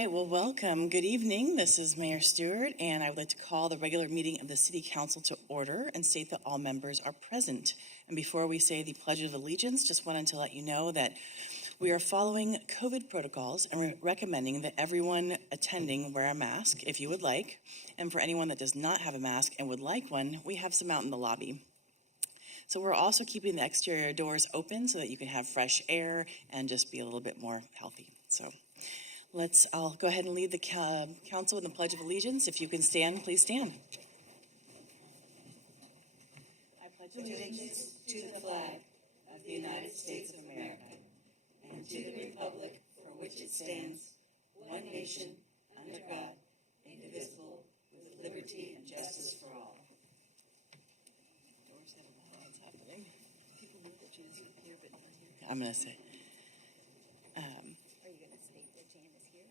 right, well, welcome. Good evening. This is Mayor Stewart, and I would like to call the regular meeting of the City Council to order and state that all members are present. And before we say the Pledge of Allegiance, just wanted to let you know that we are following COVID protocols and we're recommending that everyone attending wear a mask if you would like. And for anyone that does not have a mask and would like one, we have some out in the lobby. So we're also keeping the exterior doors open so that you can have fresh air and just be a little bit more healthy. So I'll go ahead and lead the council in the Pledge of Allegiance. If you can stand, please stand. I pledge allegiance to the flag of the United States of America and to the republic for which it stands, one nation, under God, indivisible, with liberty and justice for all. Doors have a lot happening. People know that you didn't hear, but not here. I'm going to say. Are you going to state that Jan is here?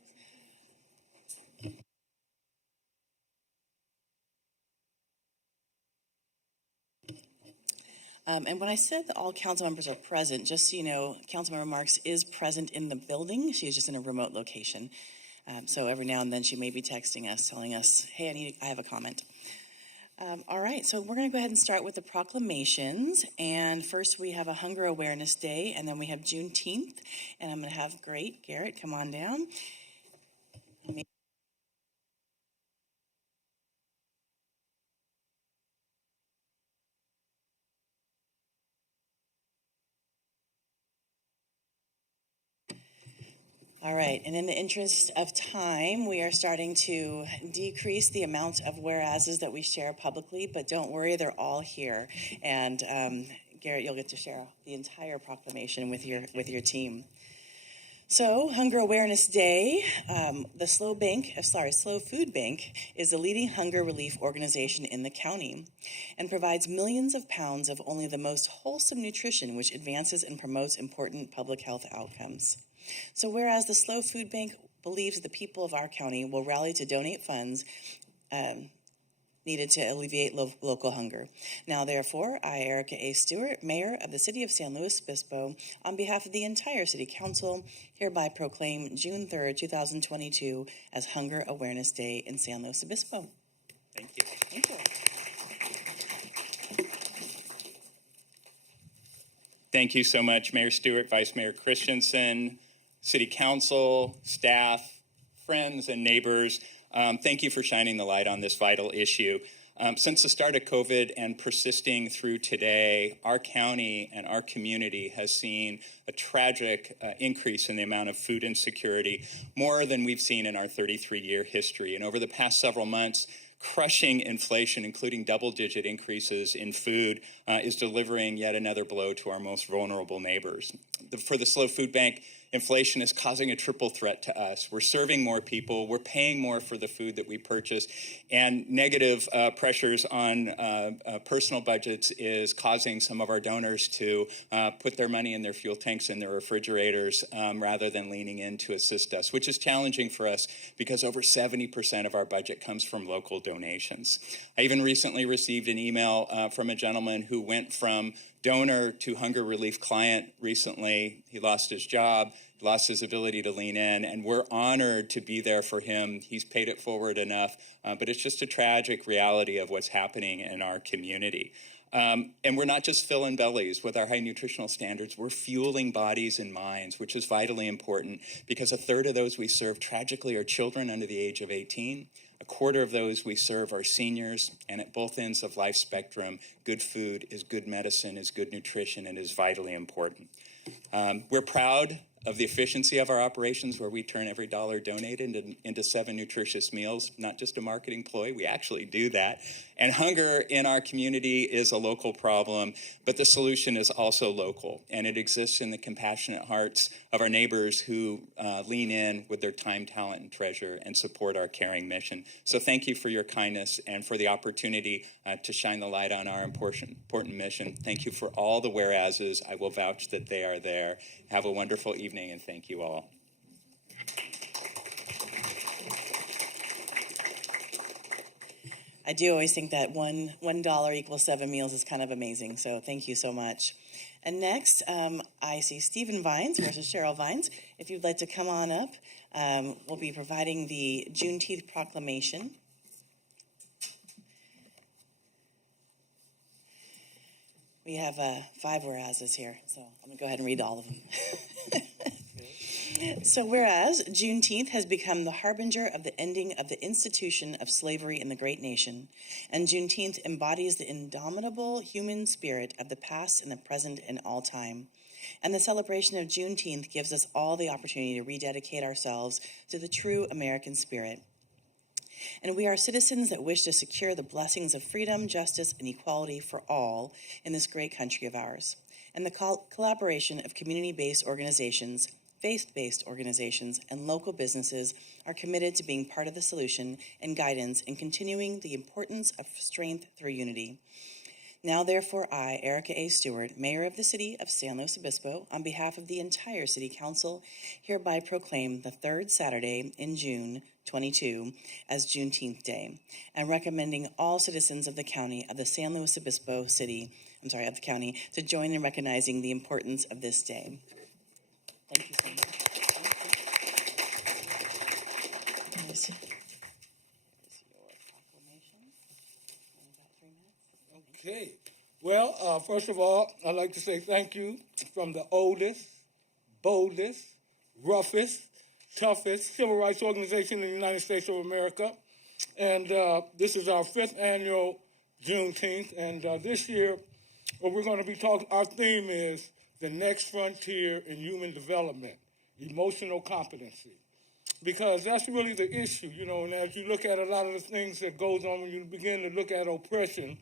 And when I said that all council members are present, just so you know, Councilmember Marks is present in the building. She's just in a remote location. So every now and then she may be texting us, telling us, hey, I have a comment. All right, so we're going to go ahead and start with the proclamations. And first we have a Hunger Awareness Day, and then we have Juneteenth. And I'm going to have Garrett, come on down. All right, and in the interest of time, we are starting to decrease the amount of whereases that we share publicly, but don't worry, they're all here. And Garrett, you'll get to share the entire proclamation with your team. So, Hunger Awareness Day, the Slow Food Bank is the leading hunger relief organization in the county and provides millions of pounds of only the most wholesome nutrition, which advances and promotes important public health outcomes. So whereas the Slow Food Bank believes the people of our county will rally to donate funds needed to alleviate local hunger. Now, therefore, I, Erica A. Stewart, Mayor of the City of San Luis Obispo, on behalf of the entire City Council, hereby proclaim June 3rd, 2022 as Hunger Awareness Day in San Luis Obispo. Thank you. Thank you. Thank you so much, Mayor Stewart, Vice Mayor Christensen, City Council, staff, friends, and neighbors. Thank you for shining the light on this vital issue. Since the start of COVID and persisting through today, our county and our community has seen a tragic increase in the amount of food insecurity, more than we've seen in our 33-year history. And over the past several months, crushing inflation, including double-digit increases in food, is delivering yet another blow to our most vulnerable neighbors. For the Slow Food Bank, inflation is causing a triple threat to us. We're serving more people, we're paying more for the food that we purchase, and negative pressures on personal budgets is causing some of our donors to put their money in their fuel tanks and their refrigerators rather than leaning in to assist us, which is challenging for us because over 70% of our budget comes from local donations. I even recently received an email from a gentleman who went from donor to hunger relief client recently. He lost his job, lost his ability to lean in, and we're honored to be there for him. He's paid it forward enough, but it's just a tragic reality of what's happening in our community. And we're not just filling bellies with our high nutritional standards, we're fueling bodies and minds, which is vitally important because a third of those we serve tragically are children under the age of 18. A quarter of those we serve are seniors, and at both ends of life spectrum, good food is good medicine, is good nutrition, and is vitally important. We're proud of the efficiency of our operations, where we turn every dollar donated into 7 nutritious meals, not just a marketing ploy, we actually do that. And hunger in our community is a local problem, but the solution is also local, and it exists in the compassionate hearts of our neighbors who lean in with their time, talent, and treasure and support our caring mission. So thank you for your kindness and for the opportunity to shine the light on our important mission. Thank you for all the whereases. I will vouch that they are there. Have a wonderful evening, and thank you all. I do always think that $1 equals 7 meals is kind of amazing. So thank you so much. And next, I see Stephen Vines versus Cheryl Vines. If you'd like to come on up, We'll be providing the Juneteenth Proclamation. We have 5 whereases here, so I'm going to go ahead and read all of them. So whereas Juneteenth has become the harbinger of the ending of the institution of slavery in the great nation, and Juneteenth embodies the indomitable human spirit of the past and the present and all time. And the celebration of Juneteenth gives us all the opportunity to rededicate ourselves to the true American spirit. And we are citizens that wish to secure the blessings of freedom, justice, and equality for all in this great country of ours. And the collaboration of community-based organizations, faith-based organizations, and local businesses are committed to being part of the solution and guidance in continuing the importance of strength through unity. Now, therefore, I, Erica A. Stewart, Mayor of the City of San Luis Obispo, on behalf of the entire City Council, hereby proclaim the 3rd Saturday in June 22 as Juneteenth Day, and recommending all citizens of the county of the San Luis Obispo of the county, to join in recognizing the importance of this day. Thank you so much. Here's your proclamation. About 3 minutes. Okay. Well, first of all, I'd like to say thank you from the oldest, boldest, roughest, toughest civil rights organization in the United States of America. And this is our 5th annual Juneteenth. And this year, what we're going to be talking, our theme is the next frontier in human development, emotional competency. Because that's really the issue, and as you look at a lot of the things that goes on when you begin to look at oppression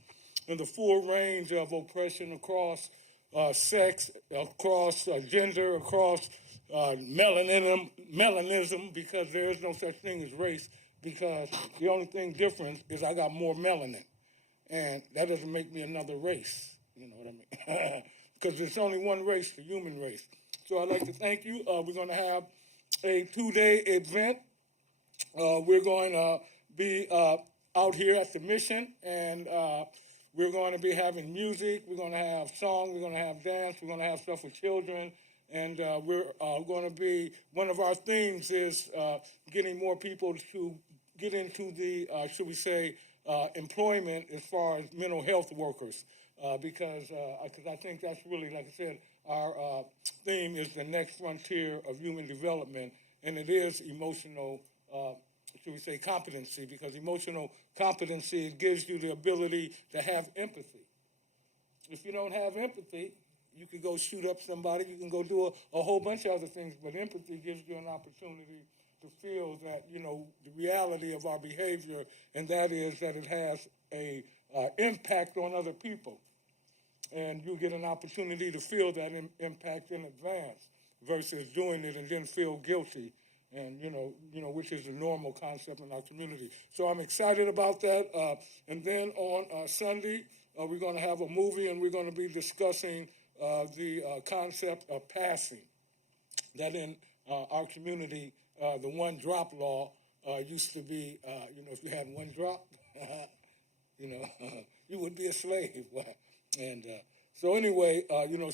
and the full range of oppression across sex, across gender, across melanism, because there is no such thing as race, because the only thing different is I got more melanin. And that doesn't make me another race, you know what I mean? Because there's only one race, the human race. So I'd like to thank you. We're going to have a 2-day event. We're going to be out here at the mission, and we're going to be having music. We're going to have song. We're going to have dance. We're going to have stuff for children. And we're going to be, one of our themes is getting more people to get into the, employment as far as mental health workers. Because I think that's really, like I said, our theme is the next frontier of human development, and it is emotional, competency, because emotional competency gives you the ability to have empathy. If you don't have empathy, you can go shoot up somebody, you can go do a whole bunch of other things, but empathy gives you an opportunity to feel that, the reality of our behavior, and that is that it has a impact on other people. And you get an opportunity to feel that impact in advance versus doing it and then feel guilty, and which is a normal concept in our community. So I'm excited about that. And then on Sunday, we're going to have a movie, and we're going to be discussing the concept of passing. That in our community, the one drop law used to be, if you had one drop, you would be a slave. And so anyway,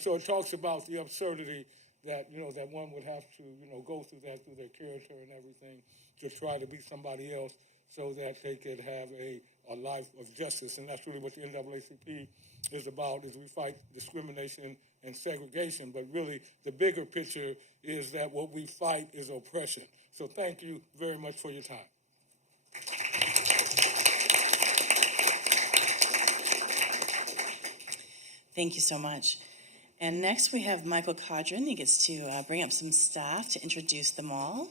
so it talks about the absurdity that, that one would have to, go through that through their character and everything to try to be somebody else so that they could have a life of justice. And that's really what the NAACP is about, is we fight discrimination and segregation. But really, the bigger picture is that what we fight is oppression. So thank you very much for your time. Thank you so much. And next we have Michael Codron. He gets to bring up some staff to introduce them all.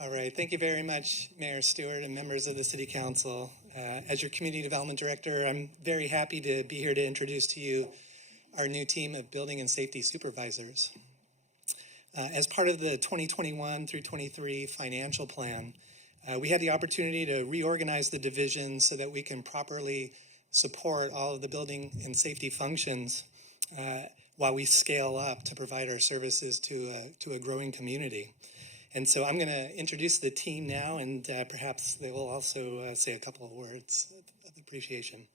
All right. Thank you very much, Mayor Stewart and members of the City Council. As your Community Development Director, I'm very happy to be here to introduce to you our new team of Building and Safety Supervisors. As part of the 2021 through 23 financial plan, we had the opportunity to reorganize the division so that we can properly support all of the building and safety functions while we scale up to provide our services to a growing community. And so I'm going to introduce the team now, and perhaps they will also say a couple of words of appreciation.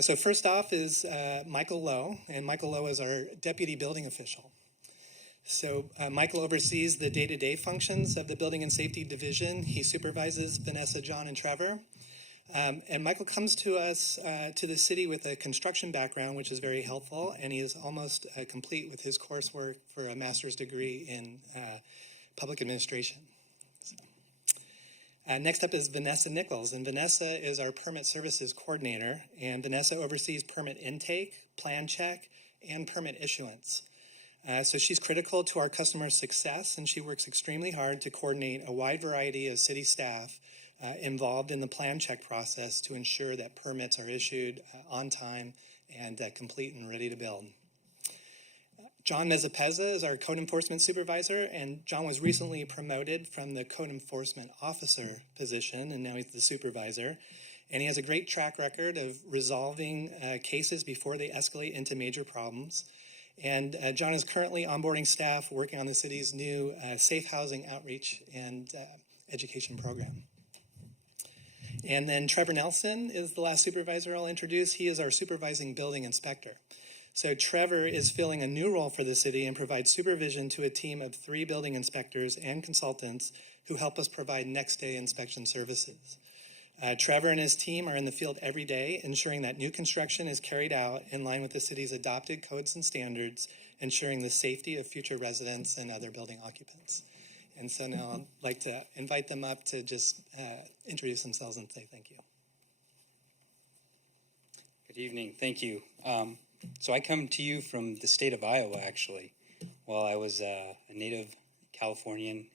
So first off is Michael Lowe, and Michael Lowe is our deputy building official. So Michael oversees the day-to-day functions of the Building and Safety Division. He supervises Vanessa, John, and Trevor. And Michael comes to us, to the city with a construction background, which is very helpful, and he is almost complete with his coursework for a master's degree in public administration. Next up is Vanessa Nichols, and Vanessa is our permit services coordinator, and Vanessa oversees permit intake, plan check, and permit issuance. So she's critical to our customer success, and she works extremely hard to coordinate a wide variety of city staff involved in the plan check process to ensure that permits are issued on time and complete and ready to build. John Mezapeza is our code enforcement supervisor, and John was recently promoted from the code enforcement officer position, and now he's the supervisor. And he has a great track record of resolving cases before they escalate into major problems. And John is currently onboarding staff working on the city's new safe housing outreach and education program. And then Trevor Nelson is the last supervisor I'll introduce. He is our supervising building inspector. So Trevor is filling a new role for the city and provides supervision to a team of 3 building inspectors and consultants who help us provide next day inspection services. Trevor and his team are in the field every day, ensuring that new construction is carried out in line with the city's adopted codes and standards, ensuring the safety of future residents and other building occupants. And so now I'd like to invite them up to just introduce themselves and say thank you. Good evening. Thank you. So I come to you from the state of Iowa, actually. Well, I was a native Californian,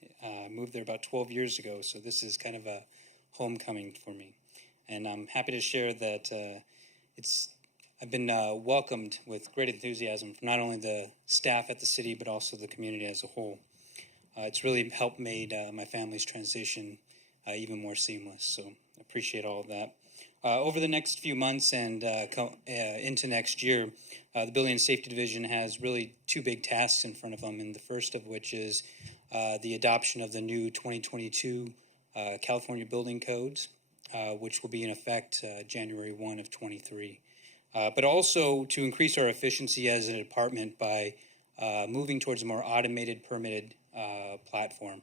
moved there about 12 years ago, so this is kind of a homecoming for me. And I'm happy to share that I've been welcomed with great enthusiasm from not only the staff at the city, but also the community as a whole. It's really helped made my family's transition even more seamless, so I appreciate all of that. Over the next few months and into next year, the Building and Safety Division has really 2 big tasks in front of them, and the first of which is the adoption of the new 2022 California Building Codes, which will be in effect January 1 of 23. But also to increase our efficiency as a department by moving towards a more automated, permitted platform.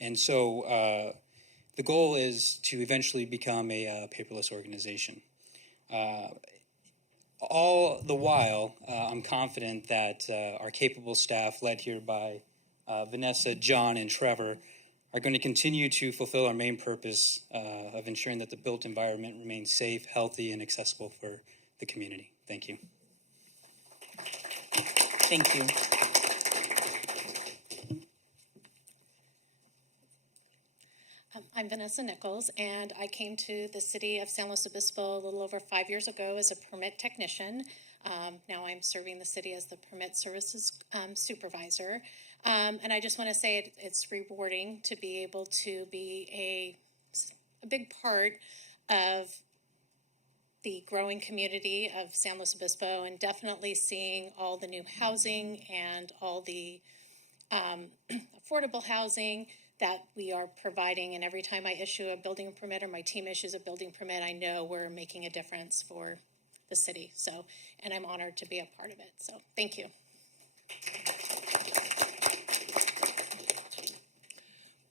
And so the goal is to eventually become a paperless organization. All the while, I'm confident that our capable staff, led here by Vanessa, John, and Trevor, are going to continue to fulfill our main purpose of ensuring that the built environment remains safe, healthy, and accessible for the community. Thank you. Thank you. I'm Vanessa Nichols, and I came to the city of San Luis Obispo a little over 5 years ago as a permit technician. Now I'm serving the city as the permit services supervisor. And I just want to say it's rewarding to be able to be a big part of the growing community of San Luis Obispo, and definitely seeing all the new housing and all the affordable housing that we are providing. And every time I issue a building permit or my team issues a building permit, I know we're making a difference for the city. So, and I'm honored to be a part of it. So thank you.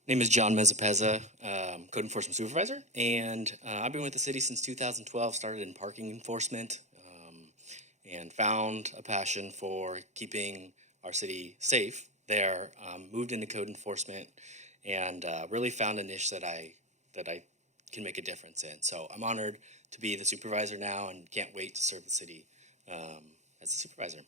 Name is John Mezapeza, code enforcement supervisor, and I've been with the city since 2012, started in parking enforcement, and found a passion for keeping our city safe there, moved into code enforcement, and really found a niche that I can make a difference in. So I'm honored to be the supervisor now and can't wait to serve the city as a supervisor.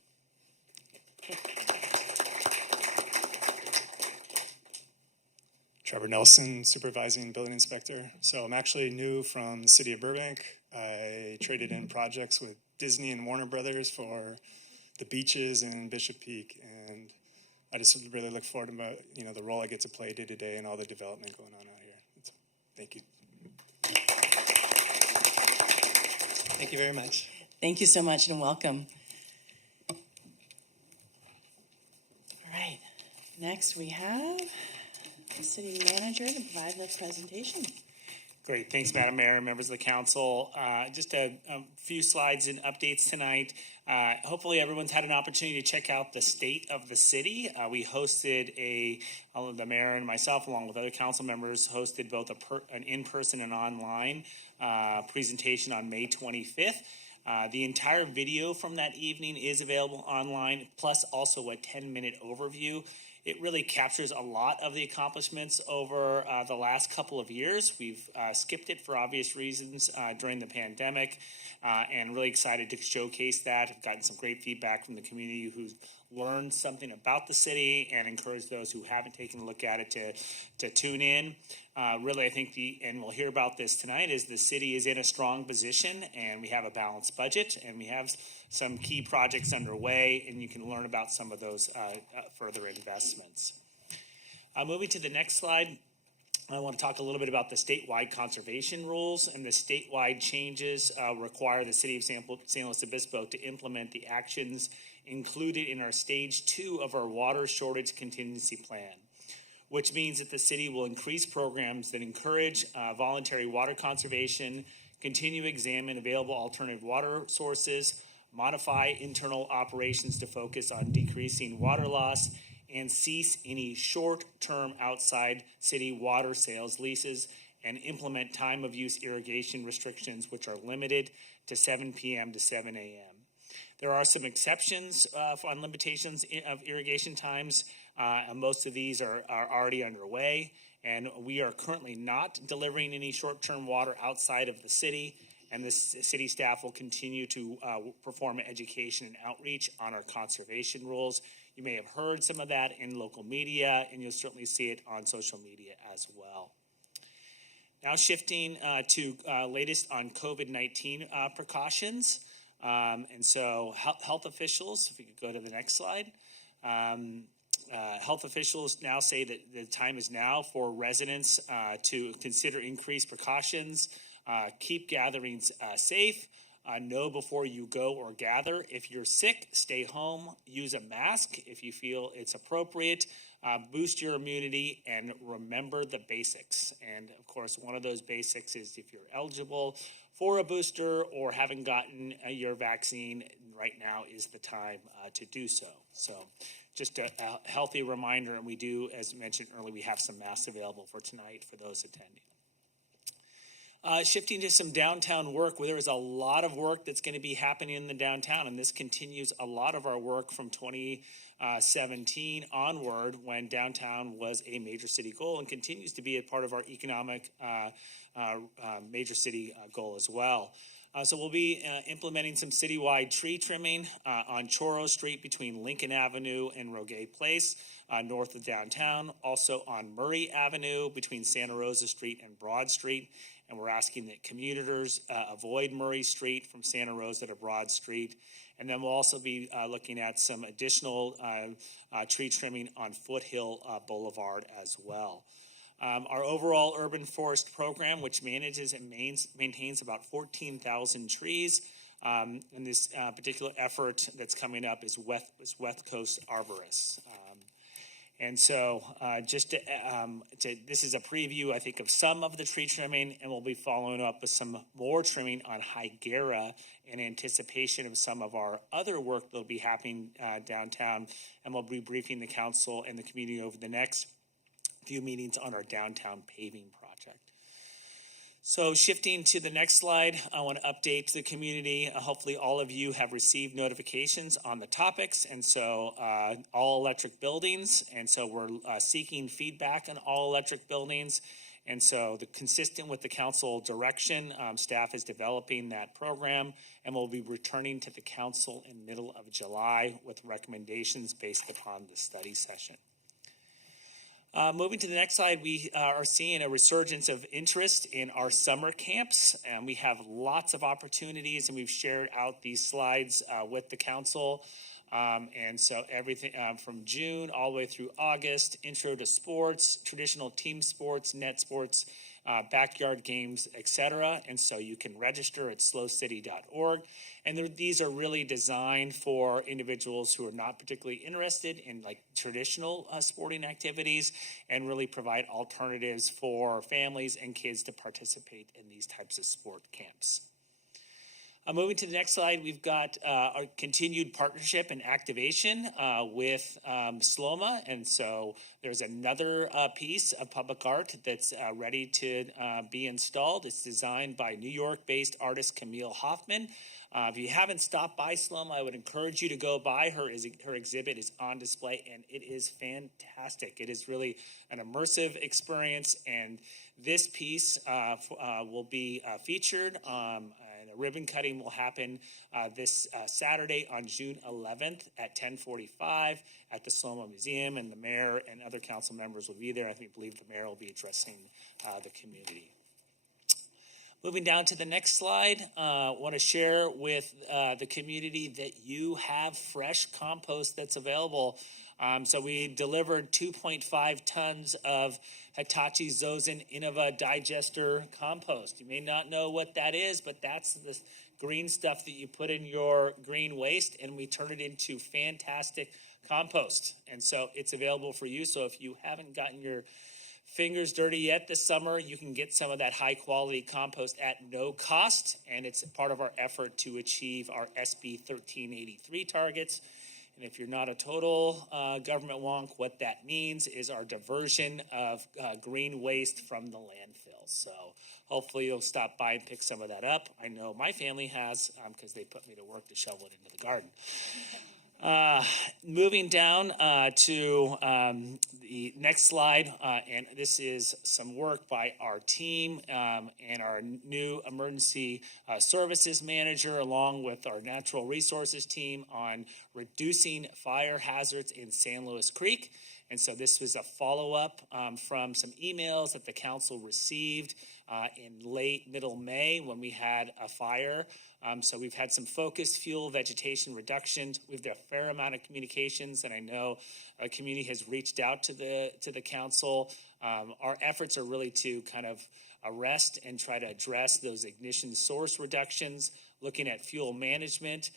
Trevor Nelson, supervising building inspector. So I'm actually new from the city of Burbank. I traded in projects with Disney and Warner Brothers for the beaches in Bishop Peak, and I just really look forward to the role I get to play day to day and all the development going on out here. So, thank you. Thank you very much. Thank you so much and welcome. All right, next we have the city manager to provide the presentation. Great. Thanks, Madam Mayor and members of the council. Just a few slides and updates tonight. Hopefully everyone's had an opportunity to check out the state of the city. We hosted the mayor and myself, along with other council members, hosted both an in-person and online presentation on May 25th. The entire video from that evening is available online, plus also a 10-minute overview. It really captures a lot of the accomplishments over the last couple of years. We've skipped it for obvious reasons during the pandemic, and really excited to showcase that. I've gotten some great feedback from the community who's learned something about the city, and encourage those who haven't taken a look at it to tune in. Really, I think and we'll hear about this tonight, is the city is in a strong position, and we have a balanced budget, and we have some key projects underway, and you can learn about some of those further investments. Moving to the next slide, I want to talk a little bit about the statewide conservation rules, and the statewide changes require the city of San Luis Obispo to implement the actions included in our stage 2 of our water shortage contingency plan, which means that the city will increase programs that encourage voluntary water conservation, continue to examine available alternative water sources, modify internal operations to focus on decreasing water loss, and cease any short-term outside city water sales leases, and implement time of use irrigation restrictions, which are limited to 7 p.m. to 7 a.m. There are some exceptions on limitations of irrigation times, and most of these are already underway, and we are currently not delivering any short-term water outside of the city, and the city staff will continue to perform education and outreach on our conservation rules. You may have heard some of that in local media, and you'll certainly see it on social media as well. Now shifting to latest on COVID-19 precautions. And so health officials, if we could go to the next slide. Health officials now say that the time is now for residents to consider increased precautions, keep gatherings safe, know before you go or gather. If you're sick, stay home, use a mask if you feel it's appropriate, boost your immunity, and remember the basics. And of course, one of those basics is if you're eligible for a booster or haven't gotten your vaccine, right now is the time to do so. So just a healthy reminder, and we do, as mentioned earlier, we have some masks available for tonight for those attending. Shifting to some downtown work, where there is a lot of work that's going to be happening in the downtown, and this continues a lot of our work from 2017 onward, when downtown was a major city goal and continues to be a part of our economic major city goal as well. So we'll be implementing some citywide tree trimming on Choro Street between Lincoln Avenue and Roguet Place, north of downtown. Also on Murray Avenue between Santa Rosa Street and Broad Street. And we're asking that commuters avoid Murray Street from Santa Rosa to Broad Street. And then we'll also be looking at some additional tree trimming on Foothill Boulevard as well. Our overall urban forest program, which manages and maintains about 14,000 trees, and this particular effort that's coming up is West Coast Arborists. And so this is a preview, I think, of some of the tree trimming, and we'll be following up with some more trimming on Higuera in anticipation of some of our other work that will be happening downtown, and we'll be briefing the council and the community over the next few meetings on our downtown paving project. So shifting to the next slide, I want to update the community. Hopefully all of you have received notifications on the topics, and so all electric buildings, and so we're seeking feedback on all electric buildings. And so consistent with the council direction, staff is developing that program, and we'll be returning to the council in middle of July with recommendations based upon the study session. Moving to the next slide, we are seeing a resurgence of interest in our summer camps, and we have lots of opportunities, and we've shared out these slides with the council. And so everything from June all the way through August, intro to sports, traditional team sports, net sports, backyard games, etc. And so you can register at slowcity.org. And these are really designed for individuals who are not particularly interested in like traditional sporting activities, and really provide alternatives for families and kids to participate in these types of sport camps. Moving to the next slide, we've got our continued partnership and activation with SLOMA. And so there's another piece of public art that's ready to be installed. It's designed by New York-based artist Camille Hoffman. If you haven't stopped by SLOMA, I would encourage you to go by. Her exhibit is on display, and it is fantastic. It is really an immersive experience, and this piece will be featured. Ribbon cutting will happen this Saturday on June 11th at 10:45 at the SLOMA Museum, and the mayor and other council members will be there. I believe the mayor will be addressing the community. Moving down to the next slide, I want to share with the community that you have fresh compost that's available. So we delivered 2.5 tons of Hitachi Zosen Innova Digester compost. You may not know what that is, but that's the green stuff that you put in your green waste, and we turn it into fantastic compost. And so it's available for you. So if you haven't gotten your fingers dirty yet this summer, you can get some of that high quality compost at no cost, and it's part of our effort to achieve our SB 1383 targets. And if you're not a total government wonk, what that means is our diversion of green waste from the landfill. So hopefully you'll stop by and pick some of that up. I know my family has, because they put me to work to shovel it into the garden. Moving down to the next slide, and this is some work by our team and our new emergency services manager, along with our natural resources team, on reducing fire hazards in San Luis Creek. And so this was a follow-up from some emails that the council received in late middle May when we had a fire. So we've had some focused fuel vegetation reductions. We've done a fair amount of communications, and I know a community has reached out to the council. Our efforts are really to kind of arrest and try to address those ignition source reductions, looking at fuel management.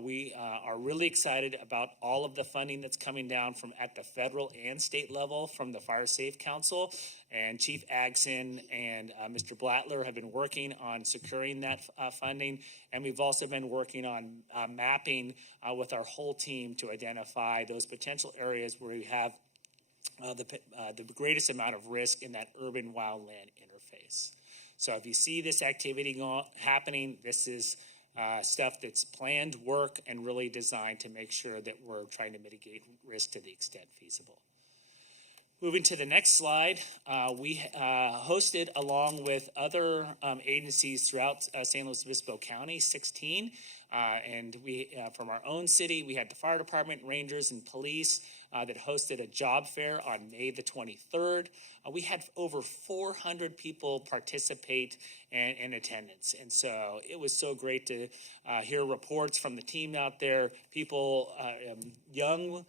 We are really excited about all of the funding that's coming down from at the federal and state level from the Fire Safe Council. And Chief Agson and Mr. Blattler have been working on securing that funding. And we've also been working on mapping with our whole team to identify those potential areas where we have the greatest amount of risk in that urban wildland interface. So if you see this activity happening, this is stuff that's planned work and really designed to make sure that we're trying to mitigate risk to the extent feasible. Moving to the next slide, we hosted, along with other agencies throughout San Luis Obispo County, 16. And we, from our own city, we had the fire department, rangers, and police that hosted a job fair on May the 23rd. We had over 400 people participate in attendance. And so it was so great to hear reports from the team out there, people, young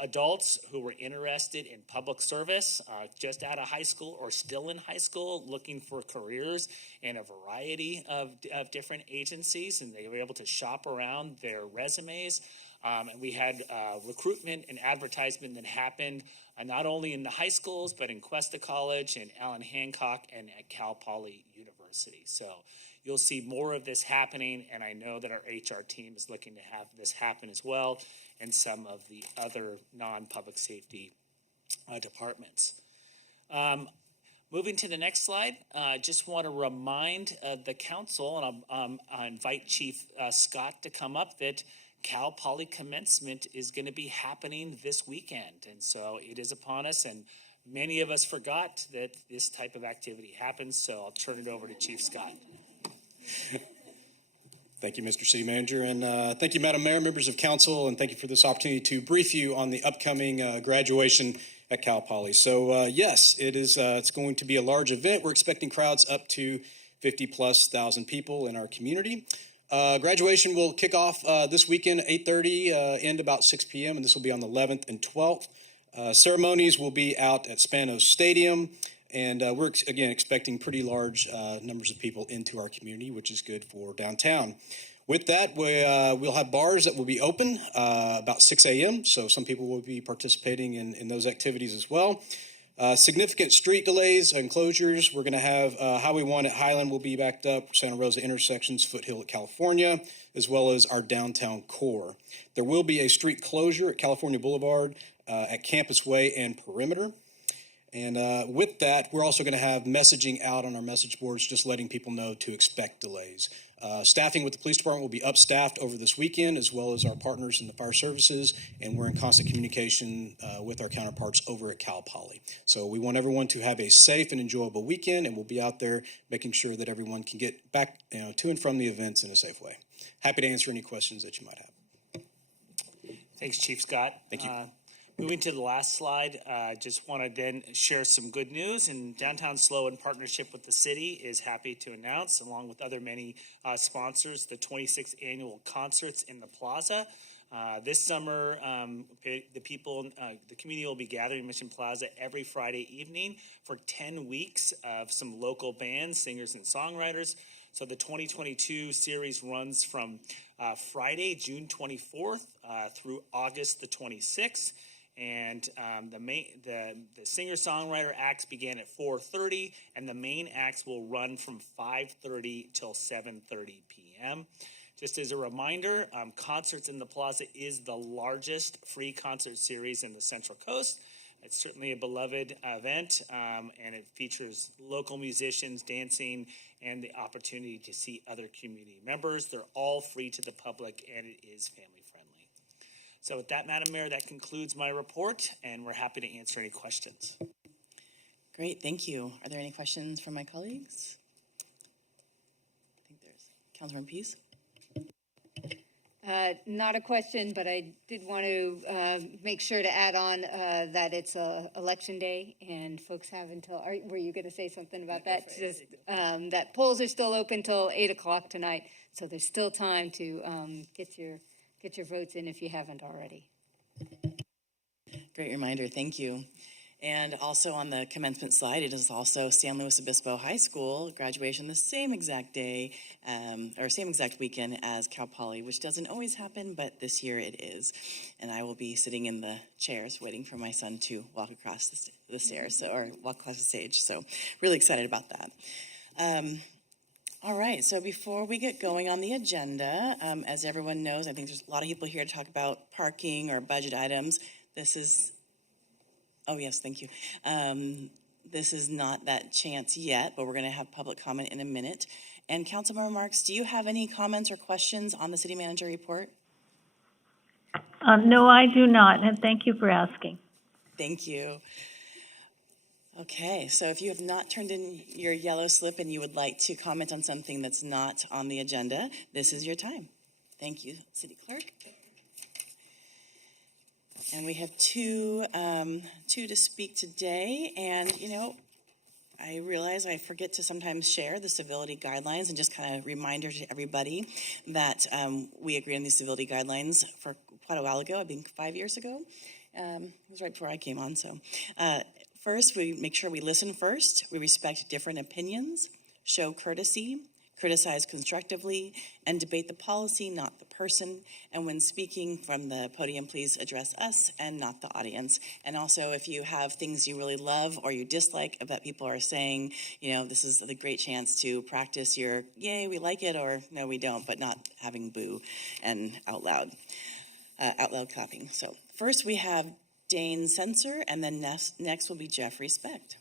adults who were interested in public service, just out of high school or still in high school, looking for careers in a variety of different agencies, and they were able to shop around their resumes. And we had recruitment and advertisement that happened not only in the high schools, but in Cuesta College and Allen Hancock and at Cal Poly University. So you'll see more of this happening, and I know that our HR team is looking to have this happen as well, and some of the other non-public safety departments. Moving to the next slide, just want to remind the council, and I invite Chief Scott to come up, that Cal Poly Commencement is going to be happening this weekend. And so it is upon us, and many of us forgot that this type of activity happens, so I'll turn it over to Chief Scott. Thank you, Mr. City Manager, and thank you, Madam Mayor, members of council, and thank you for this opportunity to brief you on the upcoming graduation at Cal Poly. So yes, it is. It's going to be a large event. We're expecting crowds up to 50,000+ people in our community. Graduation will kick off this weekend at 8:30, end about 6 p.m., and this will be on the 11th and 12th. Ceremonies will be out at Spanos Stadium, and we're, again, expecting pretty large numbers of people into our community, which is good for downtown. With that, we'll have bars that will be open about 6 a.m., so some people will be participating in those activities as well. Significant street delays and closures. We're going to have Highway 1 at Highland will be backed up, Santa Rosa intersections, Foothill at California, as well as our downtown core. There will be a street closure at California Boulevard, at Campus Way and Perimeter. And with that, we're also going to have messaging out on our message boards, just letting people know to expect delays. Staffing with the police department will be upstaffed over this weekend, as well as our partners in the fire services, and we're in constant communication with our counterparts over at Cal Poly. So we want everyone to have a safe and enjoyable weekend, and we'll be out there making sure that everyone can get back to and from the events in a safe way. Happy to answer any questions that you might have. Thanks, Chief Scott. Thank you. Moving to the last slide, just want to then share some good news. And Downtown Slow, in partnership with the city, is happy to announce, along with other many sponsors, the 26th annual concerts in the plaza. This summer, the community will be gathering in Mission Plaza every Friday evening for 10 weeks of some local bands, singers, and songwriters. So the 2022 series runs from Friday, June 24th through August the 26th. And the singer-songwriter acts began at 4:30, and the main acts will run from 5:30 till 7:30 p.m. Just as a reminder, Concerts in the Plaza is the largest free concert series in the Central Coast. It's certainly a beloved event, and it features local musicians dancing and the opportunity to see other community members. They're all free to the public, and it is family-friendly. So with that, Madam Mayor, that concludes my report, and we're happy to answer any questions. Great, thank you. Are there any questions from my colleagues? I think there's Councilman Pease. Not a question, but I did want to make sure to add on that it's election day, and folks have until. Were you going to say something about that? Just that polls are still open till 8 o'clock tonight, so there's still time to get your votes in if you haven't already. Great reminder, thank you. And also on the commencement slide, it is also San Luis Obispo High School graduation the same exact day, or same exact weekend as Cal Poly, which doesn't always happen, but this year it is. And I will be sitting in the chairs waiting for my son to walk across the stairs, or walk across the stage. So really excited about that. All right, so before we get going on the agenda, as everyone knows, I think there's a lot of people here to talk about parking or budget items. Oh, yes, thank you. This is not that chance yet, but we're going to have public comment in a minute. And Councilmember Marks, do you have any comments or questions on the city manager report? No, I do not, and thank you for asking. Thank you. Okay, so if you have not turned in your yellow slip and you would like to comment on something that's not on the agenda, this is your time. Thank you, City Clerk. And we have two to speak today. And, I realize I forget to sometimes share the Civility Guidelines, and just kind of reminder to everybody that we agreed on these Civility Guidelines for quite a while ago, I think 5 years ago. It was right before I came on, so. First, we make sure we listen first, we respect different opinions, show courtesy, criticize constructively, and debate the policy, not the person. And when speaking from the podium, please address us and not the audience. And also, if you have things you really love or you dislike that people are saying, this is a great chance to practice your, yay, we like it, or no, we don't, but not having boo and out loud clapping. So first we have Dane Censor, and then next will be Jeffrey Specht.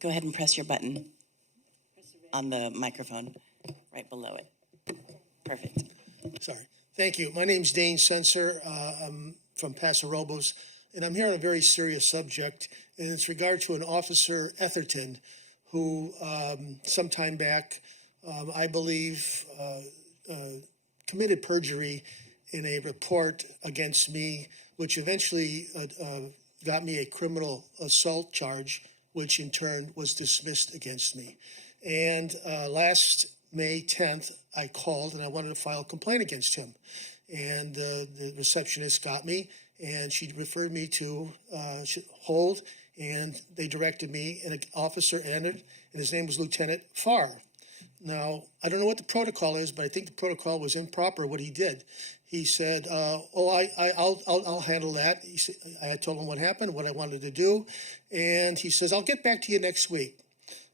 Go ahead and press your button on the microphone right below it. Perfect. Sorry. Thank you. My name's Dane Censor. I'm from Paso Robles, and I'm here on a very serious subject, and it's regard to an Officer Etherton who some time back, I believe, committed perjury in a report against me, which eventually got me a criminal assault charge, which in turn was dismissed against me. And last May 10th, I called and I wanted to file a complaint against him. And the receptionist got me, and she referred me to hold, and they directed me, and an officer entered, and his name was Lieutenant Farr. Now, I don't know what the protocol is, but I think the protocol was improper, what he did. He said, I'll handle that. He said, I told him what happened, what I wanted to do, and he says, I'll get back to you next week.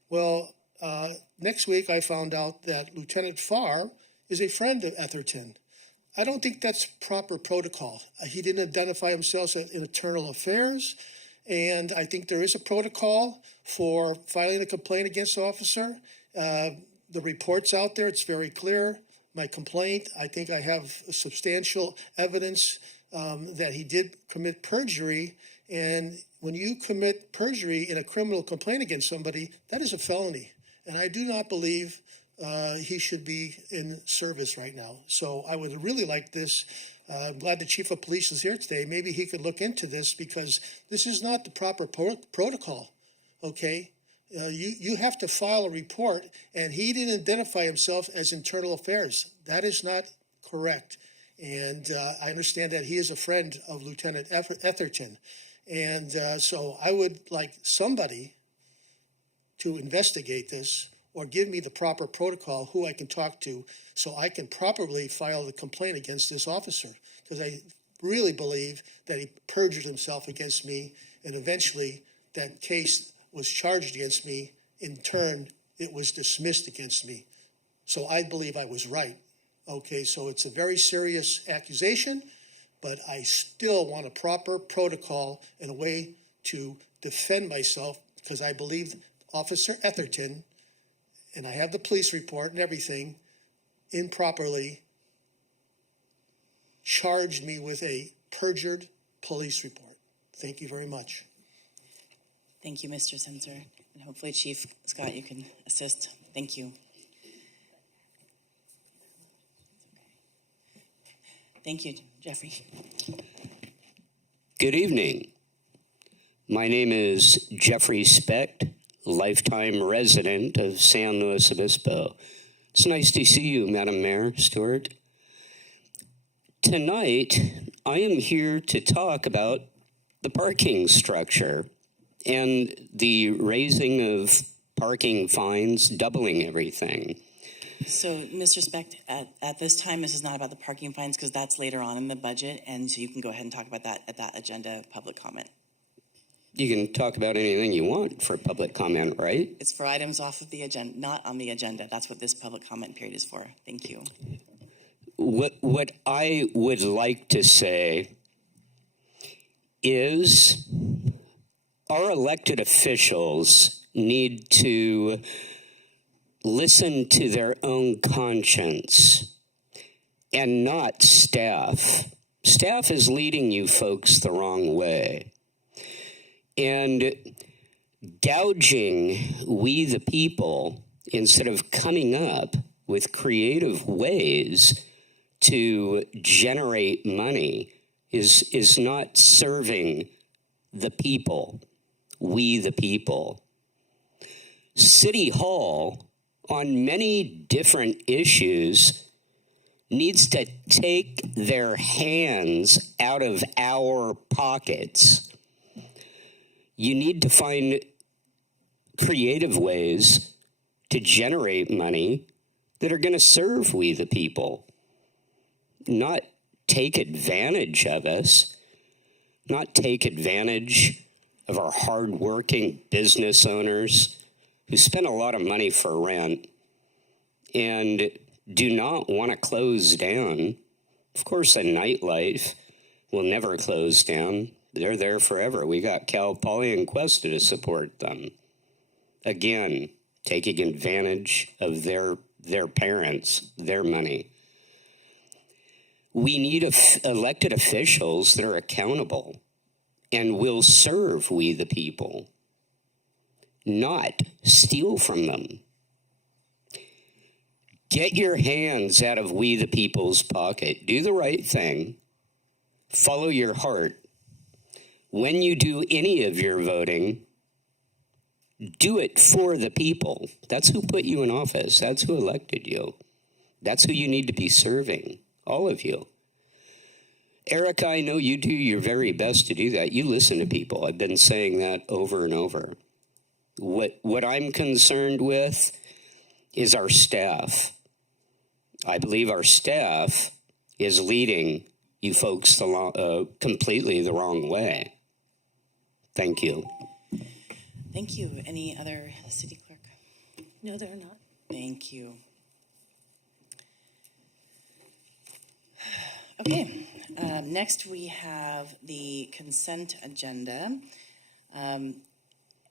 Well, next week I found out that Lieutenant Farr is a friend of Etherton. I don't think that's proper protocol. He didn't identify himself in internal affairs, and I think there is a protocol for filing a complaint against the officer. The report's out there. It's very clear. My complaint, I think I have substantial evidence that he did commit perjury, and when you commit perjury in a criminal complaint against somebody, that is a felony, and I do not believe he should be in service right now. So I would really like this. I'm glad the chief of police is here today. Maybe he could look into this, because this is not the proper protocol, okay? You have to file a report, and he didn't identify himself as internal affairs. That is not correct. And I understand that he is a friend of Lieutenant Etherton. And so I would like somebody to investigate this, or give me the proper protocol, who I can talk to, so I can properly file the complaint against this officer, because I really believe that he perjured himself against me, and eventually that case was charged against me. In turn, it was dismissed against me. So I believe I was right. Okay, so it's a very serious accusation, but I still want a proper protocol and a way to defend myself, because I believe Officer Etherton, and I have the police report and everything, improperly charged me with a perjured police report. Thank you very much. Thank you, Mr. Censor. And hopefully, Chief Scott, you can assist. Thank you. Thank you, Jeffrey. Good evening. My name is Jeffrey Specht, lifetime resident of San Luis Obispo. It's nice to see you, Madam Mayor Stewart. Tonight, I am here to talk about the parking structure and the raising of parking fines, doubling everything. So, Mr. Specht, at this time, this is not about the parking fines, because that's later on in the budget, and so you can go ahead and talk about that at that agenda public comment. You can talk about anything you want for public comment, right? It's for items off of the agenda, not on the agenda. That's what this public comment period is for. Thank you. What I would like to say is our elected officials need to listen to their own conscience and not staff. Staff is leading you folks the wrong way. And gouging we the people, instead of coming up with creative ways to generate money, is not serving the people, we the people. City Hall, on many different issues, needs to take their hands out of our pockets. You need to find creative ways to generate money that are going to serve we the people, not take advantage of us, not take advantage of our hardworking business owners who spend a lot of money for rent and do not want to close down. Of course, a nightlife will never close down. They're there forever. We got Cal Poly and Cuesta to support them. Again, taking advantage of their parents, their money. We need elected officials that are accountable and will serve we the people, not steal from them. Get your hands out of we the people's pocket. Do the right thing. Follow your heart. when you do any of your voting, do it for the people. That's who put you in office. That's who elected you. That's who you need to be serving, all of you. Erica, I know you do your very best to do that. You listen to people. I've been saying that over and over. What I'm concerned with is our staff. I believe our staff is leading you folks completely the wrong way. Thank you. Thank you. Any other city clerk? No, they're not. Thank you. Okay, next we have the consent agenda.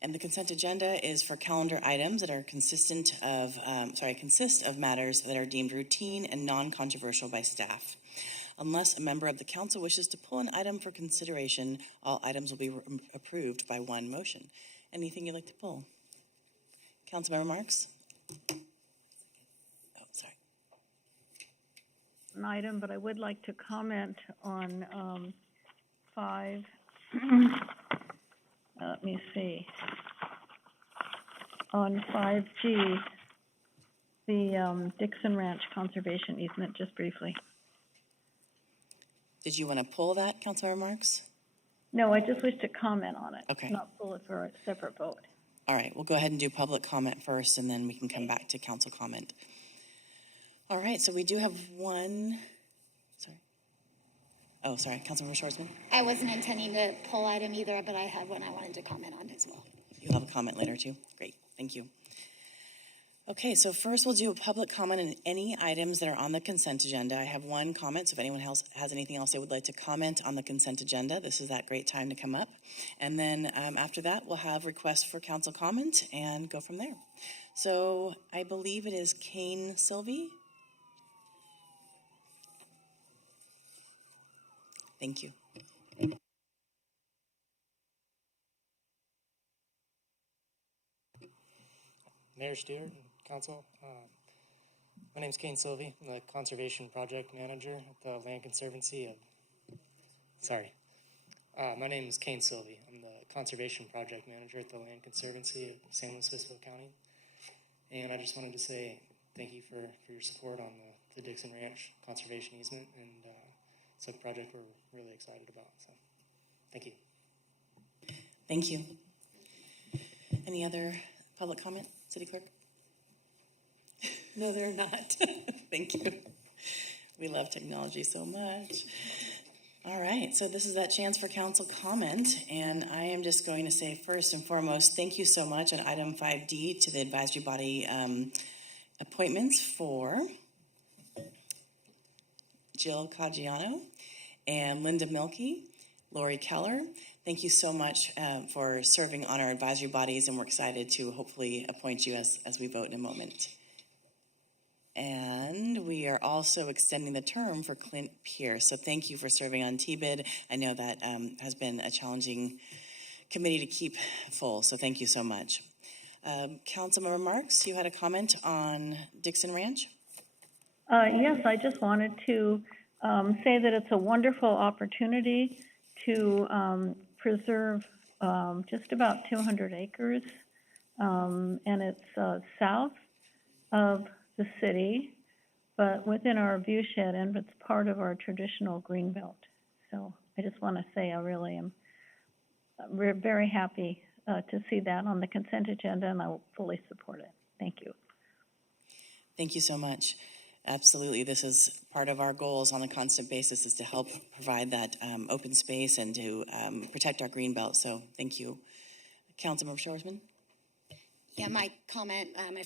And the consent agenda is for calendar items that are consist of matters that are deemed routine and non-controversial by staff. Unless a member of the council wishes to pull an item for consideration, all items will be approved by one motion. Anything you'd like to pull? Councilmember Marks? Oh, sorry. An item, but I would like to comment on 5. Let me see. On 5G, the Dixon Ranch conservation easement, just briefly. Did you want to pull that, Councilmember Marks? No, I just wish to comment on it. Okay. Not pull it for a separate vote. All right, we'll go ahead and do public comment first, and then we can come back to council comment. All right, so we do have one. Sorry, Councilmember Schwarzman. I wasn't intending to pull item either, but I had one I wanted to comment on as well. You'll have a comment later too? Great, thank you. Okay, so first we'll do a public comment on any items that are on the consent agenda. I have one comment, so if anyone else has anything else they would like to comment on the consent agenda, this is that great time to come up. And then after that, we'll have requests for council comment and go from there. So I believe it is Kane Sylvie. Thank you. Mayor Stewart and Council, my name is Kane Sylvie. I'm the Conservation Project Manager at the Land Conservancy of, my name is Kane Sylvie. I'm the Conservation Project Manager at the Land Conservancy of San Luis Obispo County. And I just wanted to say thank you for your support on the Dixon Ranch conservation easement, and it's a project we're really excited about. So, thank you. Thank you. Any other public comment, City Clerk? No, they're not. Thank you. We love technology so much. All right, so this is that chance for council comment, and I am just going to say first and foremost, thank you so much on item 5D to the advisory body appointments for Jill Caggiano and Linda Milkey, Lori Keller. Thank you so much for serving on our advisory bodies, and we're excited to hopefully appoint you as we vote in a moment. And we are also extending the term for Clint Pierce. So thank you for serving on TBID. I know that has been a challenging committee to keep full, so thank you so much. Councilmember Marks, you had a comment on Dixon Ranch? Yes, I just wanted to say that it's a wonderful opportunity to preserve just about 200 acres, and it's south of the city, but within our viewshed, and it's part of our traditional green belt. So I just want to say I really am very happy to see that on the consent agenda, and I will fully support it. Thank you. Thank you so much. Absolutely, this is part of our goals on a constant basis, is to help provide that open space and to protect our green belt. So thank you. Councilmember Schwarzman? Yeah, my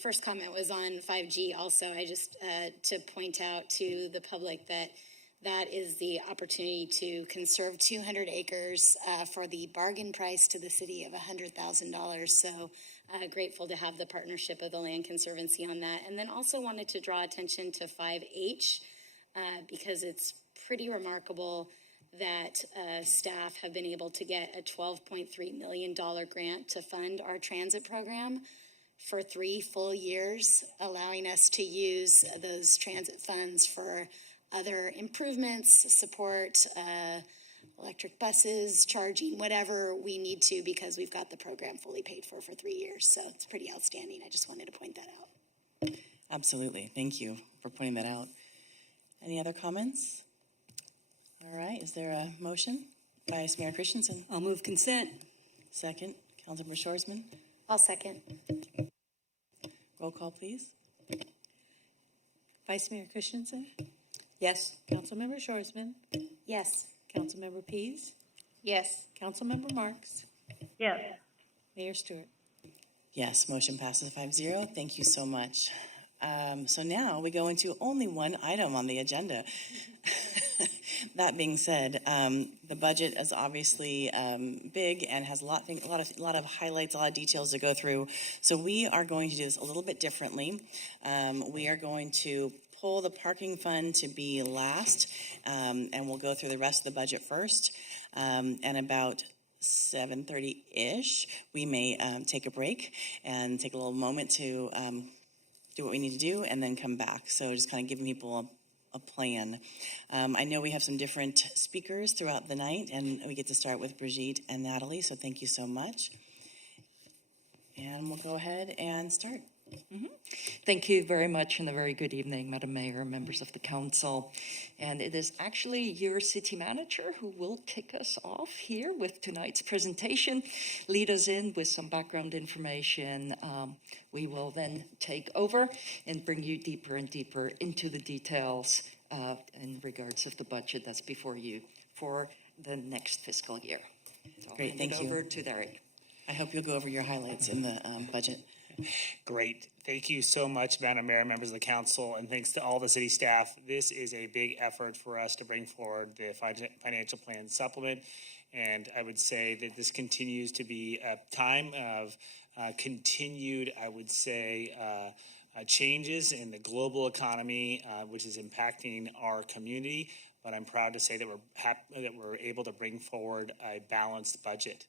first comment was on 5G also. I just, to point out to the public that is the opportunity to conserve 200 acres for the bargain price to the city of $100,000. So grateful to have the partnership of the Land Conservancy on that. And then also wanted to draw attention to 5H because it's pretty remarkable that staff have been able to get a $12.3 million grant to fund our transit program for 3 full years, allowing us to use those transit funds for other improvements, support electric buses, charging, whatever we need to, because we've got the program fully paid for 3 years. So it's pretty outstanding. I just wanted to point that out. Absolutely. Thank you for pointing that out. Any other comments? All right. Is there a motion? Vice Mayor Christensen. I'll move consent. Second. Councilmember Shorsman. I'll second. Roll call, please. Vice Mayor Christensen, Yes. Councilmember Shorsman, Yes. Councilmember Pease, Yes. Councilmember Marks, Yes. Mayor Stewart. Yes, motion passes 5-0. Thank you so much. So now we go into only one item on the agenda. That being said, the budget is obviously big and has a lot of highlights, a lot of details to go through. So we are going to do this a little bit differently. We are going to pull the parking fund to be last, and we'll go through the rest of the budget first. And about 7:30-ish, we may take a break and take a little moment to do what we need to do and then come back. So just kind of giving people a plan. I know we have some different speakers throughout the night, and we get to start with Brigitte and Natalie, so thank you so much. And we'll go ahead and start. Thank you very much, and a very good evening, Madam Mayor, members of the council. And it is actually your city manager who will kick us off here with tonight's presentation, lead us in with some background information. We will then take over and bring you deeper and deeper into the details in regards of the budget that's before you for the next fiscal year. So I'll Great, hand thank it you. over to Derek. I hope you'll go over your highlights in the budget. Great. Thank you so much, Madam Mayor, members of the council, and thanks to all the city staff. This is a big effort for us to bring forward the financial plan supplement. And I would say that this continues to be a time of continued, I would say, changes in the global economy, which is impacting our community. But I'm proud to say that we're able to bring forward a balanced budget.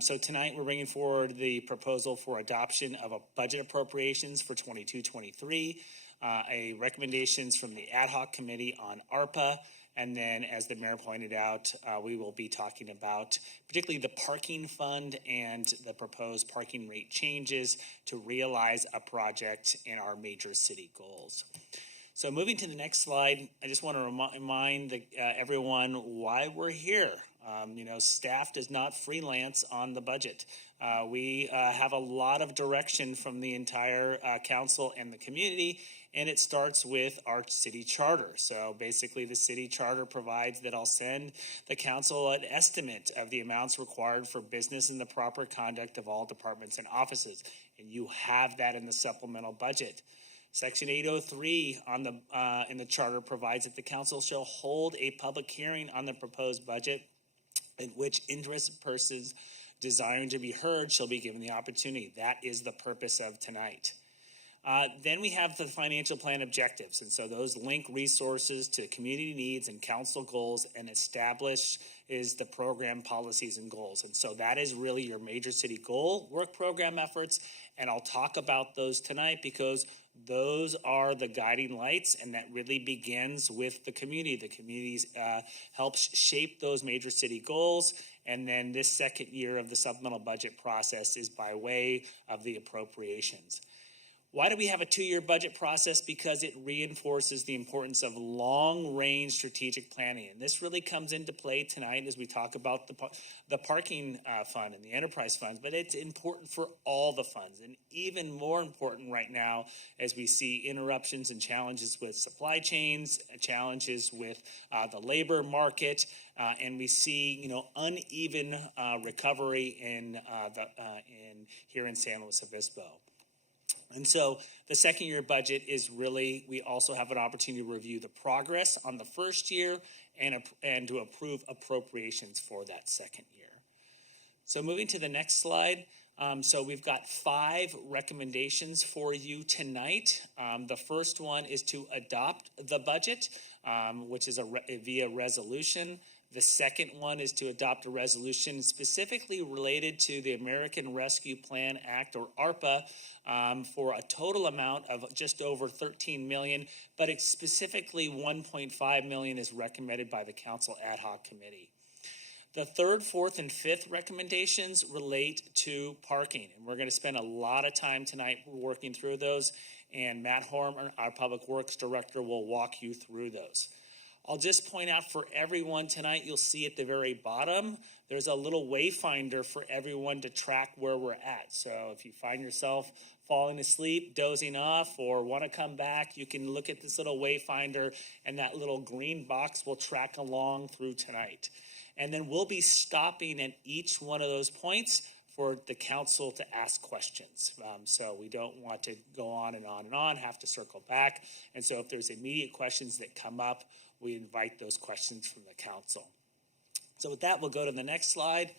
So tonight we're bringing forward the proposal for adoption of a budget appropriations for 22-23, recommendations from the ad hoc committee on ARPA, and then as the mayor pointed out, we will be talking about particularly the parking fund and the proposed parking rate changes to realize a project in our major city goals. So moving to the next slide, I just want to remind everyone why we're here. Staff does not freelance on the budget. We have a lot of direction from the entire council and the community, and it starts with our city charter. So basically the city charter provides that I'll send the council an estimate of the amounts required for business and the proper conduct of all departments and offices. And you have that in the supplemental budget. Section 803 in the charter provides that the council shall hold a public hearing on the proposed budget in which interested persons desiring to be heard shall be given the opportunity. That is the purpose of tonight. Then we have the financial plan objectives, and so those link resources to community needs and council goals and establish is the program policies and goals. And so that is really your major city goal work program efforts, and I'll talk about those tonight because those are the guiding lights, and that really begins with the community. The community helps shape those major city goals, and then this second year of the supplemental budget process is by way of the appropriations. Why do we have a 2-year budget process? Because it reinforces the importance of long-range strategic planning. And this really comes into play tonight as we talk about the parking fund and the enterprise funds. But it's important for all the funds, and even more important right now as we see interruptions and challenges with supply chains, challenges with the labor market, and we see uneven recovery in here in San Luis Obispo. And so the second year budget is really, we also have an opportunity to review the progress on the first year and to approve appropriations for that second year. So moving to the next slide. So we've got 5 recommendations for you tonight. The first one is to adopt the budget, which is via resolution. The second one is to adopt a resolution specifically related to the American Rescue Plan Act, or ARPA, for a total amount of just over $13 million, but it's specifically $1.5 million is recommended by the Council Ad Hoc Committee. The third, fourth, and fifth recommendations relate to parking, and we're going to spend a lot of time tonight working through those, and Matt Horn, our Public Works Director, will walk you through those. I'll just point out for everyone tonight, you'll see at the very bottom, there's a little wayfinder for everyone to track where we're at. So if you find yourself falling asleep, dozing off, or want to come back, you can look at this little wayfinder, and that little green box will track along through tonight. And then we'll be stopping at each one of those points for the council to ask questions. So we don't want to go on and on and on, have to circle back. And so if there's immediate questions that come up, we invite those questions from the council. So with that, we'll go to the next slide.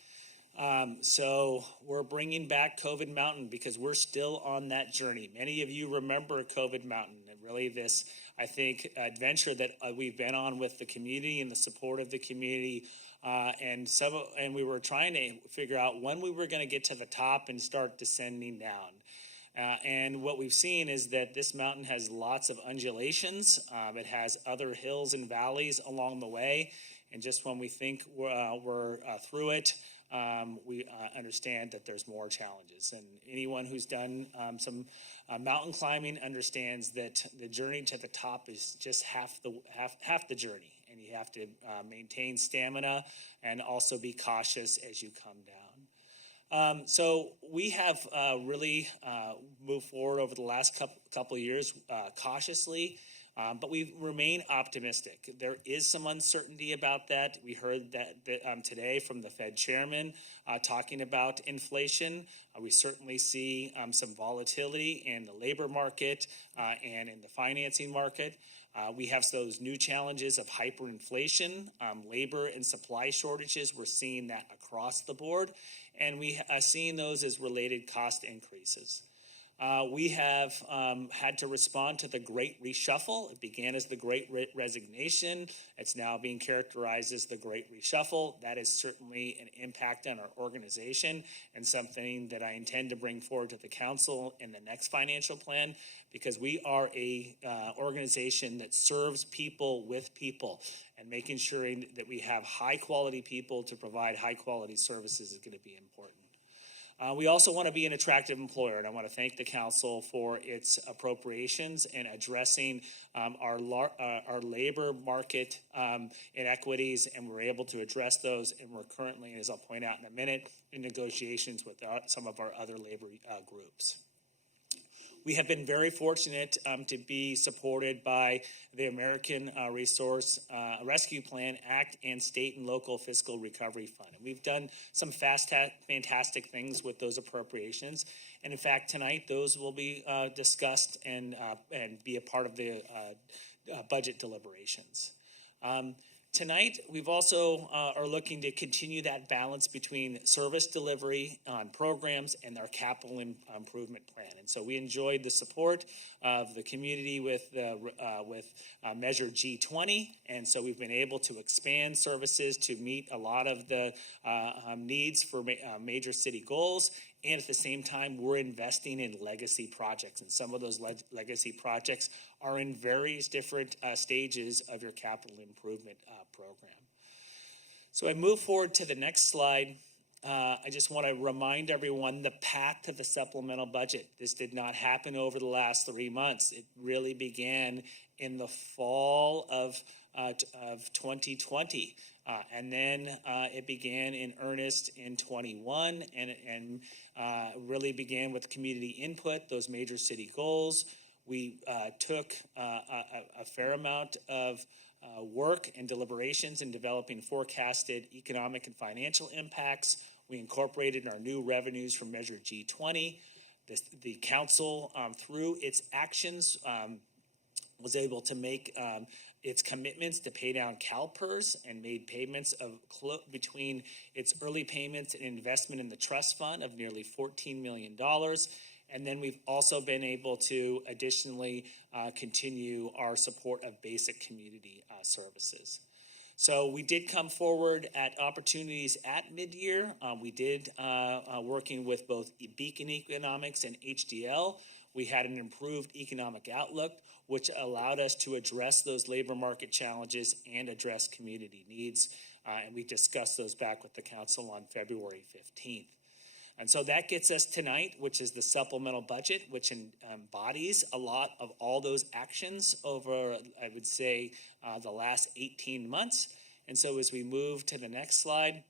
So we're bringing back COVID Mountain because we're still on that journey. Many of you remember COVID Mountain and really this, I think, adventure that we've been on with the community and the support of the community. And we were trying to figure out when we were going to get to the top and start descending down. And what we've seen is that this mountain has lots of undulations. It has other hills and valleys along the way. And just when we think we're through it, we understand that there's more challenges. And anyone who's done some mountain climbing understands that the journey to the top is just half the journey. And you have to maintain stamina and also be cautious as you come down. So we have really moved forward over the last couple of years cautiously, but we remain optimistic. There is some uncertainty about that. We heard that today from the Fed chairman talking about inflation. We certainly see some volatility in the labor market and in the financing market. We have those new challenges of hyperinflation, labor and supply shortages. We're seeing that across the board, and we are seeing those as related cost increases. We have had to respond to the Great Reshuffle. It began as the Great Resignation. It's now being characterized as the Great Reshuffle. That is certainly an impact on our organization and something that I intend to bring forward to the council in the next financial plan, because we are a organization that serves people with people, and making sure that we have high quality people to provide high quality services is going to be important. We also want to be an attractive employer, and I want to thank the council for its appropriations and addressing our labor market inequities, and we're able to address those, and we're currently, as I'll point out in a minute, in negotiations with some of our other labor groups. We have been very fortunate to be supported by the American Resource Rescue Plan Act and state and local fiscal recovery fund. And we've done some fantastic things with those appropriations. And in fact, tonight, those will be discussed and be a part of the budget deliberations. Tonight, we've also are looking to continue that balance between service delivery on programs and our capital improvement plan. And so we enjoyed the support of the community with Measure G20. And so we've been able to expand services to meet a lot of the needs for major city goals. And at the same time, we're investing in legacy projects. And some of those legacy projects are in various different stages of your capital improvement program. So I move forward to the next slide. I just want to remind everyone the path to the supplemental budget. This did not happen over the last 3 months. It really began in the fall of 2020. And then it began in earnest in 21 and really began with community input, those major city goals. We took a fair amount of work and deliberations in developing forecasted economic and financial impacts. We incorporated our new revenues from Measure G20. The council, through its actions, was able to make its commitments to pay down CalPERS and made payments of between its early payments and investment in the trust fund of nearly $14 million. And then we've also been able to additionally continue our support of basic community services. So we did come forward at opportunities at mid-year. We did working with both Beacon Economics and HDL. We had an improved economic outlook, which allowed us to address those labor market challenges and address community needs. and we discussed those back with the council on February 15th. And so that gets us tonight, which is the supplemental budget, which embodies a lot of all those actions over, I would say, the last 18 months. And so as we move to the next slide,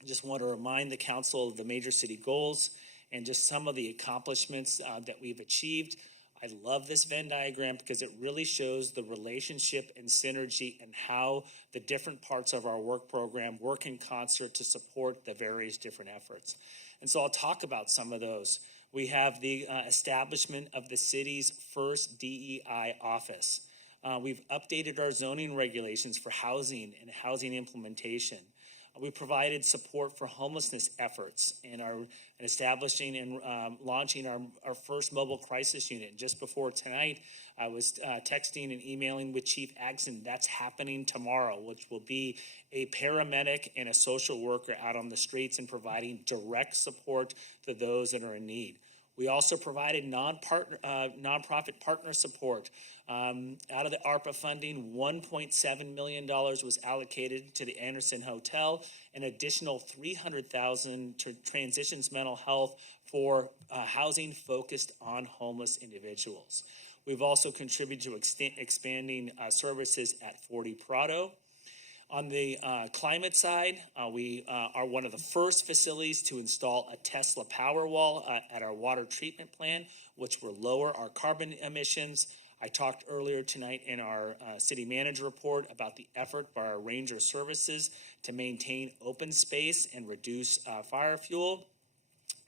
I just want to remind the council of the major city goals and just some of the accomplishments that we've achieved. I love this Venn diagram because it really shows the relationship and synergy and how the different parts of our work program work in concert to support the various different efforts. And so I'll talk about some of those. We have the establishment of the city's first DEI office. We've updated our zoning regulations for housing and housing implementation. We provided support for homelessness efforts and are establishing and launching our first mobile crisis unit. Just before tonight, I was texting and emailing with Chief Agson. That's happening tomorrow, which will be a paramedic and a social worker out on the streets and providing direct support to those that are in need. We also provided nonprofit partner support. Out of the ARPA funding, $1.7 million was allocated to the Anderson Hotel, an additional $300,000 to Transitions Mental Health for housing focused on homeless individuals. We've also contributed to expanding services at 40 Prado. On the climate side, we are one of the first facilities to install a Tesla Powerwall at our water treatment plant, which will lower our carbon emissions. I talked earlier tonight in our city manager report about the effort by our ranger services to maintain open space and reduce fire fuel.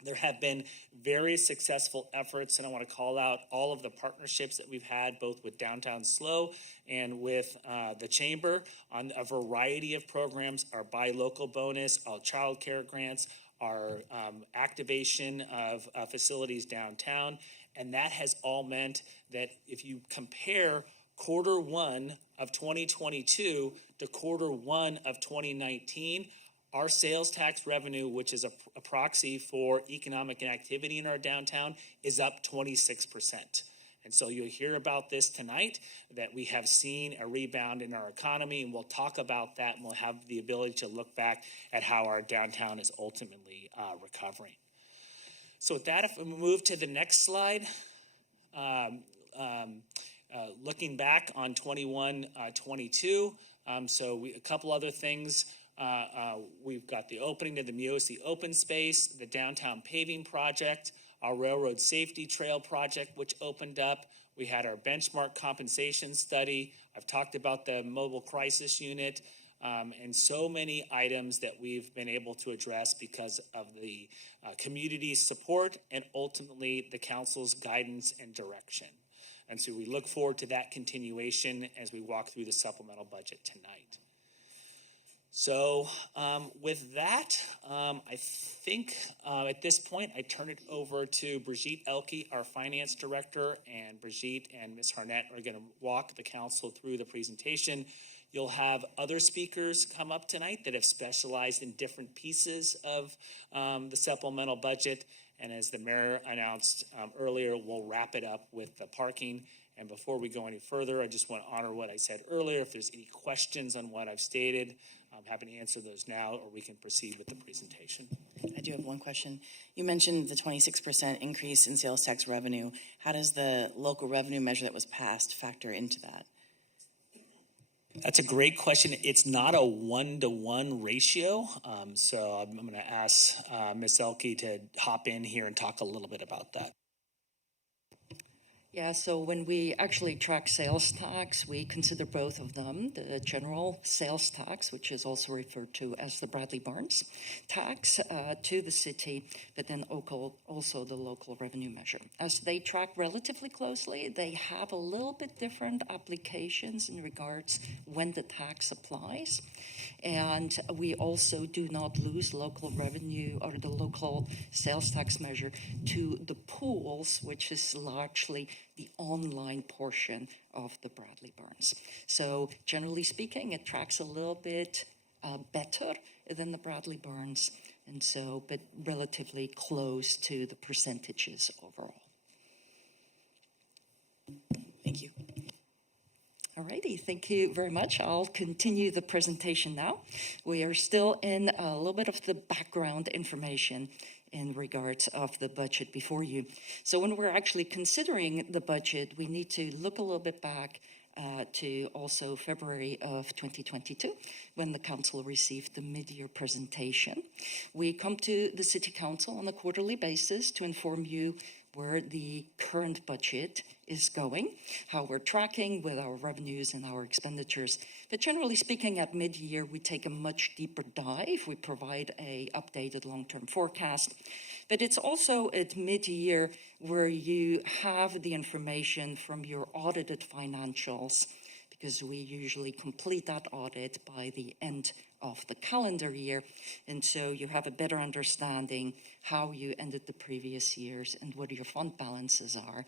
There have been very successful efforts, and I want to call out all of the partnerships that we've had, both with Downtown Lowe and with the Chamber on a variety of programs, our Buy Local bonus, our child care grants, our activation of facilities downtown. And that has all meant that if you compare quarter one of 2022 to quarter one of 2019, our sales tax revenue, which is a proxy for economic activity in our downtown, is up 26%. And so you'll hear about this tonight, that we have seen a rebound in our economy, and we'll talk about that, and we'll have the ability to look back at how our downtown is ultimately recovering. So with that, if we move to the next slide, looking back on 21-22, a couple other things. We've got the opening of the Miosi open space, the downtown paving project, our railroad safety trail project, which opened up. We had our benchmark compensation study. I've talked about the mobile crisis unit, and so many items that we've been able to address because of the community's support and ultimately the council's guidance and direction. And so we look forward to that continuation as we walk through the supplemental budget tonight. So with that, I think at this point, I turn it over to Brigitte Elke, our finance director, and Brigitte and Ms. Harnett are going to walk the council through the presentation. You'll have other speakers come up tonight that have specialized in different pieces of the supplemental budget. And as the mayor announced earlier, we'll wrap it up with the parking. And before we go any further, I just want to honor what I said earlier. If there's any questions on what I've stated, I'm happy to answer those now, or we can proceed with the presentation. I do have one question. You mentioned the 26% increase in sales tax revenue. How does the local revenue measure that was passed factor into that? That's a great question. It's not a 1-to-1 ratio. So I'm going to ask Ms. Elke to hop in here and talk a little bit about that. Yeah, so when we actually track sales tax, we consider both of them, the general sales tax, which is also referred to as the Bradley-Barnes tax to the city, but then also the local revenue measure. As they track relatively closely, they have a little bit different applications in regards when the tax applies. And we also do not lose local revenue or the local sales tax measure to the pools, which is largely the online portion of the Bradley-Barnes. So generally speaking, it tracks a little bit better than the Bradley-Barnes, and so, but relatively close to the percentages overall. Thank you. All Alrighty, thank you very much. I'll continue the presentation now. We are still in a little bit of the background information in regards of the budget before you. So when we're actually considering the budget, we need to look a little bit back to also February of 2022, when the council received the mid-year presentation. We come to the city council on a quarterly basis to inform you where the current budget is going, how we're tracking with our revenues and our expenditures. But generally speaking, at mid-year, we take a much deeper dive. We provide a updated long-term forecast. But it's also at mid-year where you have the information from your audited financials, because we usually complete that audit by the end of the calendar year. And so you have a better understanding how you ended the previous years and what your fund balances are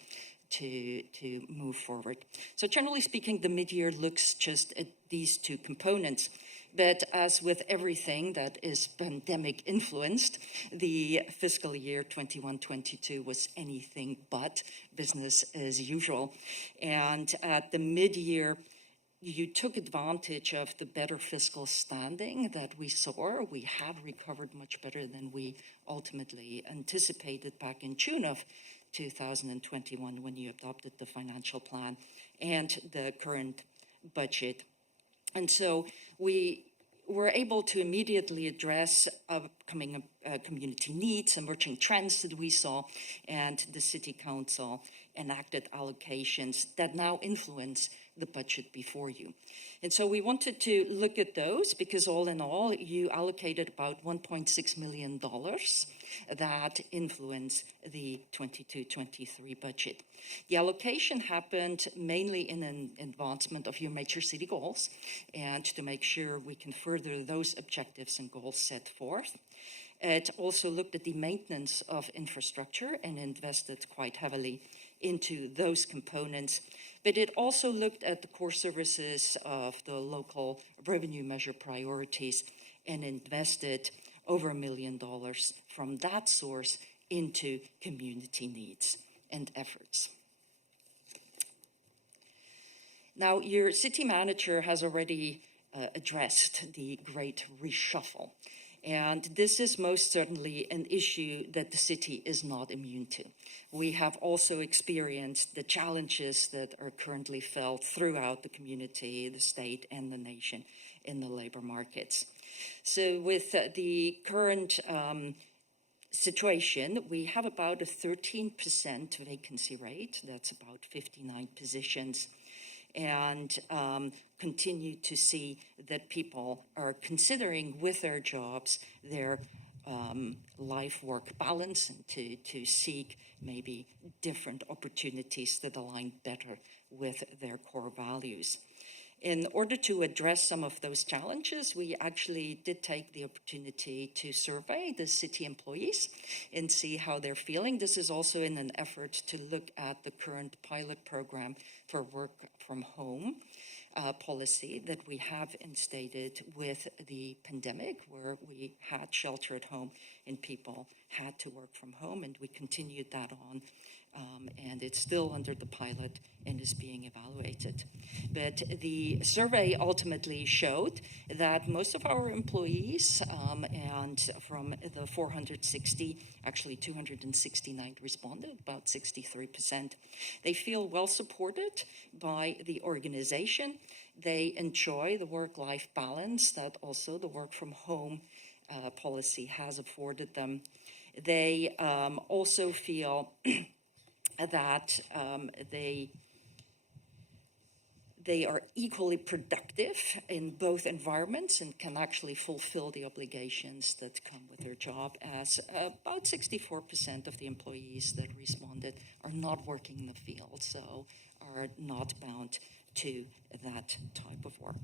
to move forward. So generally speaking, the mid-year looks just at these two components. But as with everything that is pandemic influenced, the fiscal year 21-22 was anything but business as usual. And at the mid-year, you took advantage of the better fiscal standing that we saw. We had recovered much better than we ultimately anticipated back in June of 2021 when you adopted the financial plan and the current budget. And so we were able to immediately address upcoming community needs, emerging trends that we saw, and the city council enacted allocations that now influence the budget before you. And so we wanted to look at those because all in all, you allocated about $1.6 million that influence the 22-23 budget. The allocation happened mainly in an advancement of your major city goals and to make sure we can further those objectives and goals set forth. It also looked at the maintenance of infrastructure and invested quite heavily into those components. But it also looked at the core services of the local revenue measure priorities and invested over $1 million from that source into community needs and efforts. Now, your city manager has already addressed the great reshuffle. And this is most certainly an issue that the city is not immune to. We have also experienced the challenges that are currently felt throughout the community, the state, and the nation in the labor markets. So with the current situation, we have about a 13% vacancy rate. That's about 59 positions. And continue to see that people are considering with their jobs their life-work balance and to seek maybe different opportunities that align better with their core values. In order to address some of those challenges, we actually did take the opportunity to survey the city employees and see how they're feeling. This is also in an effort to look at the current pilot program for work from home policy that we have instated with the pandemic, where we had shelter at home and people had to work from home, and we continued that on. And it's still under the pilot and is being evaluated. But the survey ultimately showed that most of our employees, and from the 460, actually 269 responded, about 63%, they feel well supported by the organization. They enjoy the work-life balance that also the work from home policy has afforded them. They also feel that they are equally productive in both environments and can actually fulfill the obligations that come with their job, as about 64% of the employees that responded are not working in the field, so are not bound to that type of work.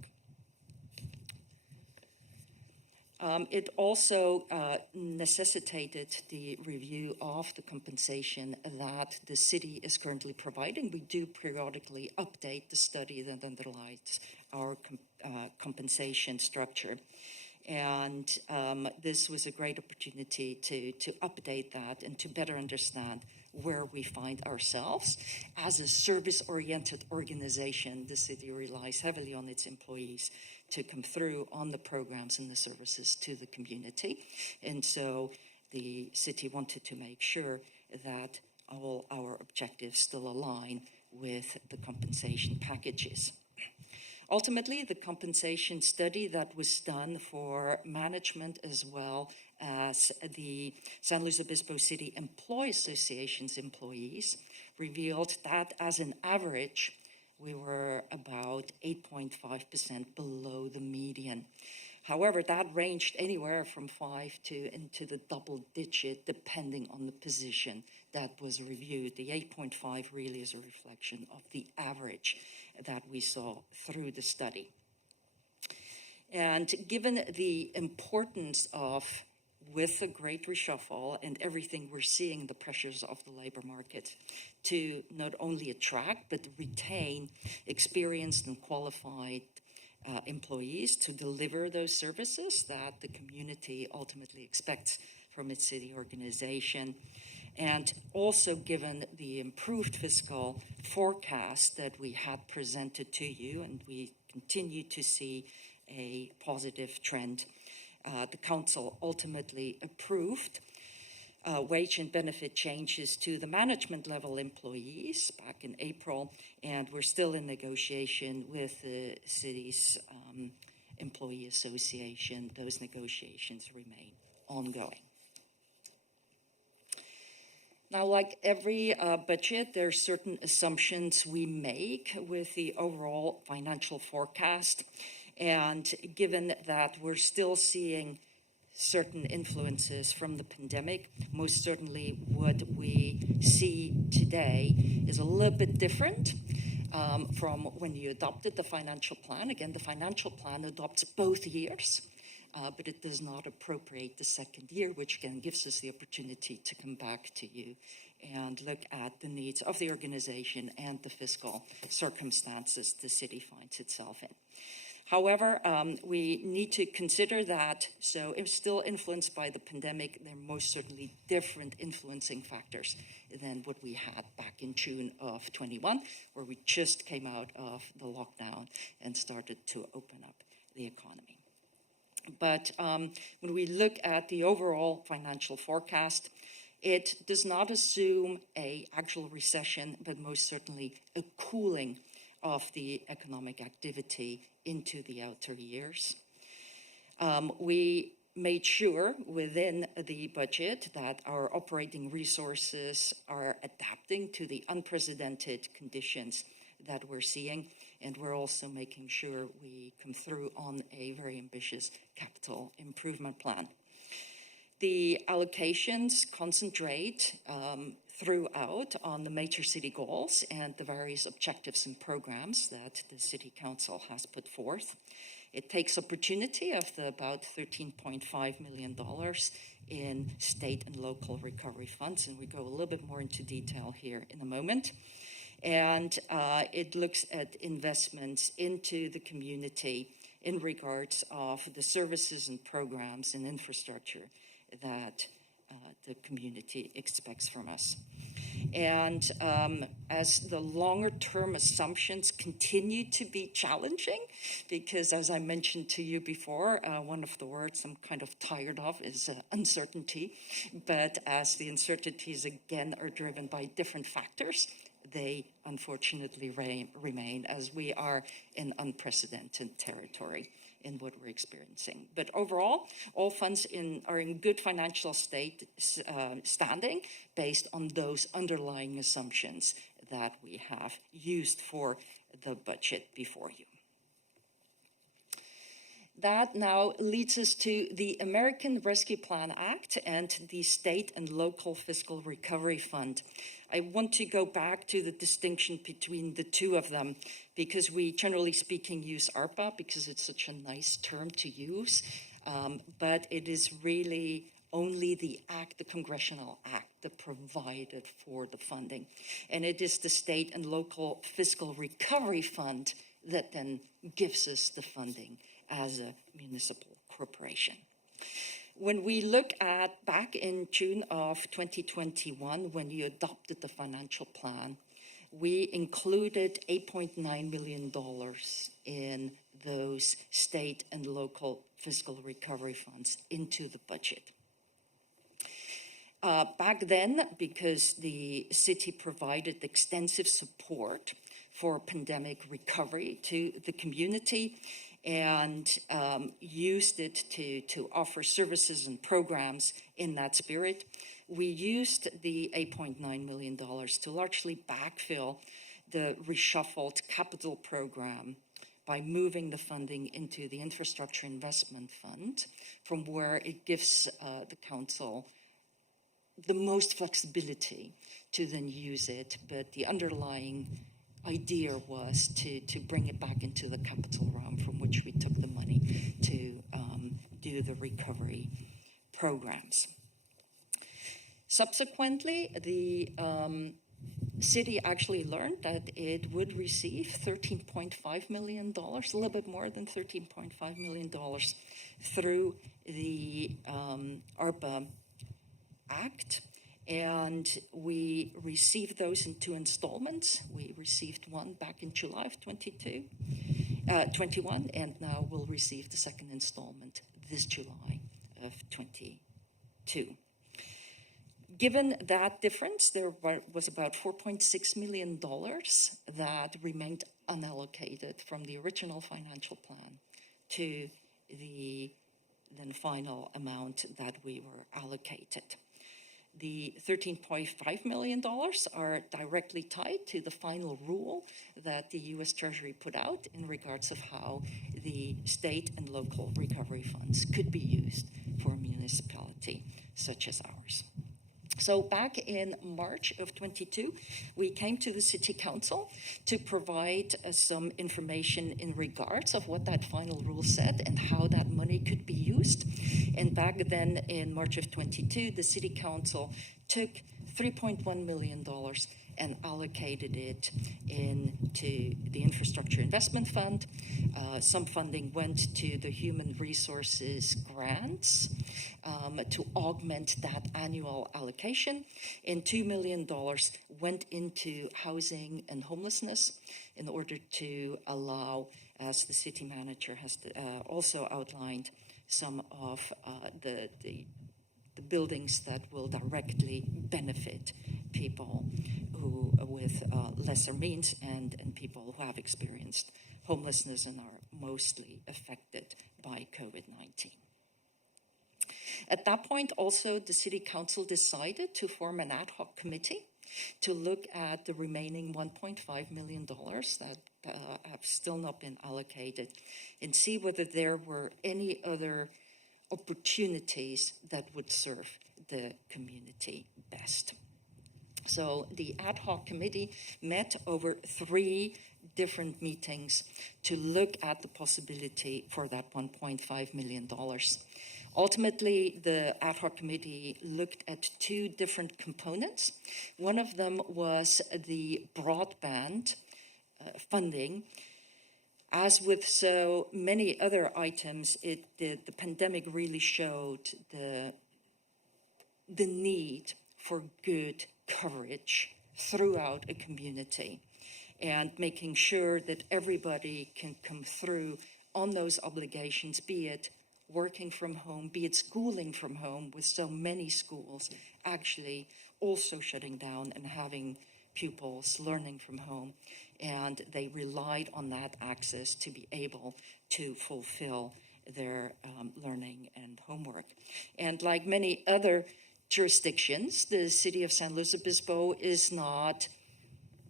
It also necessitated the review of the compensation that the city is currently providing. We do periodically update the study that underlies our compensation structure. And this was a great opportunity to update that and to better understand where we find ourselves. As a service-oriented organization, the city relies heavily on its employees to come through on the programs and the services to the community. And so the city wanted to make sure that all our objectives still align with the compensation packages. Ultimately, the compensation study that was done for management as well as the San Luis Obispo City Employee Association's employees revealed that as an average, we were about 8.5% below the median. However, that ranged anywhere from 5 to into the double digit, depending on the position that was reviewed. The 8.5 really is a reflection of the average that we saw through the study. And given the importance of, with the great reshuffle and everything we're seeing, the pressures of the labor market, to not only attract but retain experienced and qualified employees to deliver those services that the community ultimately expects from its city organization. And also given the improved fiscal forecast that we had presented to you, and we continue to see a positive trend, the council ultimately approved wage and benefit changes to the management level employees back in April, and we're still in negotiation with the city's employee association. Those negotiations remain ongoing. Now, like every budget, there are certain assumptions we make with the overall financial forecast. And given that we're still seeing certain influences from the pandemic, most certainly what we see today is a little bit different from when you adopted the financial plan. Again, the financial plan adopts both years, but it does not appropriate the second year, which again gives us the opportunity to come back to you and look at the needs of the organization and the fiscal circumstances the city finds itself in. However, we need to consider that, so it's still influenced by the pandemic. There are most certainly different influencing factors than what we had back in June of 21, where we just came out of the lockdown and started to open up the economy. But when we look at the overall financial forecast, it does not assume an actual recession, but most certainly a cooling of the economic activity into the outer years. We made sure within the budget that our operating resources are adapting to the unprecedented conditions that we're seeing, and we're also making sure we come through on a very ambitious capital improvement plan. The allocations concentrate throughout on the major city goals and the various objectives and programs that the City Council has put forth. It takes opportunity of the about $13.5 million in state and local recovery funds, and we go a little bit more into detail here in a moment. And it looks at investments into the community in regards of the services and programs and infrastructure that the community expects from us. And as the longer term assumptions continue to be challenging, because as I mentioned to you before, one of the words I'm kind of tired of is uncertainty. But as the uncertainties again are driven by different factors, they unfortunately remain, as we are in unprecedented territory in what we're experiencing. But overall, all funds are in good financial standing based on those underlying assumptions that we have used for the budget before you. That now leads us to the American Rescue Plan Act and the State and Local Fiscal Recovery Fund. I want to go back to the distinction between the two of them, because we, generally speaking, use ARPA because it's such a nice term to use, but it is really only the act, the congressional act, that provided for the funding. And it is the State and Local Fiscal Recovery Fund that then gives us the funding as a municipal corporation. When we look at back in June of 2021, when you adopted the financial plan, we included $8.9 million in those state and local fiscal recovery funds into the budget. Back then, because the city provided extensive support for pandemic recovery to the community and used it to offer services and programs in that spirit, we used the $8.9 million to largely backfill the reshuffled capital program by moving the funding into the Infrastructure Investment Fund, from where it gives the council the most flexibility to then use it. But the underlying idea was to bring it back into the capital realm from which we took the money to do the recovery programs. Subsequently, the city actually learned that it would receive $13.5 million, a little bit more than $13.5 million, through the ARPA Act. And we received those in 2 installments. We received one back in July of 21, and now we'll receive the second installment this July of 22. Given that difference, there was about $4.6 million that remained unallocated from the original financial plan to the then final amount that we were allocated. The $13.5 million are directly tied to the final rule that the U.S. Treasury put out in regards of how the state and local recovery funds could be used for a municipality such as ours. So back in March of 22, we came to the City Council to provide some information in regards of what that final rule said and how that money could be used. And back then in March of 22, the City Council took $3.1 million and allocated it into the Infrastructure Investment Fund. Some funding went to the Human Resources grants to augment that annual allocation, and $2 million went into housing and homelessness in order to allow, as the city manager has also outlined, some of the buildings that will directly benefit people who with lesser means and people who have experienced homelessness and are mostly affected by COVID-19. At that point, also, the City Council decided to form an ad hoc committee to look at the remaining $1.5 million that have still not been allocated and see whether there were any other opportunities that would serve the community best. So the ad hoc committee met over 3 different meetings to look at the possibility for that $1.5 million. Ultimately, the ad hoc committee looked at 2 different components. One of them was the broadband funding. As with so many other items, the pandemic really showed the need for good coverage throughout a community and making sure that everybody can come through on those obligations, be it working from home, be it schooling from home, with so many schools actually also shutting down and having pupils learning from home. And they relied on that access to be able to fulfill their learning and homework. And like many other jurisdictions, the city of San Luis Obispo is not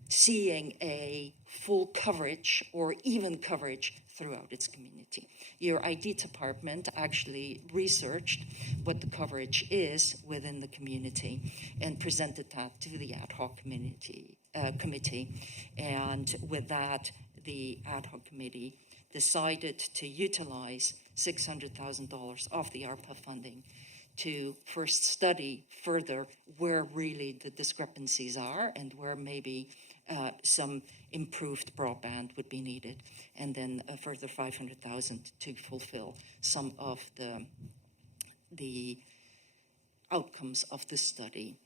seeing a full coverage or even coverage throughout its community. Your ID department actually researched what the coverage is within the community and presented that to the ad hoc committee. And with that, the ad hoc committee decided to utilize $600,000 of the ARPA funding to first study further where really the discrepancies are and where maybe some improved broadband would be needed, and then a further $500,000 to fulfill some of the the outcomes of the study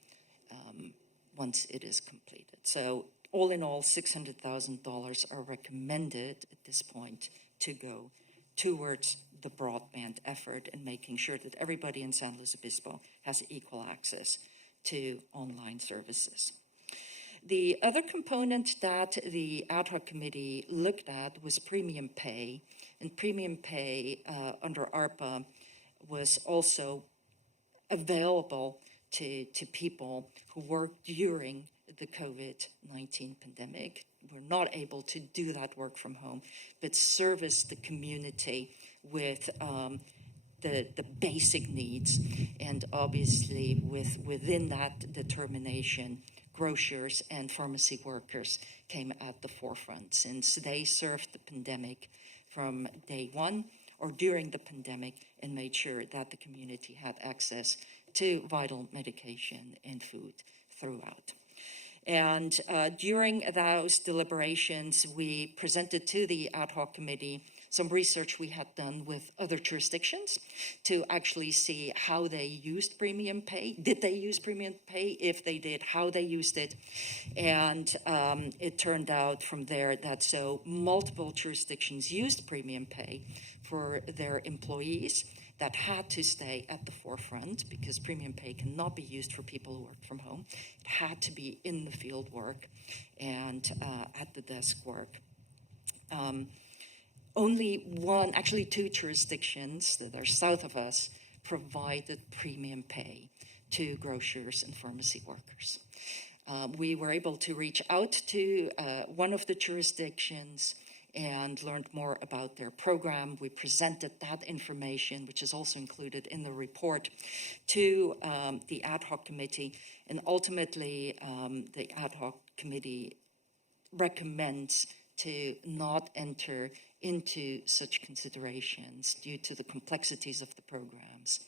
once it is completed. So all in all, $600,000 are recommended at this point to go towards the broadband effort and making sure that everybody in San Luis Obispo has equal access to online services. The other component that the ad hoc committee looked at was premium pay, and premium pay under ARPA was also available to people who worked during the COVID-19 pandemic. Were not able to do that work from home, but service the community with the basic needs, and obviously within that determination, grocers and pharmacy workers came at the forefront since they served the pandemic from day one or during the pandemic and made sure that the community had access to vital medication and food throughout. And during those deliberations, we presented to the ad hoc committee some research we had done with other jurisdictions to actually see how they used premium pay. Did they use premium pay? If they did, how they used it. And it turned out from there that so multiple jurisdictions used premium pay for their employees that had to stay at the forefront because premium pay cannot be used for people who work from home. It had to be in the field work and at the desk work. Only one, actually two jurisdictions that are south of us provided premium pay to grocers and pharmacy workers. We were able to reach out to one of the jurisdictions and learned more about their program. We presented that information, which is also included in the report, to the ad hoc committee. And ultimately, the ad hoc committee recommends to not enter into such considerations due to the complexities of the programs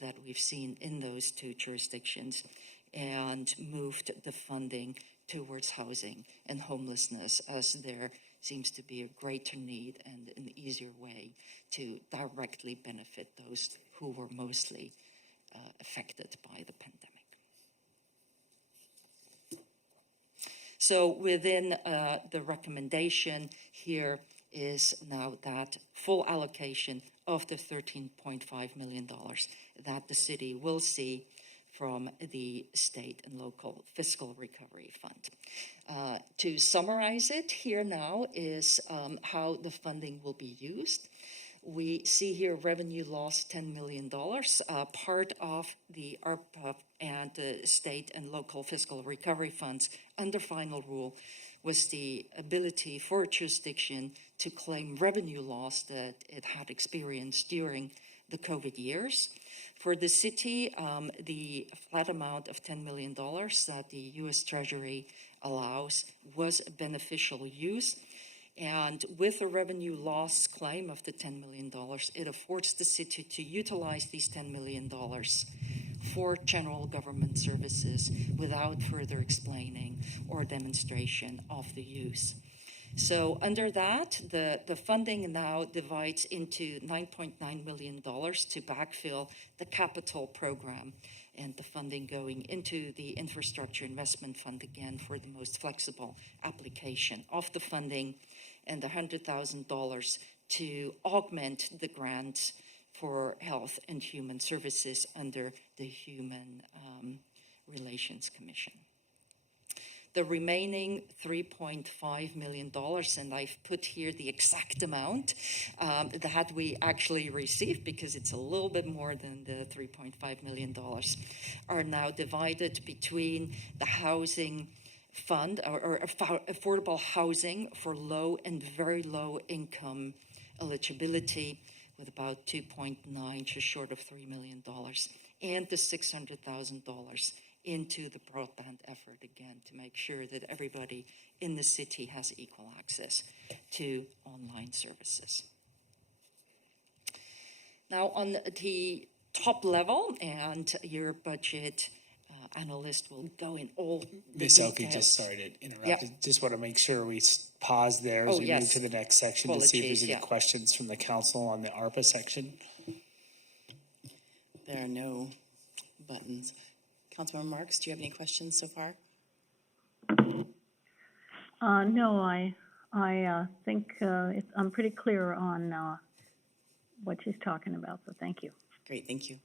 that we've seen in those two jurisdictions, and moved the funding towards housing and homelessness, as there seems to be a greater need and an easier way to directly benefit those who were mostly affected by the pandemic. So within the recommendation here is now that full allocation of the $13.5 million that the city will see from the state and local fiscal recovery fund. To summarize it here now is how the funding will be used. We see here revenue loss $10 million. Part of the ARPA and the state and local fiscal recovery funds under final rule was the ability for a jurisdiction to claim revenue loss that it had experienced during the COVID years. For the city, the flat amount of $10 million that the U.S. Treasury allows was a beneficial use. And with a revenue loss claim of the $10 million, it affords the city to utilize these $10 million for general government services without further explaining or demonstration of the use. So under that, the funding now divides into $9.9 million to backfill the capital program, and the funding going into the infrastructure investment fund again for the most flexible application of the funding, and $100,000 to augment the grants for health and human services under the Human Relations Commission. The remaining $3.5 million, and I've put here the exact amount that we actually received because it's a little bit more than the $3.5 million, are now divided between the housing fund or affordable housing for low and very low income eligibility with about 2.9, just short of $3 million, and the $600,000 into the broadband effort again to make sure that everybody in the city has equal access to online services. Now on the top level, and your budget analyst will go in all the Ms. Elke, details. just sorry to interrupt. Yep. Just want to make sure we pause there as Oh, we yes. move to the next section to see if there's Apologies, any yeah. questions from the council on the ARPA section. There are no buttons. Councilmember Marks, do you have any questions so far? No, I think I'm pretty clear on what she's talking about, so thank you. Great, thank you.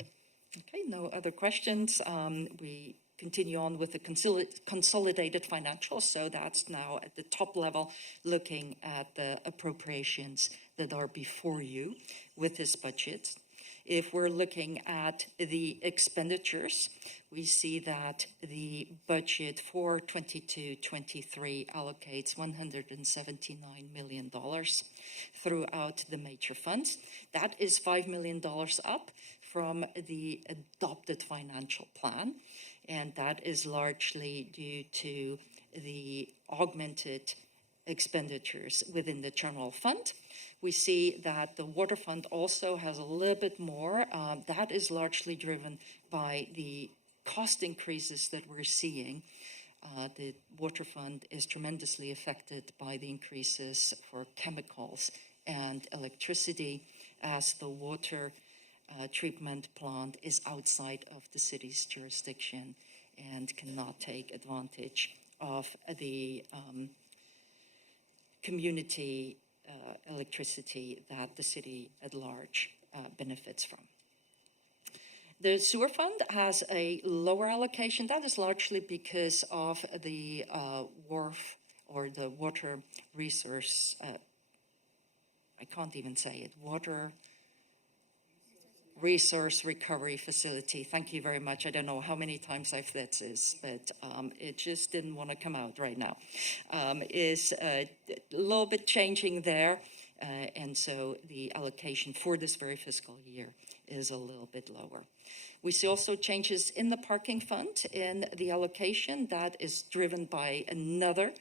Okay, no other questions. We continue on with the consolidated financials. So that's now at the top level, looking at the appropriations that are before you with this budget. If we're looking at the expenditures, we see that the budget for 22-23 allocates $179 million throughout the major funds. That is $5 million up from the adopted financial plan, and that is largely due to the augmented expenditures within the general fund. We see that the water fund also has a little bit more. That is largely driven by the cost increases that we're seeing. The water fund is tremendously affected by the increases for chemicals and electricity, as the water treatment plant is outside of the city's jurisdiction and cannot take advantage of the community electricity that the city at large benefits from. The sewer fund has a lower allocation. That is largely because of the wharf or the water resource, I can't even say it, water resource recovery facility. Thank you very much. I don't know how many times I've said this, but it just didn't want to come out right now. Is a little bit changing there, and so the allocation for this very fiscal year is a little bit lower. We see also changes in the parking fund in the allocation. That is driven by another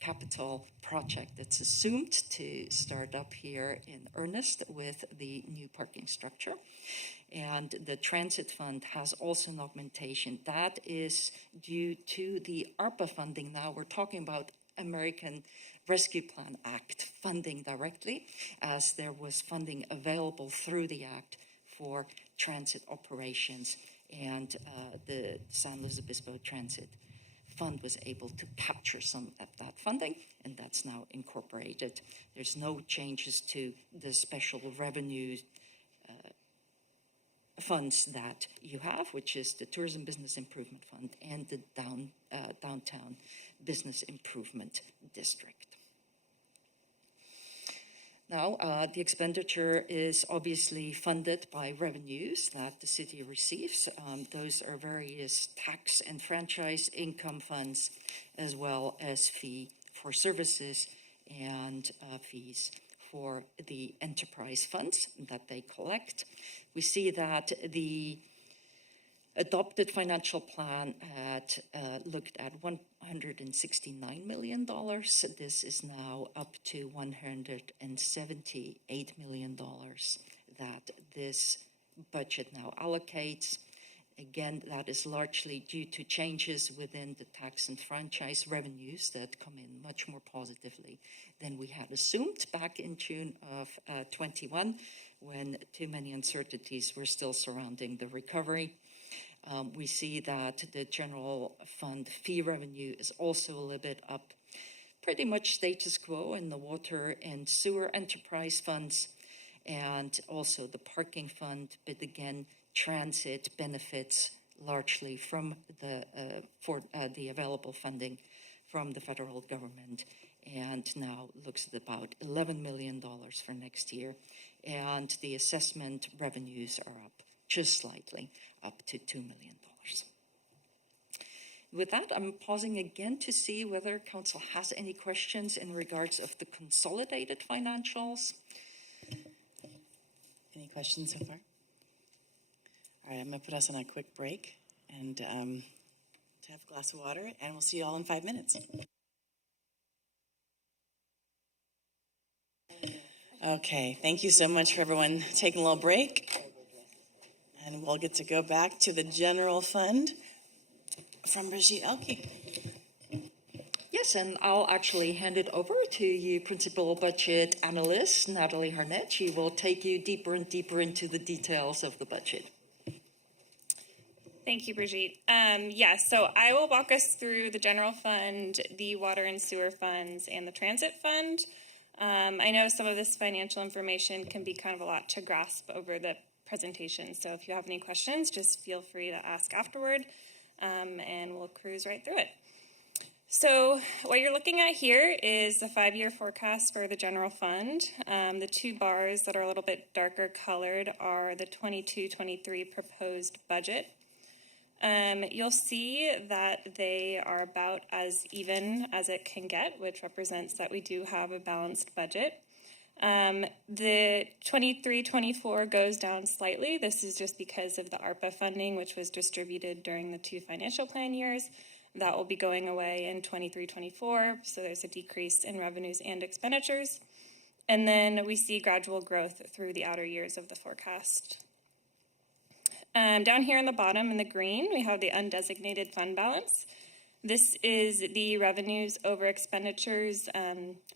capital project that's assumed to start up here in earnest with the new parking structure. And the transit fund has also an augmentation. That is due to the ARPA funding. Now we're talking about American Rescue Plan Act funding directly, as there was funding available through the Act for transit operations, and the San Luis Obispo Transit Fund was able to capture some of that funding, and that's now incorporated. There's no changes to the special revenue funds that you have, which is the Tourism Business Improvement Fund and the Downtown Business Improvement District. Now, the expenditure is obviously funded by revenues that the city receives. Those are various tax and franchise income funds, as well as fee for services and fees for the enterprise funds that they collect. We see that the adopted financial plan had looked at $169 million. This is now up to $178 million that this budget now allocates. Again, that is largely due to changes within the tax and franchise revenues that come in much more positively than we had assumed back in June of 21, when too many uncertainties were still surrounding the recovery. We see that the general fund fee revenue is also a little bit up, pretty much status quo in the water and sewer enterprise funds, and also the parking fund, but again, transit benefits largely from the available funding from the federal government, and now looks at about $11 million for next year, and the assessment revenues are up just slightly, up to $2 million. With that, I'm pausing again to see whether council has any questions in regards of the consolidated financials. Any questions so far? All right, I'm going to put us on a quick break and to have a glass of water, and we'll see you all in 5 minutes. Okay, thank you so much for everyone taking a little break. And we'll get to go back to the general fund from Brigitte Elke. Yes, process, and I'll actually hand it over to you, Principal Budget Analyst Natalie Harnett. She will take you deeper and deeper into the details of the budget. Thank you, Brigitte. Yes, so I will walk us through the general fund, the water and sewer funds, and the transit fund. I know some of this financial information can be kind of a lot to grasp over the presentation, so if you have any questions, just feel free to ask afterward, and we'll cruise right through it. So what you're looking at here is the 5-year forecast for the general fund. The two bars that are a little bit darker colored are the 22-23 proposed budget. You'll see that they are about as even as it can get, which represents that we do have a balanced budget. The 23-24 goes down slightly. This is just because of the ARPA funding, which was distributed during the 2 financial plan years. That will be going away in 23-24, so there's a decrease in revenues and expenditures. And then we see gradual growth through the outer years of the forecast. Down here in the bottom in the green, we have the undesignated fund balance. This is the revenues over expenditures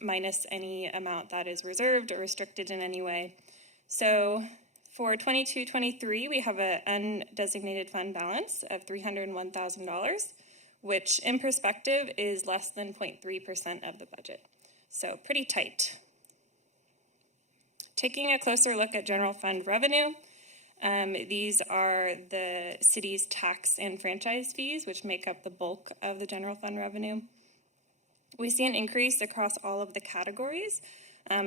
minus any amount that is reserved or restricted in any way. So for 22-23, we have an undesignated fund balance of $301,000, which in perspective is less than 0.3% of the budget. So pretty tight. Taking a closer look at general fund revenue, these are the city's tax and franchise fees, which make up the bulk of the general fund revenue. We see an increase across all of the categories,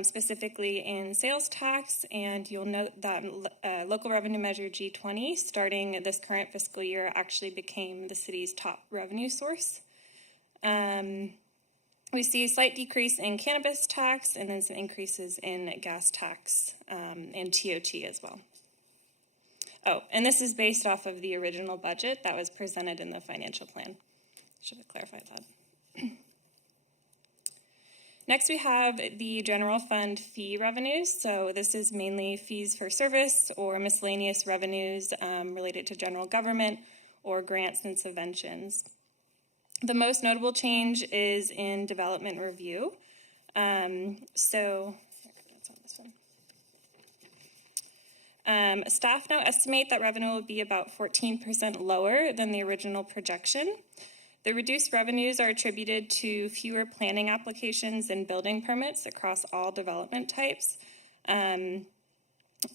specifically in sales tax, and you'll note that local revenue measure G20, starting this current fiscal year, actually became the city's top revenue source. We see a slight decrease in cannabis tax, and then some increases in gas tax and TOT as well. Oh, and this is based off of the original budget that was presented in the financial plan. Should have clarified that. Next, we have the general fund fee revenues. So this is mainly fees for service or miscellaneous revenues related to general government or grants and subventions. The most notable change is in development review. Staff now estimate that revenue will be about 14% lower than the original projection. The reduced revenues are attributed to fewer planning applications and building permits across all development types,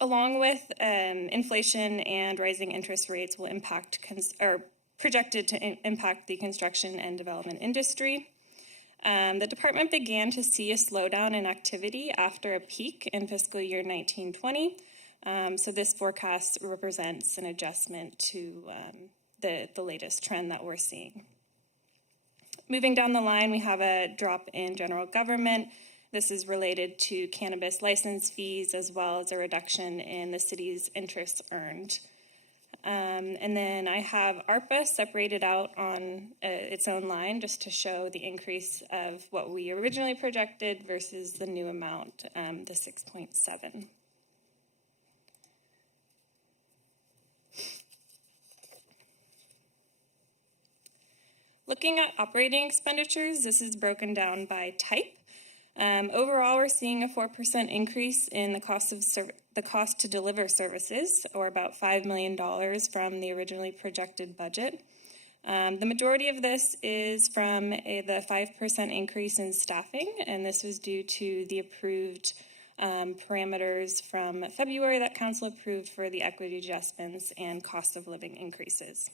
along with inflation and rising interest rates will impact projected to impact the construction and development industry. The department began to see a slowdown in activity after a peak in fiscal year 1920. So this forecast represents an adjustment to the latest trend that we're seeing. Moving down the line, we have a drop in general government. This is related to cannabis license fees as well as a reduction in the city's interest earned. And then I have ARPA separated out on its own line just to show the increase of what we originally projected versus the new amount, the 6.7. Looking at operating expenditures, this is broken down by type. Overall, we're seeing a 4% increase in the cost to deliver services, or about $5 million from the originally projected budget. The majority of this is from the 5% increase in staffing, and this was due to the approved parameters from February that Council approved for the equity adjustments and cost of living increases.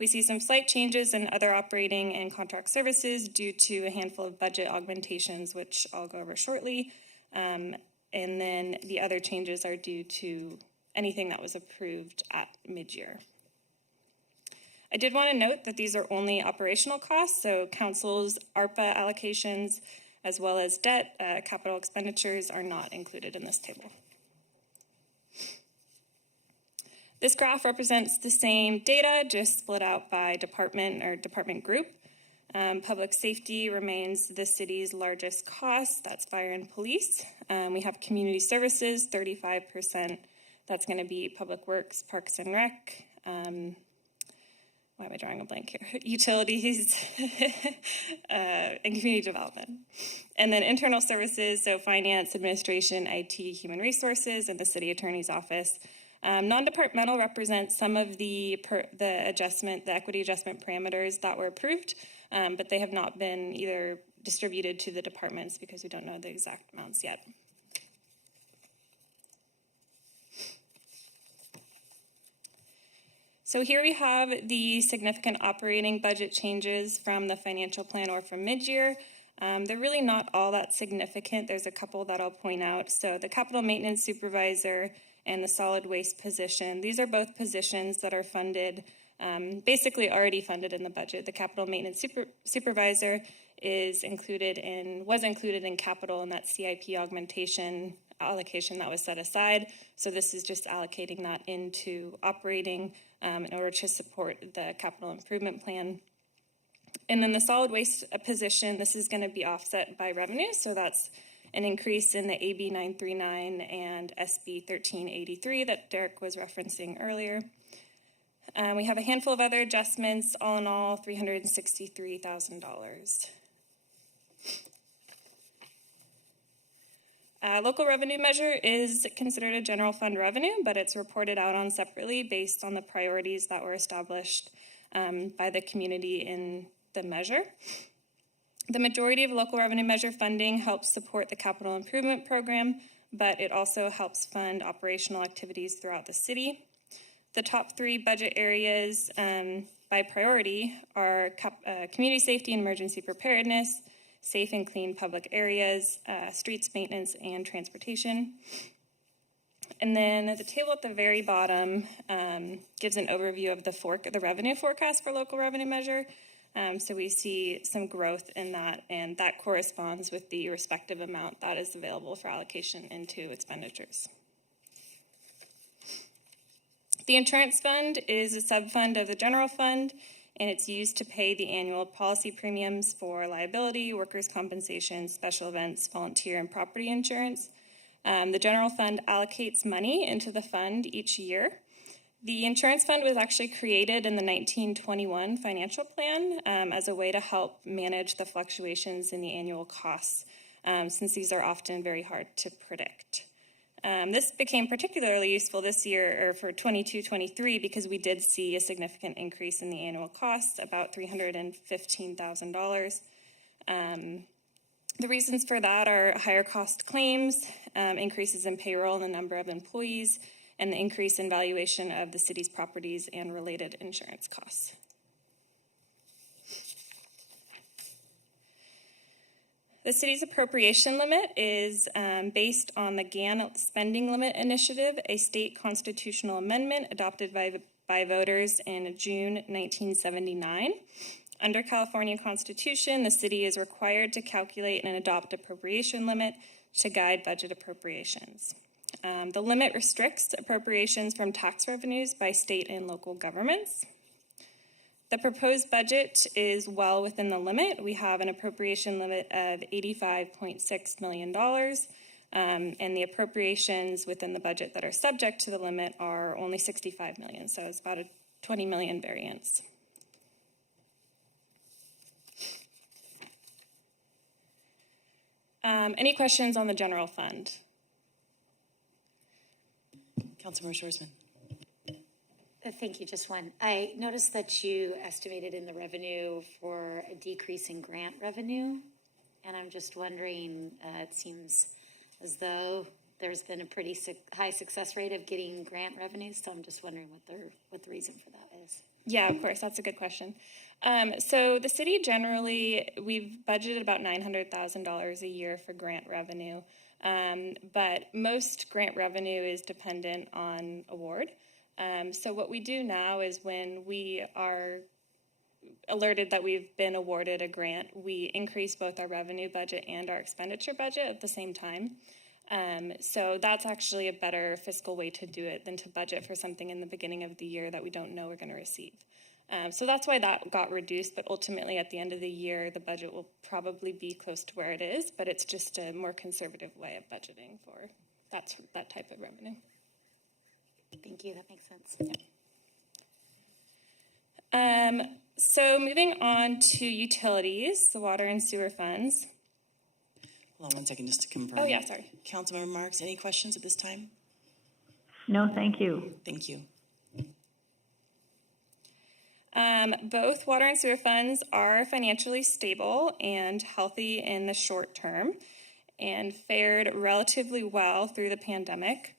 We see some slight changes in other operating and contract services due to a handful of budget augmentations, which I'll go over shortly. And then the other changes are due to anything that was approved at mid-year. I did want to note that these are only operational costs, so Council's ARPA allocations as well as debt capital expenditures are not included in this table. This graph represents the same data, just split out by department or department group. Public safety remains the city's largest cost. That's fire and police. We have community services, 35%. That's going to be public works, parks and rec. why am I drawing a blank here? Utilities and community development. And then internal services, so finance, administration, IT, human resources, and the city attorney's office. Non-departmental represents some of the equity adjustment parameters that were approved, but they have not been either distributed to the departments because we don't know the exact amounts yet. So here we have the significant operating budget changes from the financial plan or from mid-year. They're really not all that significant. There's a couple that I'll point out. So the capital maintenance supervisor and the solid waste position, these are both positions that are funded, basically already funded in the budget. The capital maintenance supervisor was included in capital in that CIP augmentation allocation that was set aside. So this is just allocating that into operating in order to support the capital improvement plan. And then the solid waste position, this is going to be offset by revenue. So that's an increase in the AB 939 and SB 1383 that Derek was referencing earlier. We have a handful of other adjustments, all in all, $363,000. Local revenue measure is considered a general fund revenue, but it's reported out on separately based on the priorities that were established by the community in the measure. The majority of local revenue measure funding helps support the capital improvement program, but it also helps fund operational activities throughout the city. The top three budget areas by priority are community safety and emergency preparedness, safe and clean public areas, streets maintenance, and transportation. And then the table at the very bottom gives an overview of the revenue forecast for local revenue measure. So we see some growth in that, and that corresponds with the respective amount that is available for allocation into expenditures. The insurance fund is a subfund of the general fund, and it's used to pay the annual policy premiums for liability, workers' compensation, special events, volunteer, and property insurance. The general fund allocates money into the fund each year. The insurance fund was actually created in the 1921 financial plan as a way to help manage the fluctuations in the annual costs, since these are often very hard to predict. This became particularly useful this year, or for 22-23, because we did see a significant increase in the annual costs, about $315,000. The reasons for that are higher cost claims, increases in payroll and the number of employees, and the increase in valuation of the city's properties and related insurance costs. The city's appropriation limit is based on the GAN spending limit initiative, a state constitutional amendment adopted by voters in June 1979. Under California Constitution, the city is required to calculate and adopt appropriation limit to guide budget appropriations. The limit restricts appropriations from tax revenues by state and local governments. The proposed budget is well within the limit. We have an appropriation limit of $85.6 million, and the appropriations within the budget that are subject to the limit are only $65 million, so it's about a $20 million variance. Any questions on the general fund? Councilmember Shorsman. Thank you. Just one. I noticed that you estimated in the revenue for a decrease in grant revenue, and I'm just wondering, it seems as though there's been a pretty high success rate of getting grant revenues, so I'm just wondering what the reason for that is. Yeah, of course. That's a good question. So the city generally, we've budgeted about $900,000 a year for grant revenue, but most grant revenue is dependent on award. So what we do now is when we are alerted that we've been awarded a grant, we increase both our revenue budget and our expenditure budget at the same time. So that's actually a better fiscal way to do it than to budget for something in the beginning of the year that we don't know we're going to receive. So that's why that got reduced, but ultimately at the end of the year, the budget will probably be close to where it is, but it's just a more conservative way of budgeting for that type of revenue. Thank you. That makes sense. So moving on to utilities, the water and sewer funds. Hold on one second just to confirm. Oh, yeah, sorry. Councilmember Marks, any questions at this time? No, thank you. Thank you. Both water and sewer funds are financially stable and healthy in the short term and fared relatively well through the pandemic.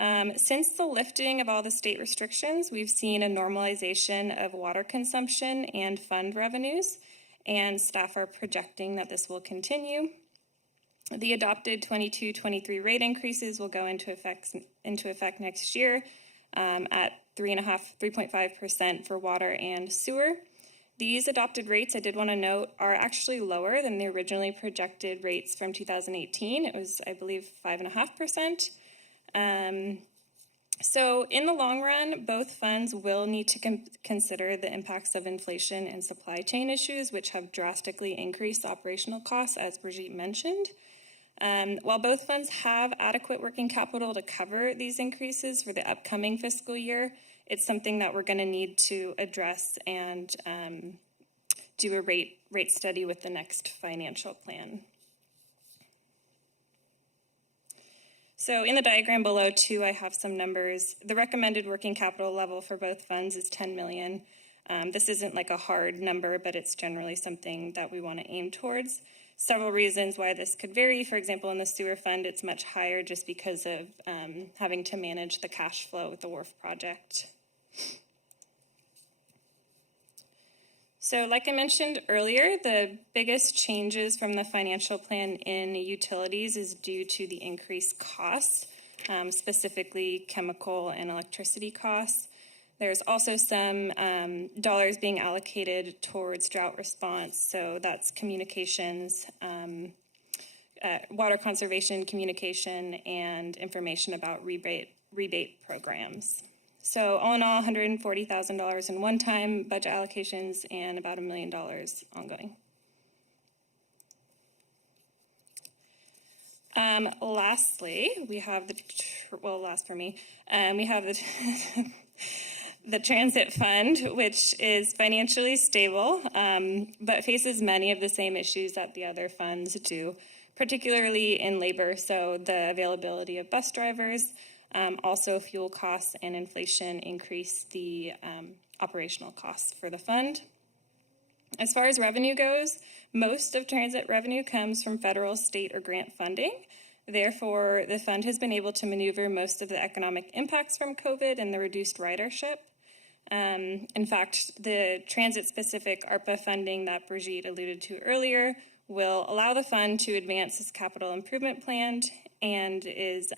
Since the lifting of all the state restrictions, we've seen a normalization of water consumption and fund revenues, and staff are projecting that this will continue. The adopted 22-23 rate increases will go into effect next year at 3.5% for water and sewer. These adopted rates, I did want to note, are actually lower than the originally projected rates from 2018. It was, I believe, 5.5%. So in the long run, both funds will need to consider the impacts of inflation and supply chain issues, which have drastically increased operational costs, as Brigitte mentioned. While both funds have adequate working capital to cover these increases for the upcoming fiscal year, it's something that we're going to need to address and do a rate study with the next financial plan. So in the diagram below too, I have some numbers. The recommended working capital level for both funds is $10 million. This isn't like a hard number, but it's generally something that we want to aim towards. Several reasons why this could vary. For example, in the sewer fund, it's much higher just because of having to manage the cash flow with the wharf project. So like I mentioned earlier, the biggest changes from the financial plan in utilities is due to the increased costs, specifically chemical and electricity costs. There's also some dollars being allocated towards drought response, so that's communications, water conservation communication, and information about rebate programs. So all in all, $140,000 in one-time budget allocations and about $1 million ongoing. Lastly, we have last for me, we have the Transit Fund, which is financially stable, but faces many of the same issues that the other funds do, particularly in labor, so the availability of bus drivers. Also, fuel costs and inflation increase the operational costs for the fund. As far as revenue goes, most of transit revenue comes from federal, state, or grant funding. Therefore, the fund has been able to maneuver most of the economic impacts from COVID and the reduced ridership. In fact, the transit-specific ARPA funding that Brigitte alluded to earlier will allow the fund to advance its capital improvement plan and is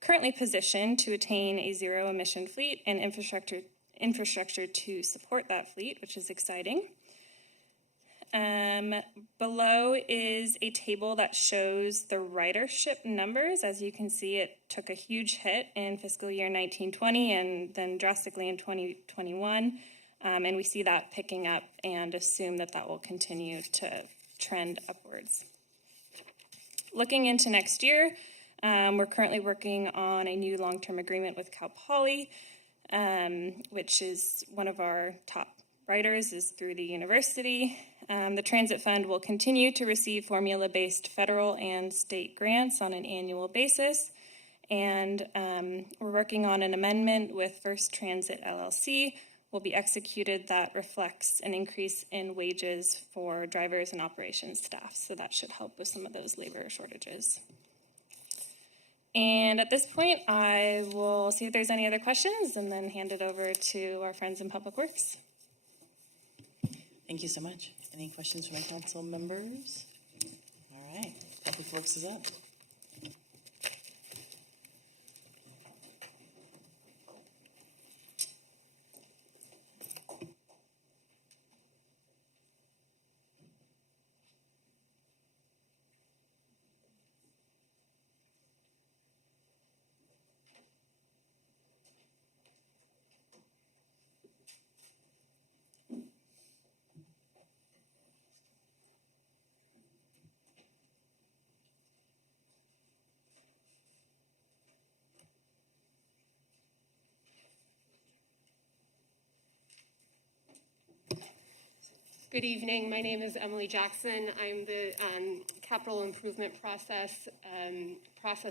currently positioned to attain a zero-emission fleet and infrastructure to support that fleet, which is exciting. Below is a table that shows the ridership numbers. As you can see, it took a huge hit in fiscal year 1920 and then drastically in 2021. And we see that picking up and assume that that will continue to trend upwards. Looking into next year, we're currently working on a new long-term agreement with Cal Poly, which is one of our top writers is through the university. The Transit Fund will continue to receive formula-based federal and state grants on an annual basis. And we're working on an amendment with First Transit LLC will be executed that reflects an increase in wages for drivers and operations staff. So that should help with some of those labor shortages. And at this point, I will see if there's any other questions and then hand it over to our friends in Public Works. Thank you so much. Any questions from my council members? All right, Public Works is up. Good evening. My name is Emily Jackson. I'm the Capital Improvement Process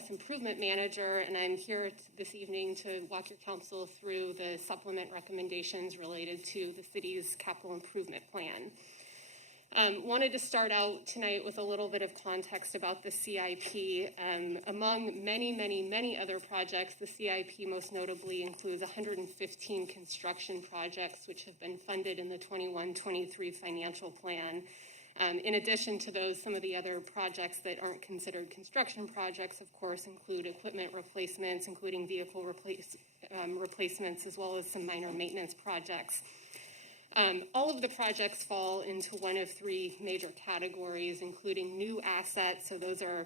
Improvement Manager, and I'm here this evening to walk your council through the supplement recommendations related to the city's capital improvement plan. Wanted to start out tonight with a little bit of context about the CIP. Among many other projects, the CIP most notably includes 115 construction projects which have been funded in the 21-23 financial plan. In addition to those, some of the other projects that aren't considered construction projects, of course, include equipment replacements, including vehicle replacements, as well as some minor maintenance projects. All of the projects fall into one of three major categories, including new assets. So those are,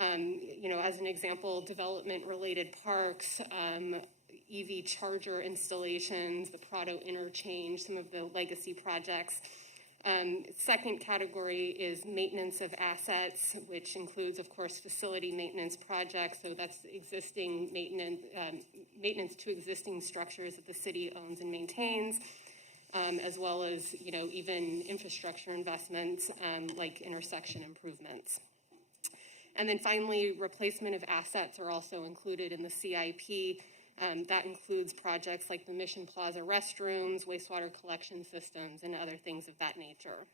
as an example, development-related parks, EV charger installations, the Prado interchange, some of the legacy projects. Second category is maintenance of assets, which includes, of course, facility maintenance projects. So that's existing maintenance to existing structures that the city owns and maintains. As well as, even infrastructure investments like intersection improvements. And then finally, replacement of assets are also included in the CIP. That includes projects like the Mission Plaza restrooms, wastewater collection systems, and other things of that nature.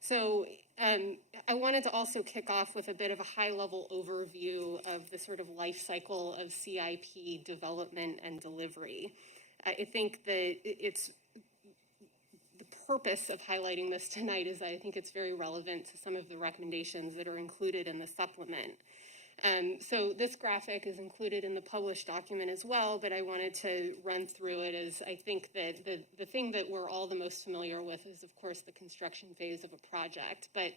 So I wanted to also kick off with a bit of a high-level overview of the sort of life cycle of CIP development and delivery. I think that the purpose of highlighting this tonight is that I think it's very relevant to some of the recommendations that are included in the supplement. So this graphic is included in the published document as well, but I wanted to run through it as I think that the thing that we're all the most familiar with is, of course, the construction phase of a project. But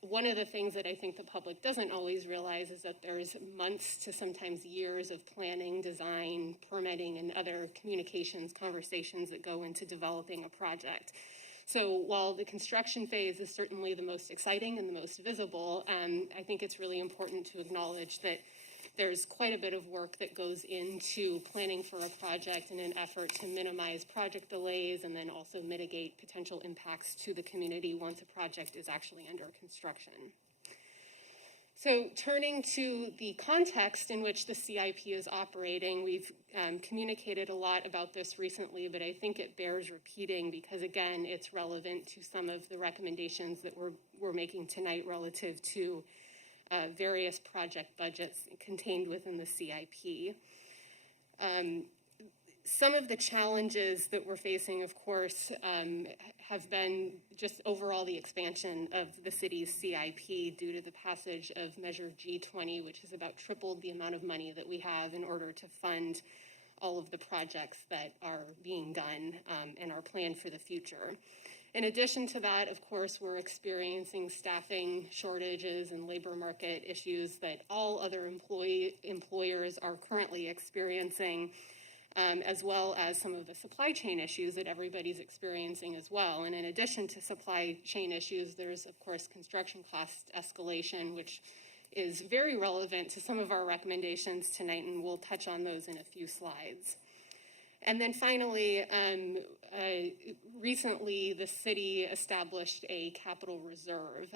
one of the things that I think the public doesn't always realize is that there's months to sometimes years of planning, design, permitting, and other communications, conversations that go into developing a project. So while the construction phase is certainly the most exciting and the most visible, I think it's really important to acknowledge that there's quite a bit of work that goes into planning for a project in an effort to minimize project delays and then also mitigate potential impacts to the community once a project is actually under construction. So turning to the context in which the CIP is operating, we've communicated a lot about this recently, but I think it bears repeating because, again, it's relevant to some of the recommendations that we're making tonight relative to various project budgets contained within the CIP. Some of the challenges that we're facing, of course, have been just overall the expansion of the city's CIP due to the passage of Measure G20, which has about tripled the amount of money that we have in order to fund all of the projects that are being done and are planned for the future. In addition to that, of course, we're experiencing staffing shortages and labor market issues that all other employers are currently experiencing, as well as some of the supply chain issues that everybody's experiencing as well. And in addition to supply chain issues, there's, of course, construction cost escalation, which is very relevant to some of our recommendations tonight, and we'll touch on those in a few slides. And then finally, recently the city established a capital reserve.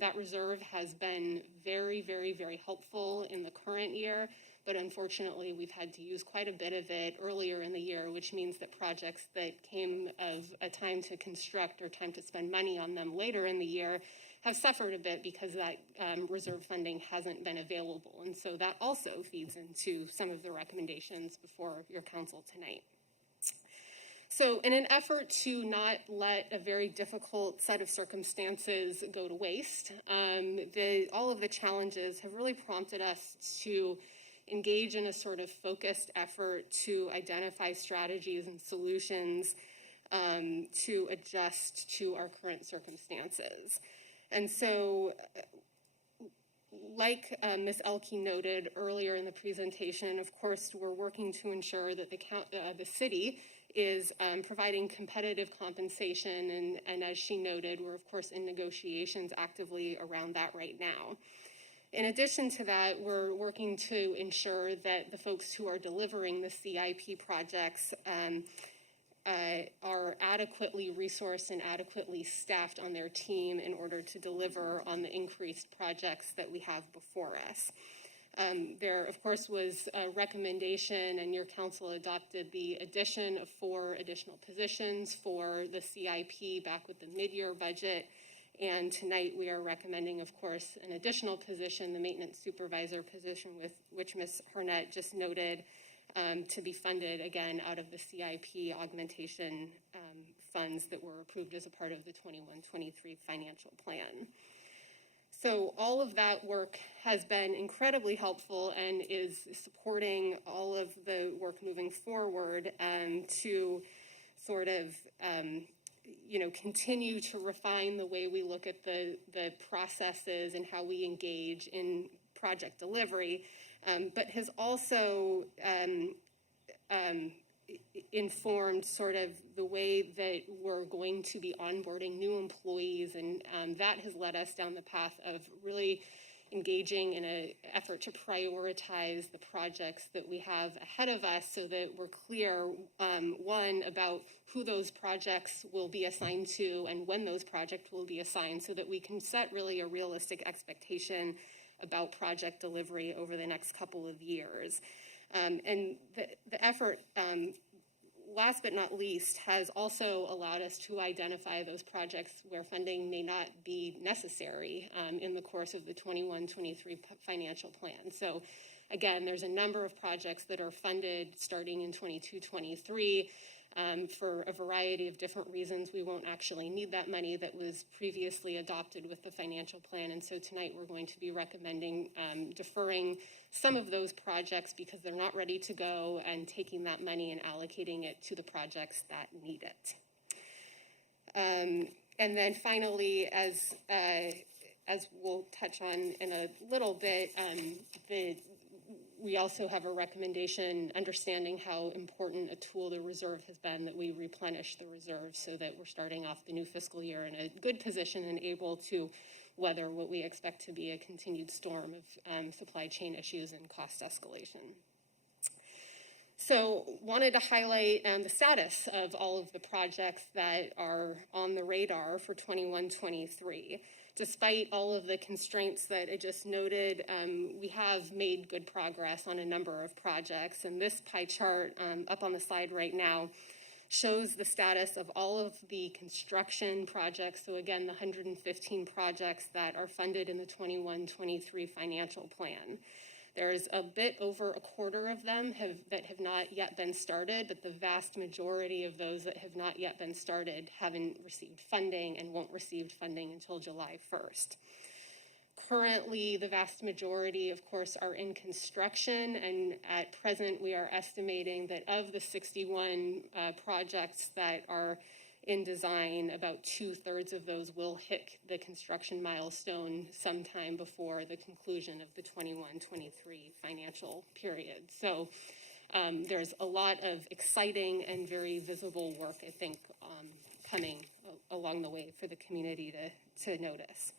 That reserve has been very, very, very helpful in the current year, but unfortunately we've had to use quite a bit of it earlier in the year, which means that projects that came of a time to construct or time to spend money on them later in the year have suffered a bit because that reserve funding hasn't been available. And so that also feeds into some of the recommendations before your council tonight. So in an effort to not let a very difficult set of circumstances go to waste, all of the challenges have really prompted us to engage in a sort of focused effort to identify strategies and solutions to adjust to our current circumstances. And so, like Ms. Elke noted earlier in the presentation, of course, we're working to ensure that the city is providing competitive compensation, and as she noted, we're of course in negotiations actively around that right now. In addition to that, we're working to ensure that the folks who are delivering the CIP projects are adequately resourced and adequately staffed on their team in order to deliver on the increased projects that we have before us. There, of course, was a recommendation, and your council adopted the addition of 4 additional positions for the CIP back with the mid-year budget. And tonight we are recommending, of course, an additional position, the maintenance supervisor position, with which Ms. Harnett just noted, to be funded again out of the CIP augmentation funds that were approved as a part of the 21-23 financial plan. So all of that work has been incredibly helpful and is supporting all of the work moving forward to sort of continue to refine the way we look at the processes and how we engage in project delivery, but has also informed sort of the way that we're going to be onboarding new employees, and that has led us down the path of really engaging in an effort to prioritize the projects that we have ahead of us so that we're clear, one, about who those projects will be assigned to and when those projects will be assigned, so that we can set really a realistic expectation about project delivery over the next couple of years. And the effort, last but not least, has also allowed us to identify those projects where funding may not be necessary in the course of the 21-23 financial plan. So again, there's a number of projects that are funded starting in 22-23 for a variety of different reasons. We won't actually need that money that was previously adopted with the financial plan. And so tonight we're going to be recommending deferring some of those projects because they're not ready to go, and taking that money and allocating it to the projects that need it. And then finally, as we'll touch on in a little bit, we also have a recommendation understanding how important a tool the reserve has been, that we replenish the reserve so that we're starting off the new fiscal year in a good position and able to weather what we expect to be a continued storm of supply chain issues and cost escalation. So wanted to highlight the status of all of the projects that are on the radar for 21-23. Despite all of the constraints that I just noted, we have made good progress on a number of projects. And this pie chart up on the slide right now shows the status of all of the construction projects. So again, the 115 projects that are funded in the 21-23 financial plan. There's a bit over a quarter of them that have not yet been started, but the vast majority of those that have not yet been started haven't received funding and won't receive funding until July 1st. Currently, the vast majority, of course, are in construction, and at present we are estimating that of the 61 projects that are in design, about 2/3 of those will hit the construction milestone sometime before the conclusion of the 21-23 financial period. So there's a lot of exciting and very visible work, I think, coming along the way for the community to notice.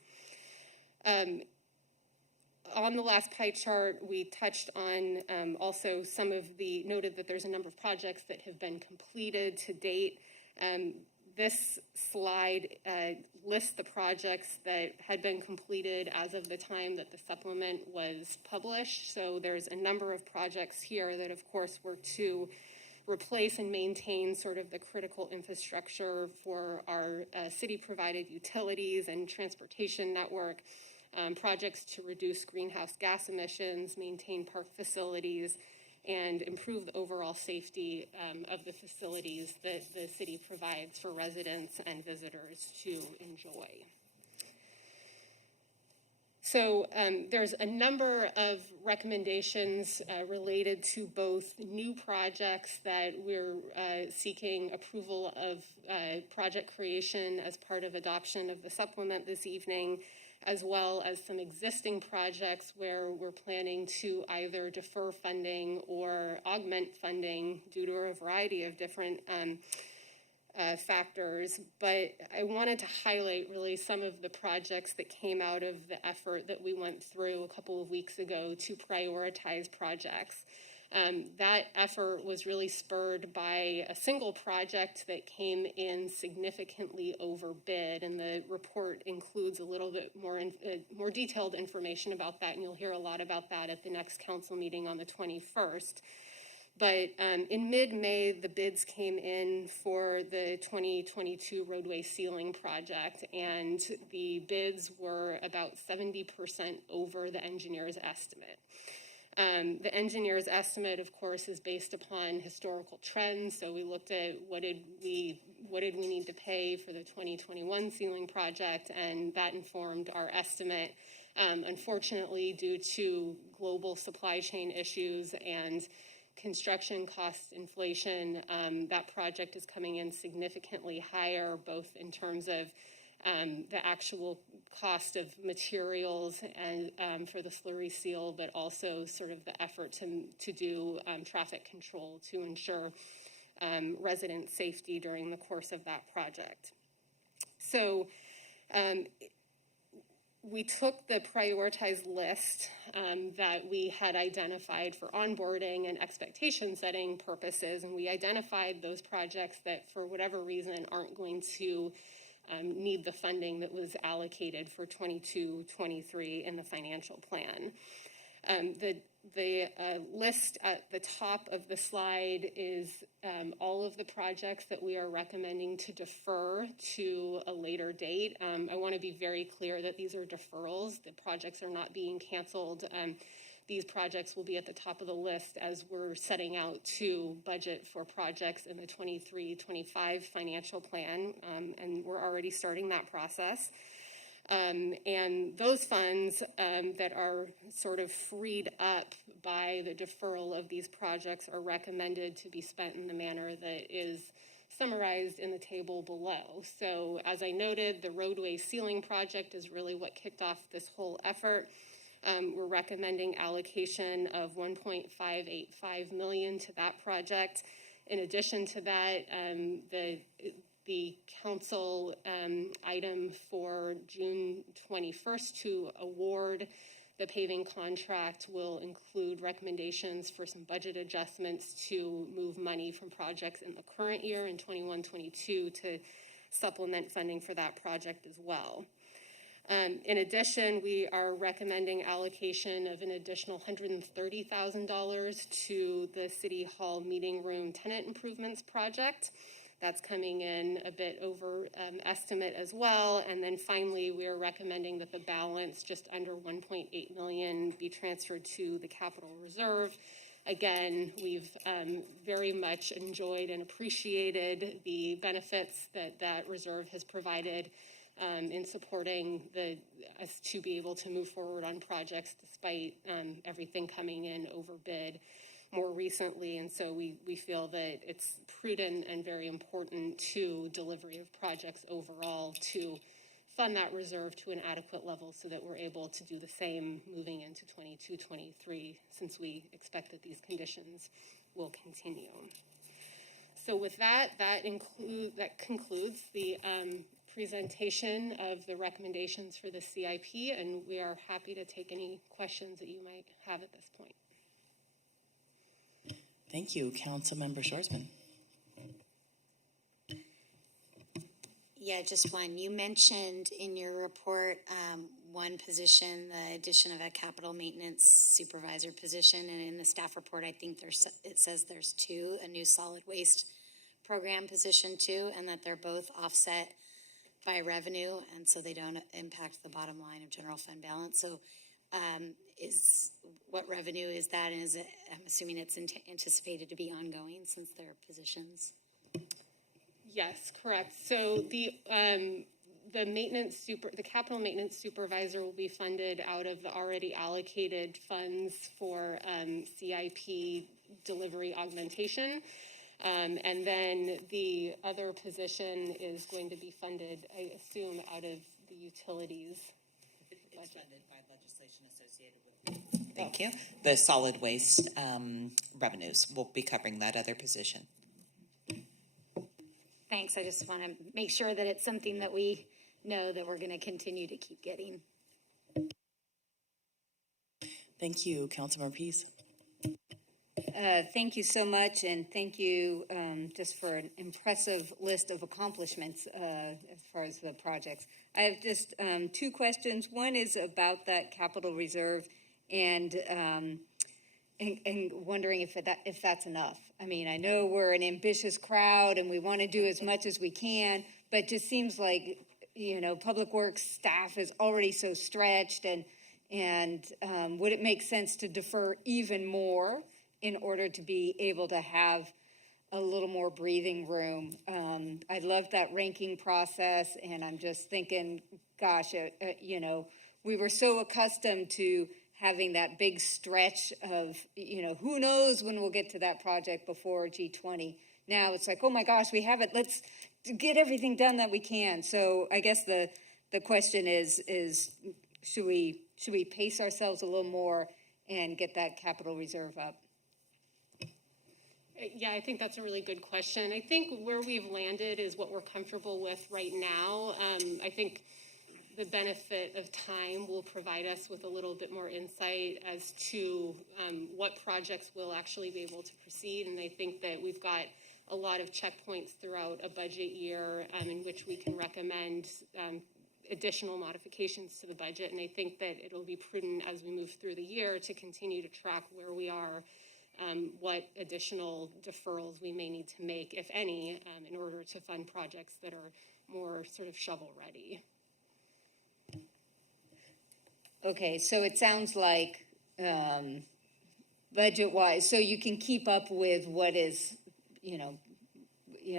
On the last pie chart, we touched on also noted that there's a number of projects that have been completed to date. This slide lists the projects that had been completed as of the time that the supplement was published. So there's a number of projects here that, of course, were to replace and maintain sort of the critical infrastructure for our city-provided utilities and transportation network, projects to reduce greenhouse gas emissions, maintain park facilities, and improve the overall safety of the facilities that the city provides for residents and visitors to enjoy. So there's a number of recommendations related to both new projects that we're seeking approval of project creation as part of adoption of the supplement this evening, as well as some existing projects where we're planning to either defer funding or augment funding due to a variety of different factors. But I wanted to highlight really some of the projects that came out of the effort that we went through a couple of weeks ago to prioritize projects. That effort was really spurred by a single project that came in significantly overbid, and the report includes a little bit more detailed information about that, and you'll hear a lot about that at the next council meeting on the 21st. But in mid-May, the bids came in for the 2022 roadway sealing project, and the bids were about 70% over the engineer's estimate. The engineer's estimate, of course, is based upon historical trends. So we looked at what did we need to pay for the 2021 sealing project, and that informed our estimate. Unfortunately, due to global supply chain issues and construction cost inflation, that project is coming in significantly higher, both in terms of the actual cost of materials and for the slurry seal, but also sort of the effort to do traffic control to ensure resident safety during the course of that project. So we took the prioritized list that we had identified for onboarding and expectation setting purposes, and we identified those projects that for whatever reason aren't going to need the funding that was allocated for 22-23 in the financial plan. The list at the top of the slide is all of the projects that we are recommending to defer to a later date. I want to be very clear that these are deferrals. The projects are not being canceled. These projects will be at the top of the list as we're setting out to budget for projects in the 23-25 financial plan, and we're already starting that process. And those funds that are sort of freed up by the deferral of these projects are recommended to be spent in the manner that is summarized in the table below. So as I noted, the roadway sealing project is really what kicked off this whole effort. We're recommending allocation of $1.585 million to that project. In addition to that, the council item for June 21st to award the paving contract will include recommendations for some budget adjustments to move money from projects in the current year in 21-22 to supplement funding for that project as well. In addition, we are recommending allocation of an additional $130,000 to the City Hall Meeting Room Tenant Improvements Project. That's coming in a bit over estimate as well. And then finally, we are recommending that the balance, just under $1.8 million, be transferred to the capital reserve. Again, we've very much enjoyed and appreciated the benefits that that reserve has provided in supporting us to be able to move forward on projects despite everything coming in over bid more recently. And so we feel that it's prudent and very important to delivery of projects overall to fund that reserve to an adequate level so that we're able to do the same moving into 22-23, since we expect that these conditions will continue. So with that, that concludes the presentation of the recommendations for the CIP, and we are happy to take any questions that you might have at this point. Thank you, Councilmember Shorsman. Yeah, just one. You mentioned in your report one position, the addition of a capital maintenance supervisor position, and in the staff report, I think it says there's two, a new solid waste program position too, and that they're both offset by revenue, and so they don't impact the bottom line of general fund balance. So what revenue is that, and is it, I'm assuming it's anticipated to be ongoing since they're positions? Yes, correct. So the capital maintenance supervisor will be funded out of the already allocated funds for CIP delivery augmentation. And then the other position is going to be funded, I assume, out of the utilities. It's funded by legislation associated with. Thank you. The solid waste revenues will be covering that other position. Thanks. I just want to make sure that it's something that we know that we're going to continue to keep getting. Thank you, Councilmember Pease. Thank you so much, and thank you just for an impressive list of accomplishments as far as the projects. I have just two questions. One is about that capital reserve, and wondering if that's enough. I mean, I know we're an ambitious crowd, and we want to do as much as we can, but it just seems like, Public Works staff is already so stretched, and would it make sense to defer even more in order to be able to have a little more breathing room? I love that ranking process, and I'm just thinking, gosh, we were so accustomed to having that big stretch of, who knows when we'll get to that project before G20. Now it's like, oh my gosh, we have it. Let's get everything done that we can. So I guess the question is should we pace ourselves a little more and get that capital reserve up? Yeah, I think that's a really good question. I think where we've landed is what we're comfortable with right now. I think the benefit of time will provide us with a little bit more insight as to what projects will actually be able to proceed. And I think that we've got a lot of checkpoints throughout a budget year in which we can recommend additional modifications to the budget. And I think that it'll be prudent as we move through the year to continue to track where we are, what additional deferrals we may need to make, if any, in order to fund projects that are more sort of shovel ready. Okay, so it sounds like budget-wise, so you can keep up with what is,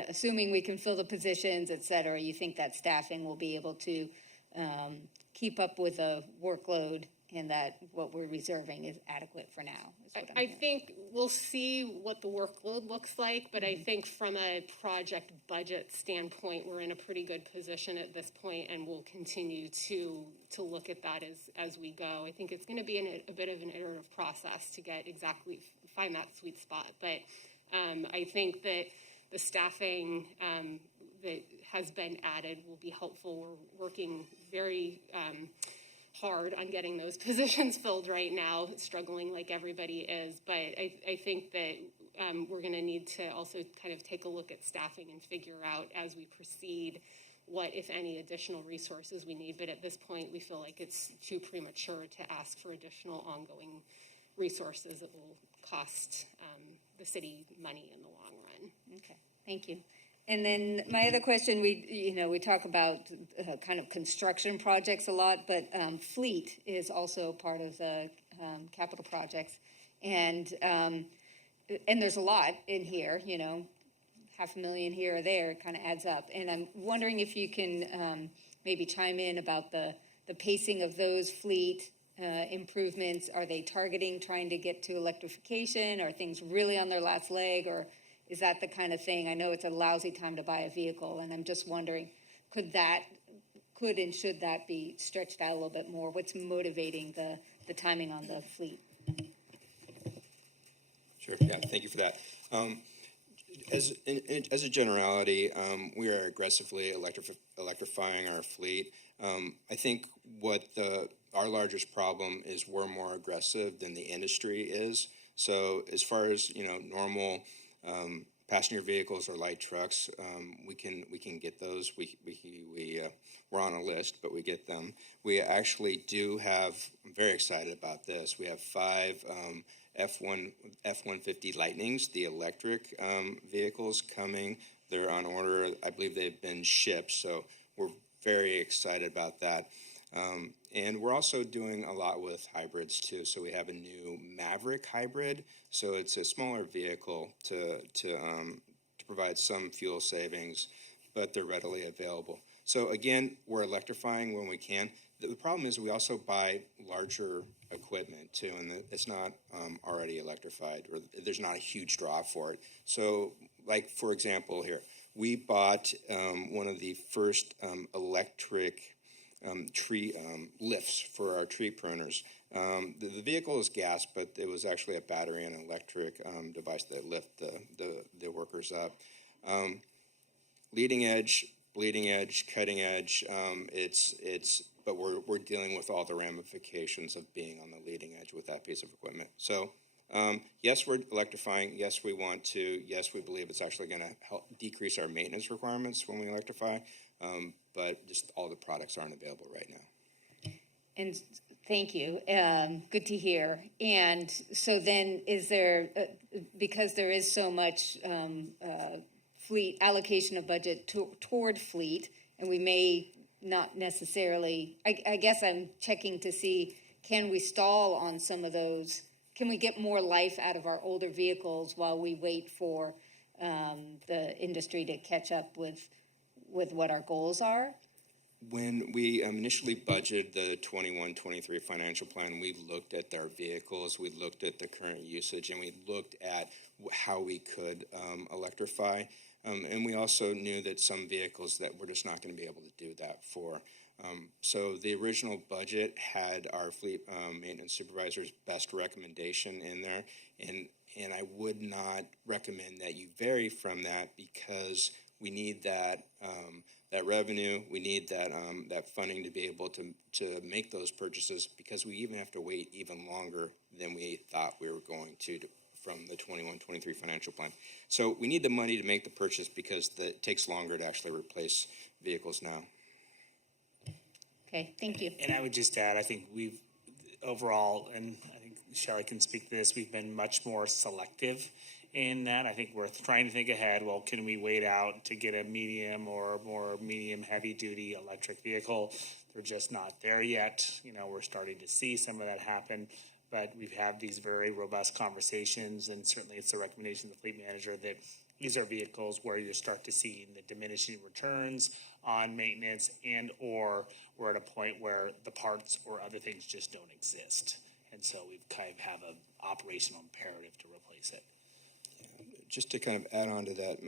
assuming we can fill the positions, et cetera, you think that staffing will be able to keep up with a workload and that what we're reserving is adequate for now? I think we'll see what the workload looks like, but I think from a project budget standpoint, we're in a pretty good position at this point, and we'll continue to look at that as we go. I think it's going to be a bit of an iterative process to find that sweet spot, but I think that the staffing that has been added will be helpful. We're working very hard on getting those positions filled right now, struggling like everybody is. But I think that we're going to need to also kind of take a look at staffing and figure out as we proceed what, if any, additional resources we need. But at this point, we feel like it's too premature to ask for additional ongoing resources that will cost the city money in the long run. Okay, thank you. And then my other question, we talk about kind of construction projects a lot, but fleet is also part of the capital projects, and there's a lot in here. $500,000 here or there kind of adds up. And I'm wondering if you can maybe chime in about the pacing of those fleet improvements. Are they targeting trying to get to electrification? Are things really on their last leg, or is that the kind of thing? I know it's a lousy time to buy a vehicle, and I'm just wondering, could and should that be stretched out a little bit more? What's motivating the timing on the fleet? Sure. Yeah. Thank you for that. As a generality, we are aggressively electrifying our fleet. I think what our largest problem is we're more aggressive than the industry is. So as far as normal passenger vehicles or light trucks, we can get those. We're on a list, but we get them. We actually do have. I'm very excited about this. We have 5 F-150 Lightnings, the electric vehicles coming. They're on order. I believe they've been shipped, so we're very excited about that. And we're also doing a lot with hybrids too. So we have a new Maverick hybrid. So it's a smaller vehicle to provide some fuel savings, but they're readily available. So again, we're electrifying when we can. The problem is we also buy larger equipment too, and it's not already electrified, or there's not a huge draw for it. So, like for example, here we bought one of the first electric tree lifts for our tree pruners. The vehicle is gas, but it was actually a battery and electric device that lift the workers up. Leading edge, bleeding edge, cutting edge. But we're dealing with all the ramifications of being on the leading edge with that piece of equipment. So Yes, we're electrifying. Yes, we want to. Yes, we believe it's actually going to help decrease our maintenance requirements when we electrify. But just all the products aren't available right now. And thank you. Good to hear. And so then is there, because there is so much fleet allocation of budget toward fleet, and we may not necessarily, I guess I'm checking to see, can we stall on some of those? Can we get more life out of our older vehicles while we wait for the industry to catch up with what our goals are? When we initially budgeted the 21-23 financial plan, we looked at their vehicles, we looked at the current usage, and we looked at how we could electrify. And we also knew that some vehicles that we're just not going to be able to do that for. So the original budget had our fleet maintenance supervisor's best recommendation in there, and I would not recommend that you vary from that because we need that revenue, we need that funding to be able to make those purchases, because we even have to wait even longer than we thought we were going to from the 21-23 financial plan. So we need the money to make the purchase because it takes longer to actually replace vehicles now. Okay, thank you. And I would just add, I think we've overall, and I think Shelley can speak to this, we've been much more selective in that. I think we're trying to think ahead. Well, can we wait out to get a medium or more medium heavy duty electric vehicle? They're just not there yet. We're starting to see some of that happen, but we've had these very robust conversations, and certainly it's the recommendation of the fleet manager that these are vehicles where you start to see the diminishing returns on maintenance, and or we're at a point where the parts or other things just don't exist. And so we've kind of have an operational imperative to replace it. Just to kind of add on to that,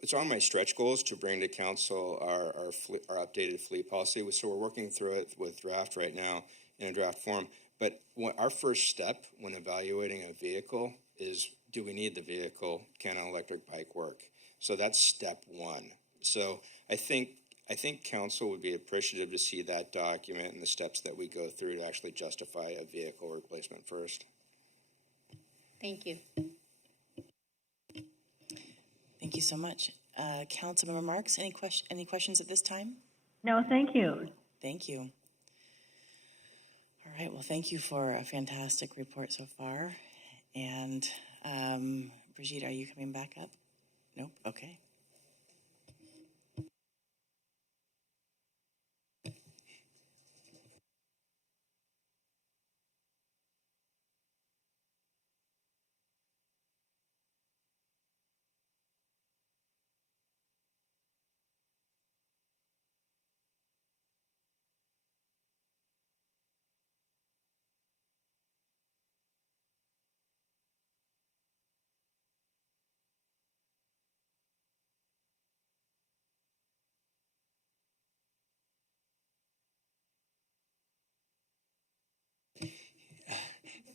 it's on my stretch goals to bring to council our updated fleet policy. So we're working through it with draft right now in a draft form. But our first step when evaluating a vehicle is, do we need the vehicle? Can an electric bike work? So that's step one. So I think council would be appreciative to see that document and the steps that we go through to actually justify a vehicle replacement first. Thank you. Thank you so much. Councilmember Marks, any questions at this time? No, thank you. Thank you. All right, well, thank you for a fantastic report so far. And Brigitte, are you coming back up? Nope, okay.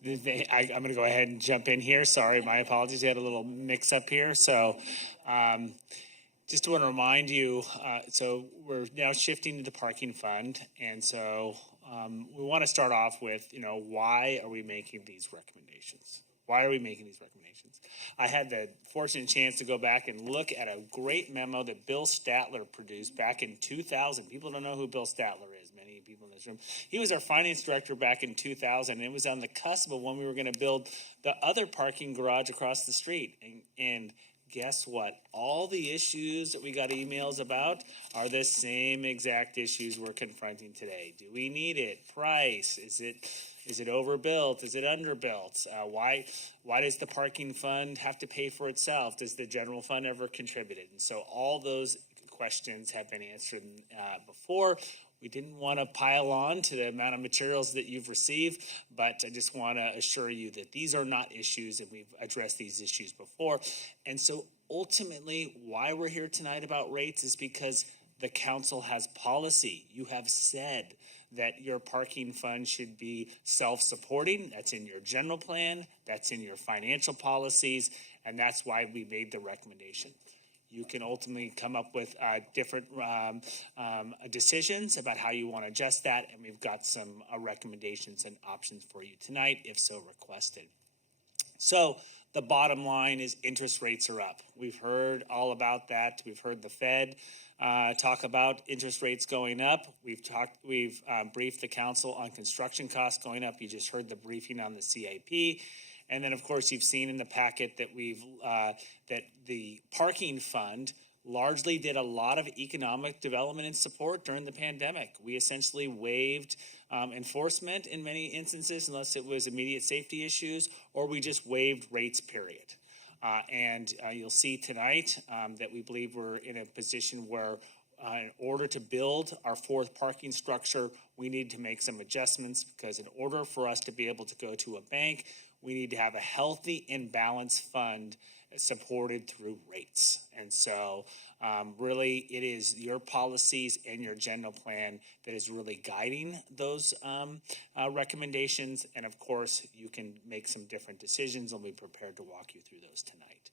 I'm going to go ahead and jump in here. Sorry, my apologies. I had a little mix up here. So just want to remind you, so we're now shifting to the parking fund. And so we want to start off with, why are we making these recommendations? Why are we making these recommendations? I had the fortunate chance to go back and look at a great memo that Bill Statler produced back in 2000. People don't know who Bill Statler is, many people in this room. He was our finance director back in 2000, and it was on the cusp of when we were going to build the other parking garage across the street. And guess what? All the issues that we got emails about are the same exact issues we're confronting today. Do we need it? Price? Is it overbuilt? Is it underbuilt? Why does the parking fund have to pay for itself? Does the general fund ever contribute it? And so all those questions have been answered before. We didn't want to pile on to the amount of materials that you've received, but I just want to assure you that these are not issues, and we've addressed these issues before. And so ultimately, why we're here tonight about rates is because the council has policy. You have said that your parking fund should be self-supporting. That's in your general plan. That's in your financial policies. And that's why we made the recommendation. You can ultimately come up with different decisions about how you want to adjust that, and we've got some recommendations and options for you tonight, if so requested. So the bottom line is interest rates are up. We've heard all about that. We've heard the Fed talk about interest rates going up. We've briefed the council on construction costs going up. You just heard the briefing on the CIP. And then, of course, you've seen in the packet that that the parking fund largely did a lot of economic development and support during the pandemic. We essentially waived enforcement in many instances, unless it was immediate safety issues, or we just waived rates, period. And you'll see tonight that we believe we're in a position where in order to build our fourth parking structure, we need to make some adjustments, because in order for us to be able to go to a bank, we need to have a healthy and balanced fund supported through rates. And so really it is your policies and your general plan that is really guiding those recommendations. And of course, you can make some different decisions, and we'll be prepared to walk you through those tonight.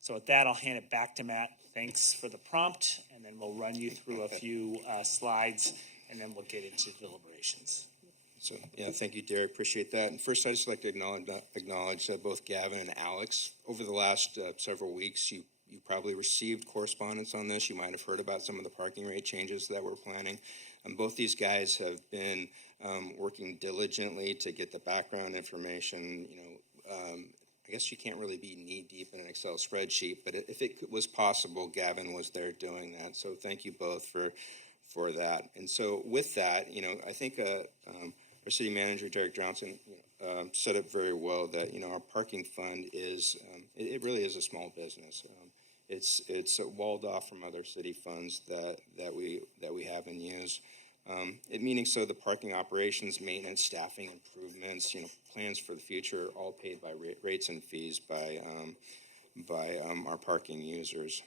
So with that, I'll hand it back to Matt. Thanks for the prompt, and then we'll run you through a few slides, and then we'll get into deliberations. So, yeah, thank you, Derek. Appreciate that. And first, I'd just like to acknowledge both Gavin and Alex. Over the last several weeks, you probably received correspondence on this. You might have heard about some of the parking rate changes that we're planning. Both these guys have been working diligently to get the background information. I guess you can't really be knee-deep in an Excel spreadsheet, but if it was possible, Gavin was there doing that. So thank you both for that. And so with that, I think our city manager, Derek Johnson, said it very well that, our parking fund is, it really is a small business. It's walled off from other city funds that we have and use. Meaning so the parking operations, maintenance, staffing improvements, plans for the future are all paid by rates and fees by our parking users.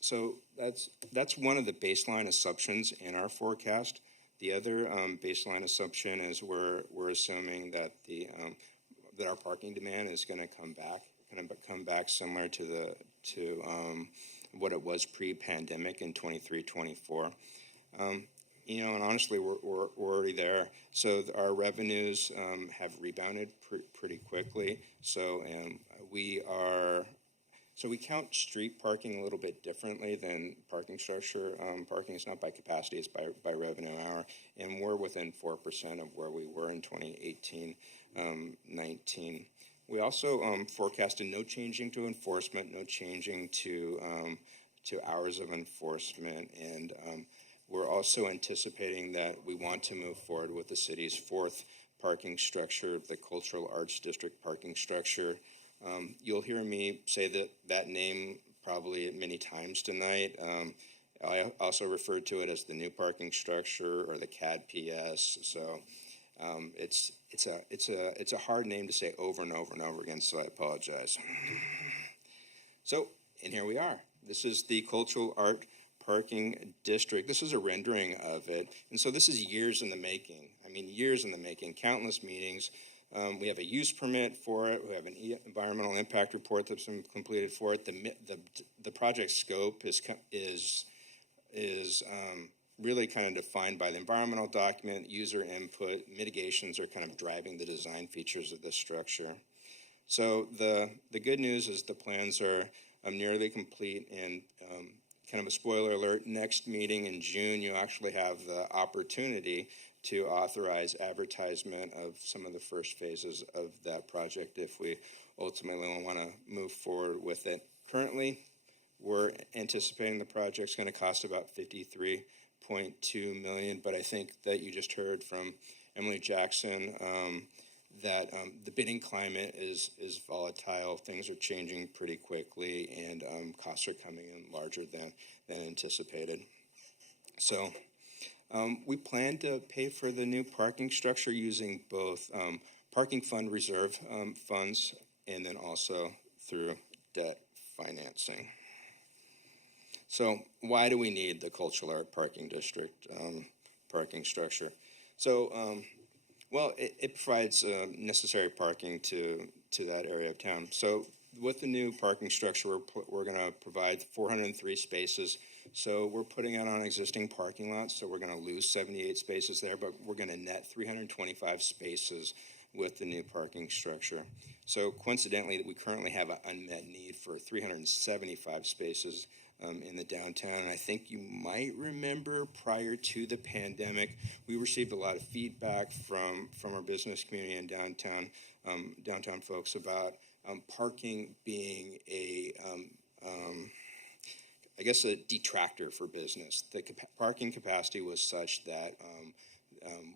So that's one of the baseline assumptions in our forecast. The other baseline assumption is we're assuming that that our parking demand is going to come back similar to what it was pre-pandemic in 23-24. And honestly, we're already there. So our revenues have rebounded pretty quickly. So we count street parking a little bit differently than parking structure. Parking is not by capacity, it's by revenue hour. And we're within 4% of where we were in 2018-19. We also forecasted no changing to enforcement, no changing to hours of enforcement. And we're also anticipating that we want to move forward with the city's fourth parking structure, the Cultural Arts District parking structure. You'll hear me say that name probably many times tonight. I also refer to it as the new parking structure or the CAD-PS. So it's a hard name to say over and over and over again. So I apologize. So, and here we are. This is the Cultural Art Parking District. This is a rendering of it. And so this is years in the making. Years in the making, countless meetings. We have a use permit for it. We have an environmental impact report that's been completed for it. The project scope is really kind of defined by the environmental document, user input. Mitigations are kind of driving the design features of this structure. So the good news is the plans are nearly complete, and kind of a spoiler alert, next meeting in June, you actually have the opportunity to authorize advertisement of some of the first phases of that project if we ultimately want to move forward with it. Currently, we're anticipating the project's going to cost about $53.2 million, but I think that you just heard from Emily Jackson that the bidding climate is volatile. Things are changing pretty quickly, and costs are coming in larger than anticipated. So we plan to pay for the new parking structure using both parking fund reserve funds and then also through debt financing. So why do we need the Cultural Art Parking District parking structure? So, well, it provides necessary parking to that area of town. So with the new parking structure, we're going to provide 403 spaces. So we're putting it on existing parking lots, so we're going to lose 78 spaces there, but we're going to net 325 spaces with the new parking structure. So coincidentally, we currently have an unmet need for 375 spaces in the downtown. And I think you might remember prior to the pandemic, we received a lot of feedback from our business community and downtown folks about parking being I guess a detractor for business. The parking capacity was such that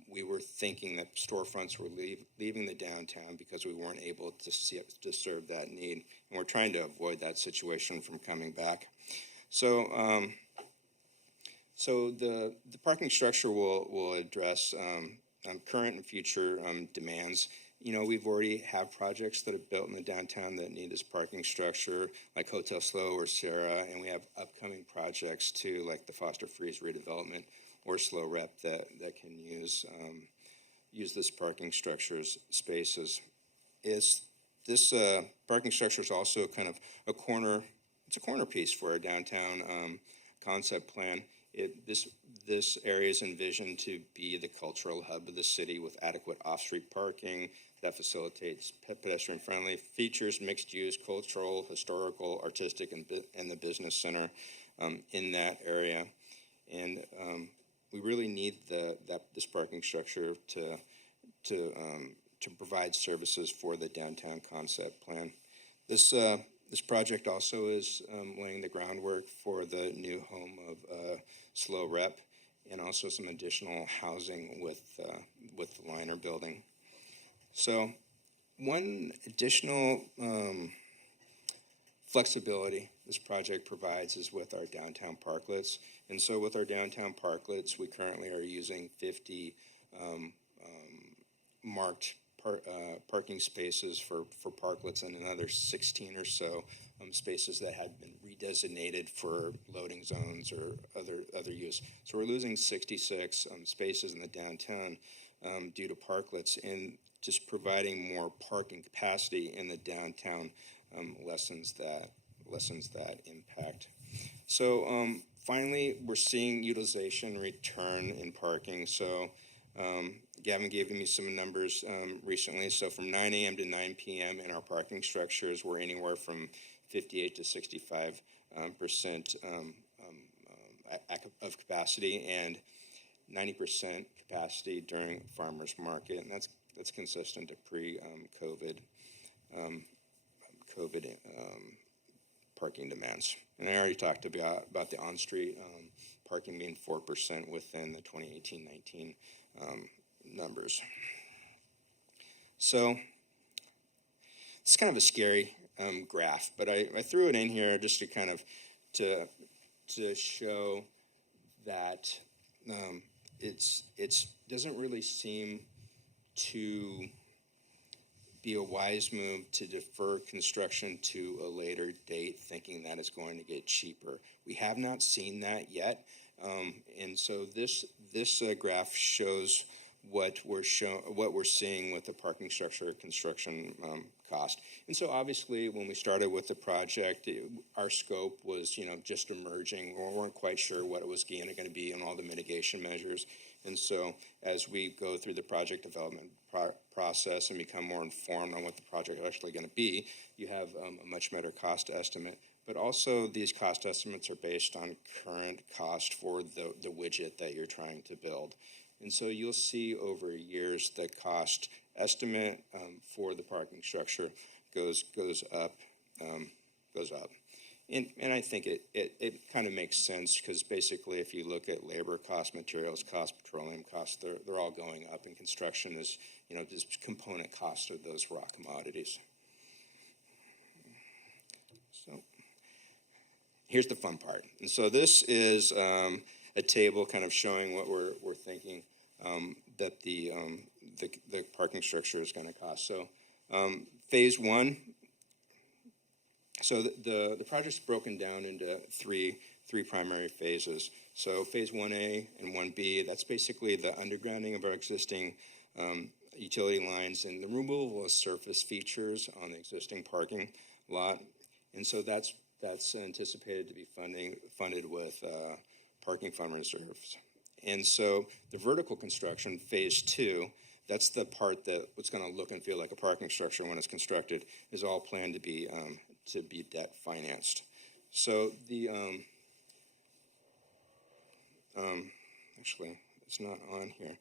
we were thinking that storefronts were leaving the downtown because we weren't able to serve that need. And we're trying to avoid that situation from coming back. So the parking structure will address current and future demands. You know, we've already have projects that are built in the downtown that need this parking structure, like Hotel Lowe or Sarah, and we have upcoming projects too, like the Foster Freeze redevelopment or Slow Rep that can use this parking structure's spaces. This parking structure is also kind of a corner piece for our downtown concept plan. This area is envisioned to be the cultural hub of the city with adequate off-street parking that facilitates pedestrian-friendly features, mixed-use, cultural, historical, artistic, and the business center in that area. And we really need this parking structure to provide services for the downtown concept plan. This project also is laying the groundwork for the new home of Slow Rep, and also some additional housing with the Liner building. So one additional flexibility this project provides is with our downtown parklets. And so with our downtown parklets, we currently are using 50 marked parking spaces for parklets, and another 16 or so spaces that had been redesignated for loading zones or other use. So we're losing 66 spaces in the downtown due to parklets, and just providing more parking capacity in the downtown lessens that impact. So finally, we're seeing utilization return in parking. So Gavin gave me some numbers recently. So from 9 a.m. to 9 p.m. in our parking structures, we're anywhere from 58 to 65% of capacity, and 90% capacity during farmers market, and that's consistent to pre-COVID parking demands. And I already talked about the on-street parking being 4% within the 2018-19 numbers. So it's kind of a scary graph, but I threw it in here just to kind of to show that it doesn't really seem to be a wise move to defer construction to a later date, thinking that it's going to get cheaper. We have not seen that yet, and so this graph shows what we're seeing with the parking structure construction cost. And so obviously, when we started with the project, our scope was just emerging. We weren't quite sure what it was going to be and all the mitigation measures. And so as we go through the project development process and become more informed on what the project is actually going to be, you have a much better cost estimate. But also these cost estimates are based on current cost for the widget that you're trying to build. And so you'll see over years the cost estimate for the parking structure goes up. And I think it kind of makes sense, because basically if you look at labor costs, materials costs, petroleum costs, they're all going up, and construction is this component cost of those raw commodities. So here's the fun part. And so this is a table kind of showing what we're thinking that the parking structure is going to cost. So phase one. So the project's broken down into three primary phases. So phase 1A and 1B, that's basically the undergrounding of our existing utility lines and the removal of surface features on the existing parking lot, and so that's anticipated to be funded with parking fund reserves. And so the vertical construction, phase 2, that's the part that what's going to look and feel like a parking structure when it's constructed, is all planned to be debt financed. So the actually, it's not on here.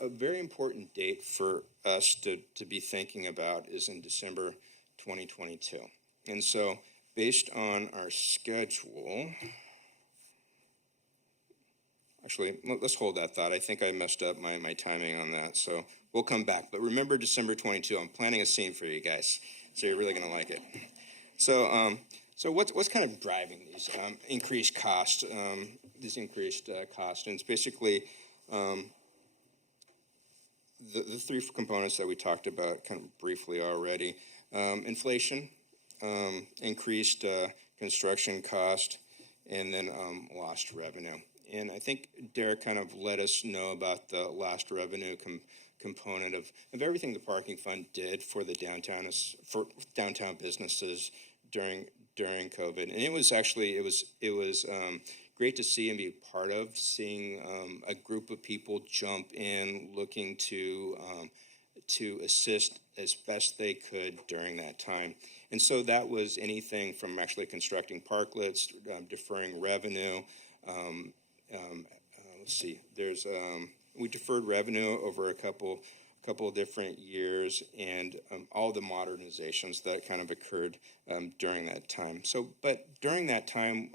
A very important date for us to be thinking about is in December 2022. And so based on our schedule, actually, let's hold that thought. I think I messed up my timing on that, so we'll come back. But remember December 22, I'm planning a scene for you guys, so you're really gonna like it. So, so what's kind of driving these increased costs? These increased costs, and it's basically the three components that we talked about kind of briefly already. Inflation, increased construction cost, and then lost revenue. And I think Derek kind of let us know about the lost revenue component of everything the parking fund did for the downtown businesses during COVID. And it was actually great to see and be part of, seeing a group of people jump in looking to assist as best they could during that time. And so that was anything from actually constructing parklets, deferring revenue. Let's see, we deferred revenue over a couple of different years, and all the modernizations that kind of occurred during that time. So, but during that time,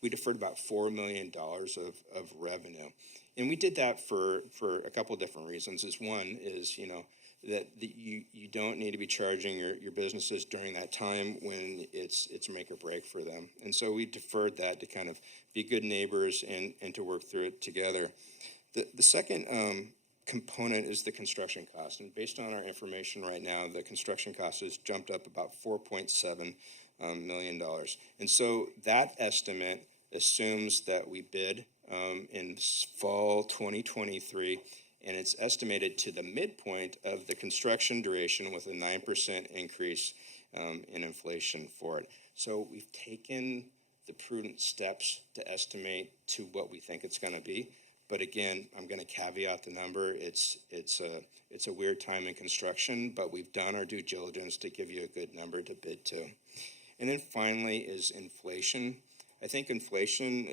we deferred about $4 million of revenue. And we did that for a couple of different reasons. One is, that you don't need to be charging your businesses during that time when it's make or break for them. And so we deferred that to kind of be good neighbors and to work through it together. The second component is the construction cost. And based on our information right now, the construction cost has jumped up about $4.7 million. And so that estimate assumes that we bid in fall 2023, and it's estimated to the midpoint of the construction duration with a 9% increase in inflation for it. So we've taken the prudent steps to estimate to what we think it's going to be. But again, I'm going to caveat the number. It's a weird time in construction, but we've done our due diligence to give you a good number to bid to. And then finally is inflation. I think inflation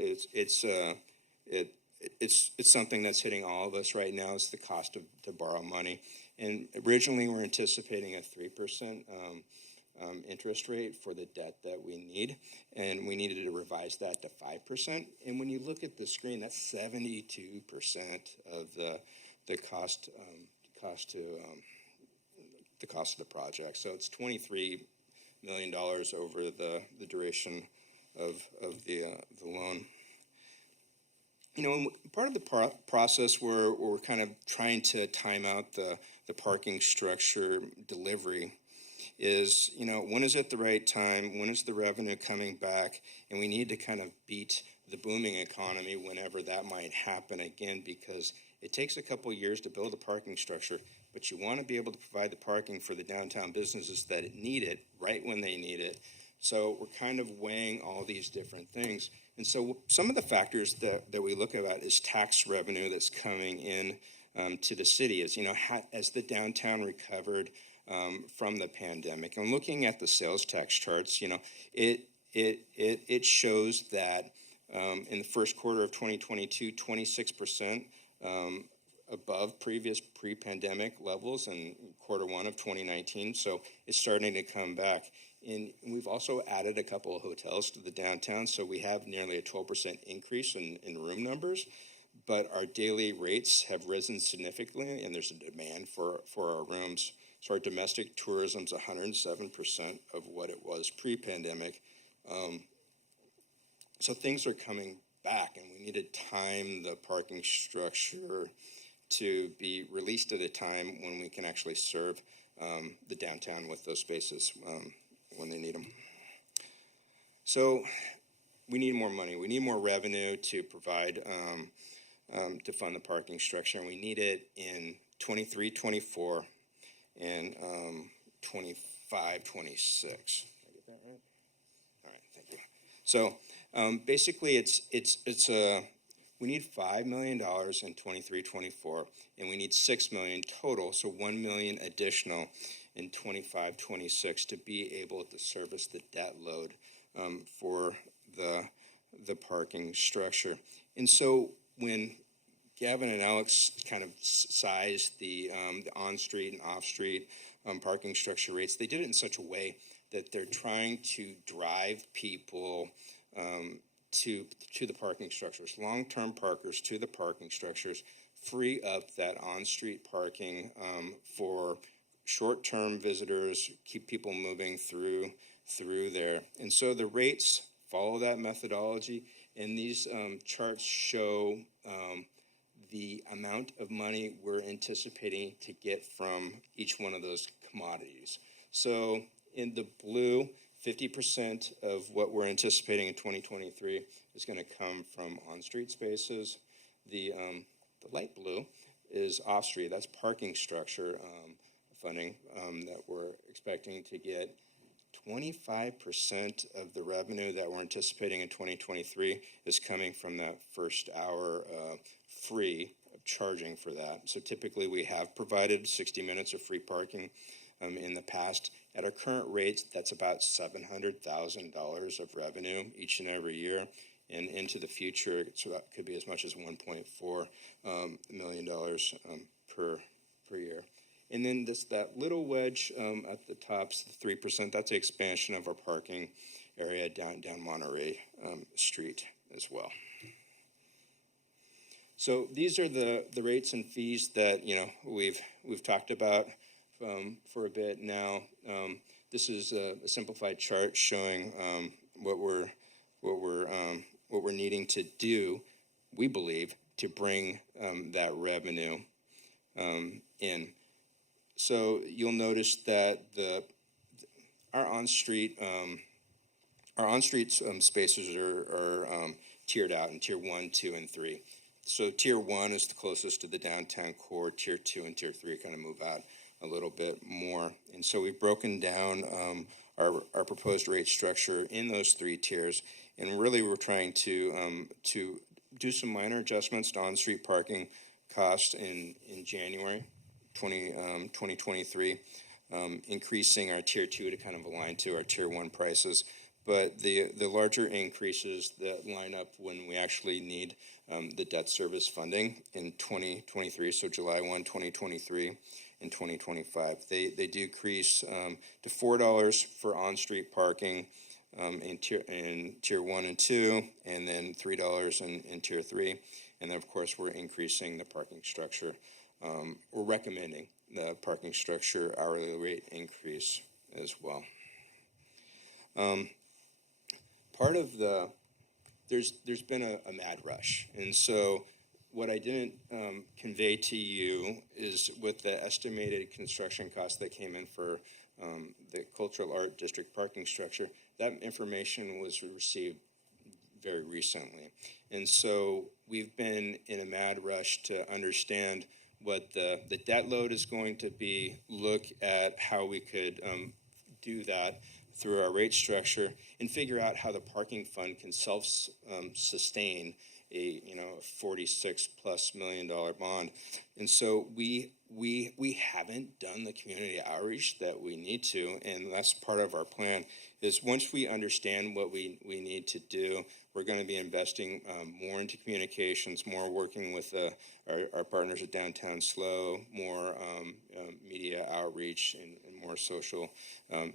it's something that's hitting all of us right now. It's the cost to borrow money. And originally we're anticipating a 3% interest rate for the debt that we need, and we needed to revise that to 5%. And when you look at the screen, that's 72% of the cost of the project. So it's $23 million over the duration of the loan. Part of the process where we're kind of trying to time out the parking structure delivery is, when is it the right time? When is the revenue coming back? And we need to kind of beat the booming economy whenever that might happen again, because it takes a couple of years to build a parking structure, but you want to be able to provide the parking for the downtown businesses that need it right when they need it. So we're kind of weighing all these different things. And so some of the factors that we look at is tax revenue that's coming in to the city. As the downtown recovered from the pandemic. And looking at the sales tax charts, it shows that in the first quarter of 2022, 26% above previous pre-pandemic levels in quarter one of 2019. So it's starting to come back. And we've also added a couple of hotels to the downtown, so we have nearly a 12% increase in room numbers. But our daily rates have risen significantly, and there's a demand for our rooms. So our domestic tourism is 107% of what it was pre-pandemic. So things are coming back, and we need to time the parking structure to be released at a time when we can actually serve the downtown with those spaces when they need them. So we need more money. We need more revenue to provide, to fund the parking structure, and we need it in 23, 24, and 25, 26. Did I get So basically, we need $5 million in 23-24, and we need $6 million total, so $1 million additional in 25-26 to be able to service the debt load for the parking structure. And so when Gavin and Alex kind of sized the on-street and off-street parking structure rates, they did it in such a way that they're trying to drive people to the parking structures, long-term parkers to the parking structures, free up that on-street parking for short-term visitors, keep people moving through there. And so the rates follow that methodology, and these charts show the amount of money we're anticipating to get from each one of those commodities. So in the blue, 50% of what we're anticipating in 2023 is going to come from on-street spaces. The light blue is off-street. That's parking structure funding that we're expecting to get. 25% of the revenue that we're anticipating in 2023 is coming from that first hour free charging for that. So typically we have provided 60 minutes of free parking in the past. At our current rates, that's about $700,000 of revenue each and every year. And into the future, so that could be as much as $1.4 million per year. And then that little wedge at the top, 3%, that's the expansion of our parking area down Monterey Street as well. So these are the rates and fees that we've talked about for a bit now. This is a simplified chart showing what we're needing to do, we believe, to bring that revenue in. So you'll notice that our on-street spaces are tiered out in tier 1, 2, and 3. So tier 1 is the closest to the downtown core. Tier 2 and tier 3 kind of move out a little bit more. And so we've broken down our proposed rate structure in those 3 tiers. And really we're trying to do some minor adjustments to on-street parking costs in January 2023, increasing our tier 2 to kind of align to our tier 1 prices. But the larger increases that line up when we actually need the debt service funding in 2023, so July 1, 2023 and 2025. They decrease to $4 for on-street parking in tier 1 and 2, and then $3 in tier 3. And then, of course, we're increasing the parking structure. We're recommending the parking structure hourly rate increase as well. Part of there's been a mad rush, and so what I didn't convey to you is with the estimated construction costs that came in for the Cultural Art District parking structure, that information was received very recently. And so we've been in a mad rush to understand what the debt load is going to be, look at how we could do that through our rate structure, and figure out how the parking fund can self-sustain a $46+ million bond. And so we haven't done the community outreach that we need to, and that's part of our plan. Is once we understand what we need to do, we're going to be investing more into communications, more working with our partners at Downtown Lowe, more media outreach, and more social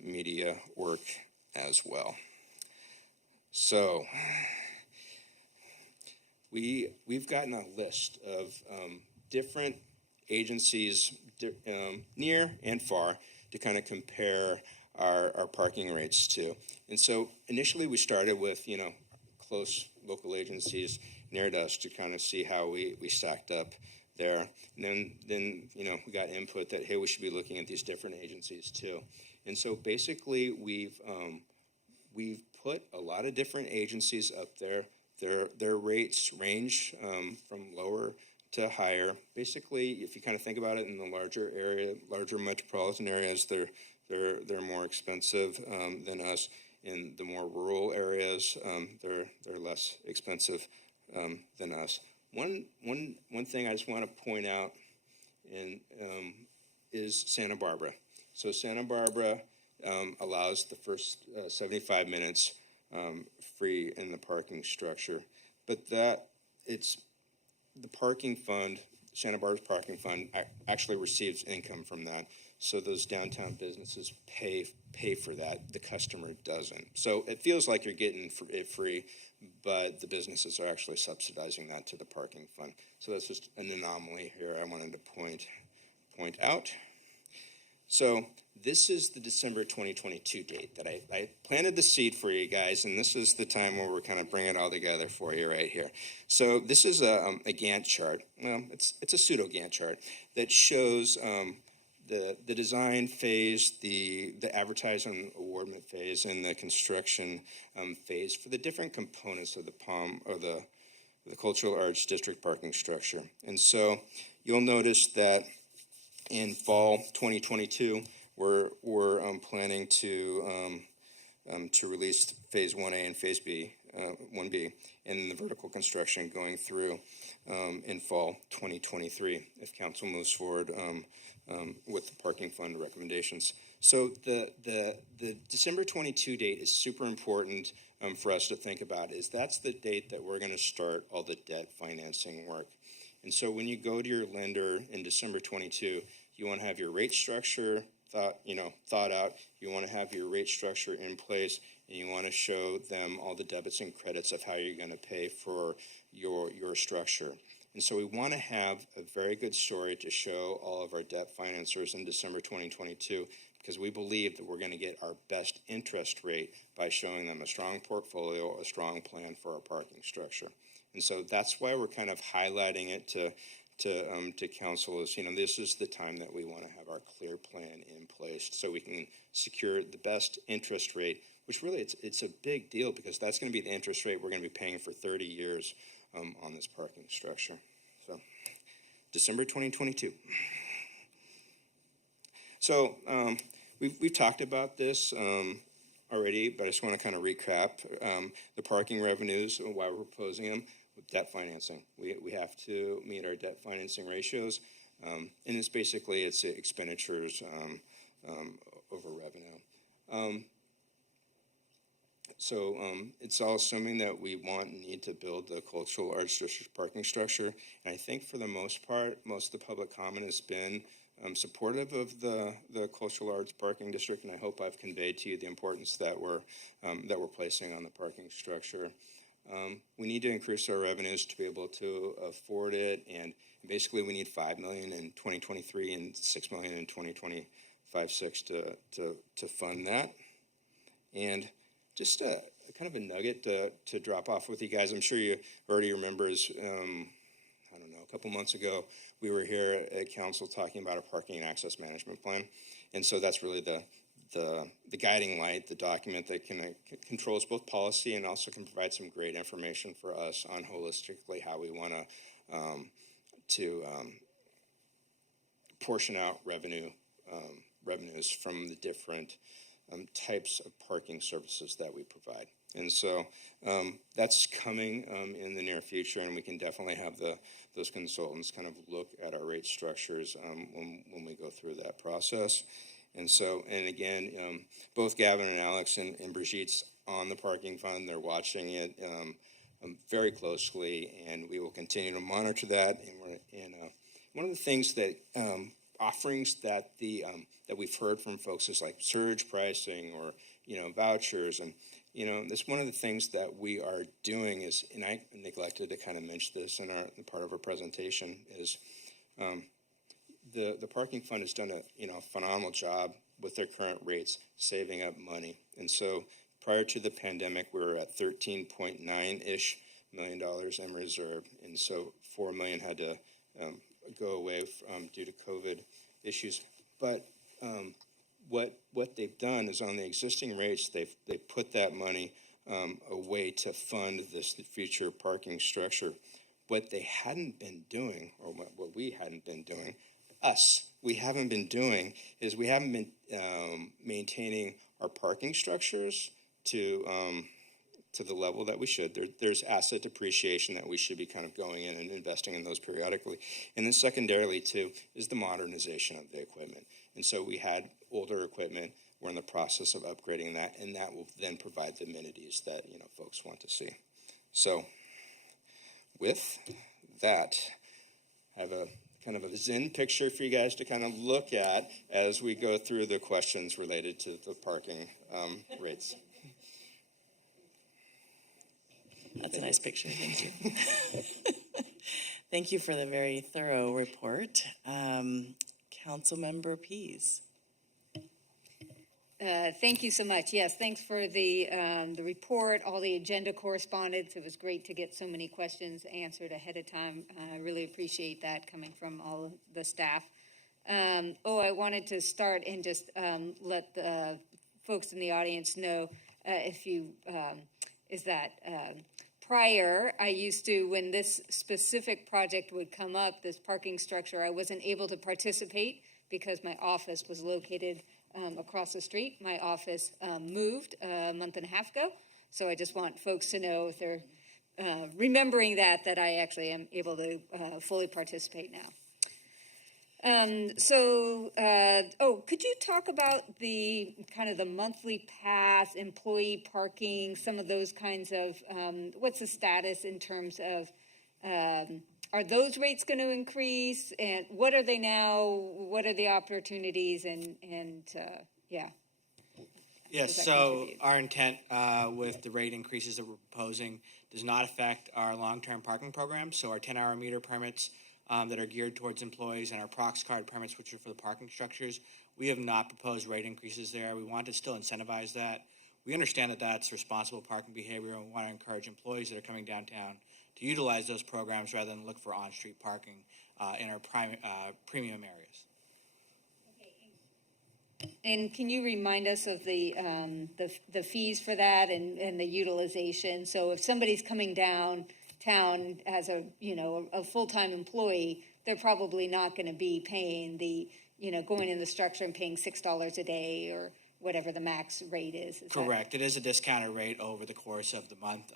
media work as well. So we've gotten a list of different agencies near and far to kind of compare our parking rates to. And so initially we started with, close local agencies near us to kind of see how we stacked up there. And then we got input that, hey, we should be looking at these different agencies too. And so basically we've put a lot of different agencies up there. Their rates range from lower to higher. Basically, if you kind of think about it in the larger metropolitan areas, they're more expensive than us. in the more rural areas, they're less expensive than us. One thing I just want to point out is Santa Barbara. So Santa Barbara allows the first 75 minutes free in the parking structure, but it's the parking fund. Santa Barbara's parking fund actually receives income from that. So those downtown businesses pay for that. The customer doesn't. So it feels like you're getting it free, but the businesses are actually subsidizing that to the parking fund. So that's just an anomaly here I wanted to point out. So this is the December 2022 date that I planted the seed for you guys, and this is the time where we're kind of bringing it all together for you right here. So this is a Gantt chart. Well, it's a pseudo Gantt chart that shows the design phase, the advertising awardment phase, and the construction phase for the different components of the POM or the Cultural Arts District parking structure. And so you'll notice that in fall 2022, we're planning to release phase 1A and phase 1B, and the vertical construction going through in fall 2023 if council moves forward with the parking fund recommendations. So the December 22 date is super important for us to think about. That's the date that we're going to start all the debt financing work. And so when you go to your lender in December 22, you want to have your rate structure thought out. You want to have your rate structure in place, and you want to show them all the debits and credits of how you're going to pay for your structure. And so we want to have a very good story to show all of our debt financiers in December 2022, because we believe that we're going to get our best interest rate by showing them a strong portfolio, a strong plan for our parking structure. And so that's why we're kind of highlighting it to council is, this is the time that we want to have our clear plan in place so we can secure the best interest rate, which really it's a big deal because that's going to be the interest rate we're going to be paying for 30 years on this parking structure. So December 2022. So we've talked about this already, but I just want to kind of recap the parking revenues and why we're proposing them. Debt financing. We have to meet our debt financing ratios, and it's expenditures over revenue. So it's all assuming that we want and need to build the Cultural Arts District parking structure. And I think for the most part, most of the public comment has been supportive of the Cultural Arts Parking District, and I hope I've conveyed to you the importance that we're placing on the parking structure. We need to increase our revenues to be able to afford it, and basically we need $5 million in 2023 and $6 million in 2025-6 to fund that. And just a kind of a nugget to drop off with you guys. I'm sure you already remember is, a couple months ago, we were here at council talking about a parking and access management plan. And so that's really the guiding light, the document that controls both policy and also can provide some great information for us on holistically how we want to portion out revenues from the different types of parking services that we provide. And so that's coming in the near future, and we can definitely have those consultants kind of look at our rate structures when we go through that process. And so, and again, both Gavin and Alex and Brigitte's on the parking fund. They're watching it very closely, and we will continue to monitor that. And one of the things that offerings that that we've heard from folks is like surge pricing or vouchers, and that's one of the things that we are doing is, and I neglected to kind of mention this in part of our presentation is. The parking fund has done a phenomenal job with their current rates, saving up money. And so prior to the pandemic, we were at $13.9-ish million in reserve. And so $4 million had to go away due to COVID issues. But what they've done is on the existing rates, they've put that money away to fund this future parking structure. What they hadn't been doing, or what we hadn't been doing, we haven't been doing is we haven't been maintaining our parking structures to the level that we should. There's asset depreciation that we should be kind of going in and investing in those periodically. And then secondarily, too, is the modernization of the equipment. And so we had older equipment. We're in the process of upgrading that, and that will then provide the amenities that, folks want to see. So with that, I have a kind of a Zen picture for you guys to kind of look at as we go through the questions related to the parking rates. That's a nice picture. Thank you. Thank you for the very thorough report. Councilmember Pease. Thank you so much. Yes, thanks for the report, all the agenda correspondence. It was great to get so many questions answered ahead of time. I really appreciate that coming from all of the staff. I wanted to start and just let the folks in the audience know prior, I used to, when this specific project would come up, this parking structure, I wasn't able to participate because my office was located across the street. My office moved a month and a half ago, so I just want folks to know, if they're remembering that I actually am able to fully participate now. Could you talk about the kind of the monthly pass, employee parking, some of those kinds of, what's the status in terms of, are those rates going to increase, and what are they now? What are the opportunities, Yes, so our intent with the rate increases that we're proposing does not affect our long-term parking program. So our 10-hour meter permits that are geared towards employees and our Prox card permits, which are for the parking structures, we have not proposed rate increases there. We want to still incentivize that. We understand that that's responsible parking behavior, and we want to encourage employees that are coming downtown to utilize those programs rather than look for on-street parking in our premium areas. And can you remind us of the fees for that and the utilization? So if somebody's coming downtown as a full-time employee, they're probably not going to be paying going in the structure and paying $6 a day or whatever the max rate is. Correct. It is a discounted rate over the course of the month.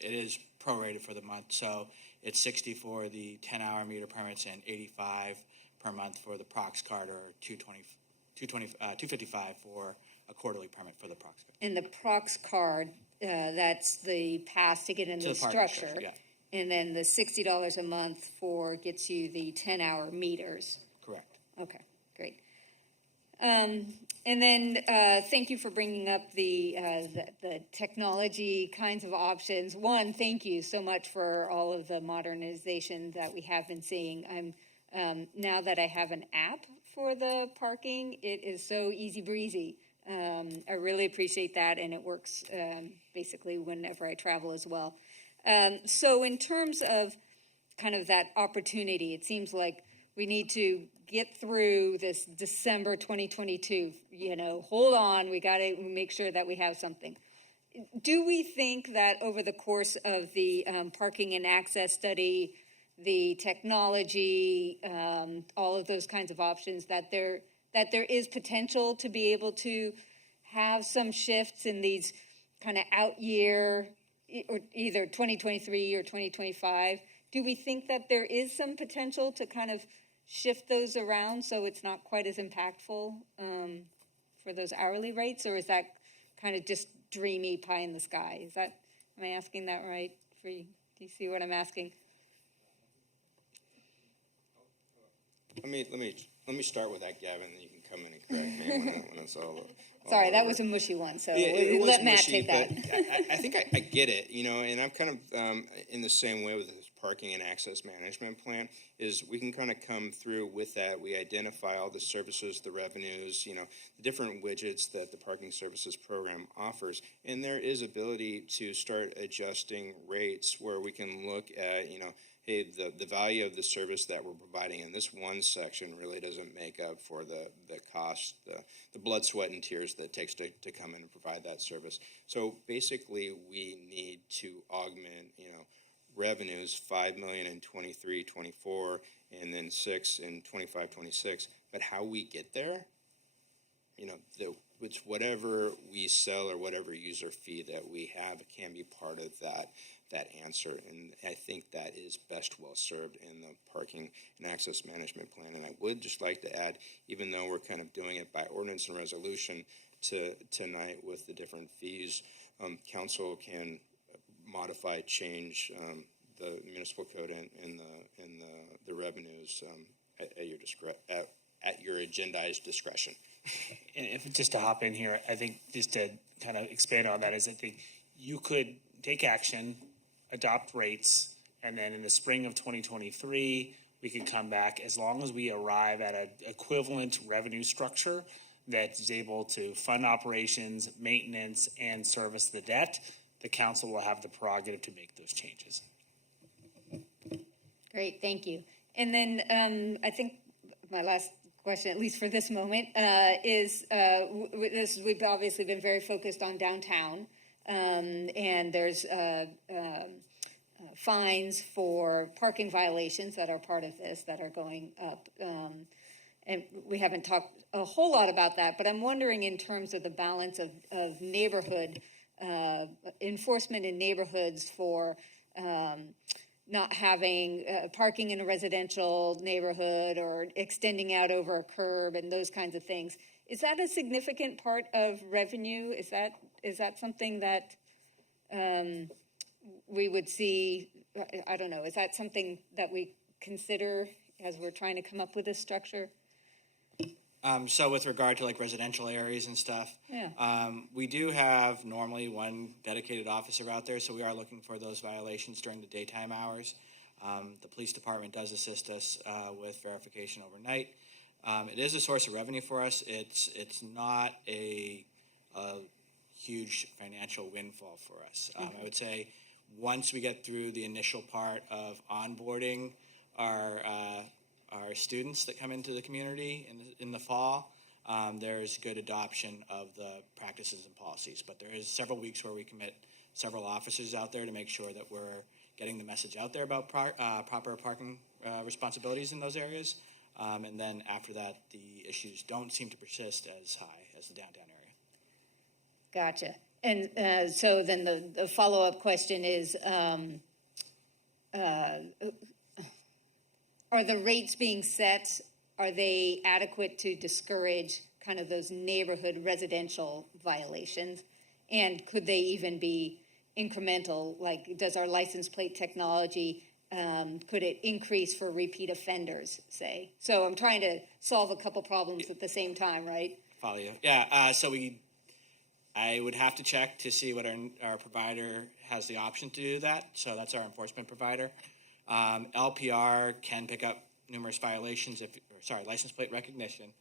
It is prorated for the month, so it's $60 for the 10-hour meter permits and $85 per month for the Prox card, or $255 for a quarterly permit for the Prox card. And the Prox card, that's the pass to get into the structure. Yeah. And then the $60 a month gets you the 10-hour meters. Correct. Okay, great. And then thank you for bringing up the technology kinds of options. One, thank you so much for all of the modernization that we have been seeing. Now that I have an app for the parking, it is so easy breezy. I really appreciate that, and it works basically whenever I travel as well. So in terms of kind of that opportunity, it seems like we need to get through this December 2022, hold on, we got to make sure that we have something. Do we think that over the course of the parking and access study, the technology, all of those kinds of options, that there is potential to be able to have some shifts in these kind of out year, or either 2023 or 2025? Do we think that there is some potential to kind of shift those around so it's not quite as impactful for those hourly rates, or is that kind of just dreamy pie in the sky? Am I asking that right for you? Do you see what I'm asking? Let me start with that, Gavin, and you can come in and correct me when it's all. Sorry, that was a mushy one, so it was let Matt mushy, take that. I think I get it, and I'm kind of in the same way with this parking and access management plan, is we can kind of come through with that. We identify all the services, the revenues, the different widgets that the parking services program offers, and there is ability to start adjusting rates where we can look at, hey, the value of the service that we're providing in this one section really doesn't make up for the cost, the blood, sweat, and tears that it takes to come in and provide that service. So basically, we need to augment, revenues, $5 million in 23-24, and then $6 in 25-26. But how we get there, it's whatever we sell or whatever user fee that we have can be part of that answer. And I think that is best well served in the parking and access management plan. And I would just like to add, even though we're kind of doing it by ordinance and resolution tonight with the different fees, council can modify, change the municipal code and the revenues at your agendized discretion. And if just to hop in here, I think just to kind of expand on that is I think you could take action, adopt rates, and then in the spring of 2023, we could come back as long as we arrive at an equivalent revenue structure that is able to fund operations, maintenance, and service the debt. The council will have the prerogative to make those changes. Great, thank you. And then I think my last question, at least for this moment, is we've obviously been very focused on downtown, and there's fines for parking violations that are part of this that are going up. And we haven't talked a whole lot about that, but I'm wondering in terms of the balance of neighborhood enforcement in neighborhoods for not having parking in a residential neighborhood or extending out over a curb and those kinds of things. Is that a significant part of revenue? Is that something that we would see? I don't know. Is that something that we consider as we're trying to come up with this structure? So with regard to like residential areas and stuff, Yeah. We do have normally one dedicated officer out there, so we are looking for those violations during the daytime hours. The police department does assist us with verification overnight. It is a source of revenue for us. It's not a huge financial windfall for us. I would say once we get through the initial part of onboarding our students that come into the community in the fall, there's good adoption of the practices and policies. But there is several weeks where we commit several officers out there to make sure that we're getting the message out there about proper parking responsibilities in those areas. And then after that, the issues don't seem to persist as high as the downtown area. Gotcha. And so then the follow-up question is, are the rates being set, are they adequate to discourage kind of those neighborhood residential violations? And could they even be incremental? Like, does our license plate technology, could it increase for repeat offenders, say? So I'm trying to solve a couple problems at the same time, right? Follow you. Yeah, I would have to check to see what our provider has the option to do that. So that's our enforcement provider. LPR can pick up numerous violations license plate recognition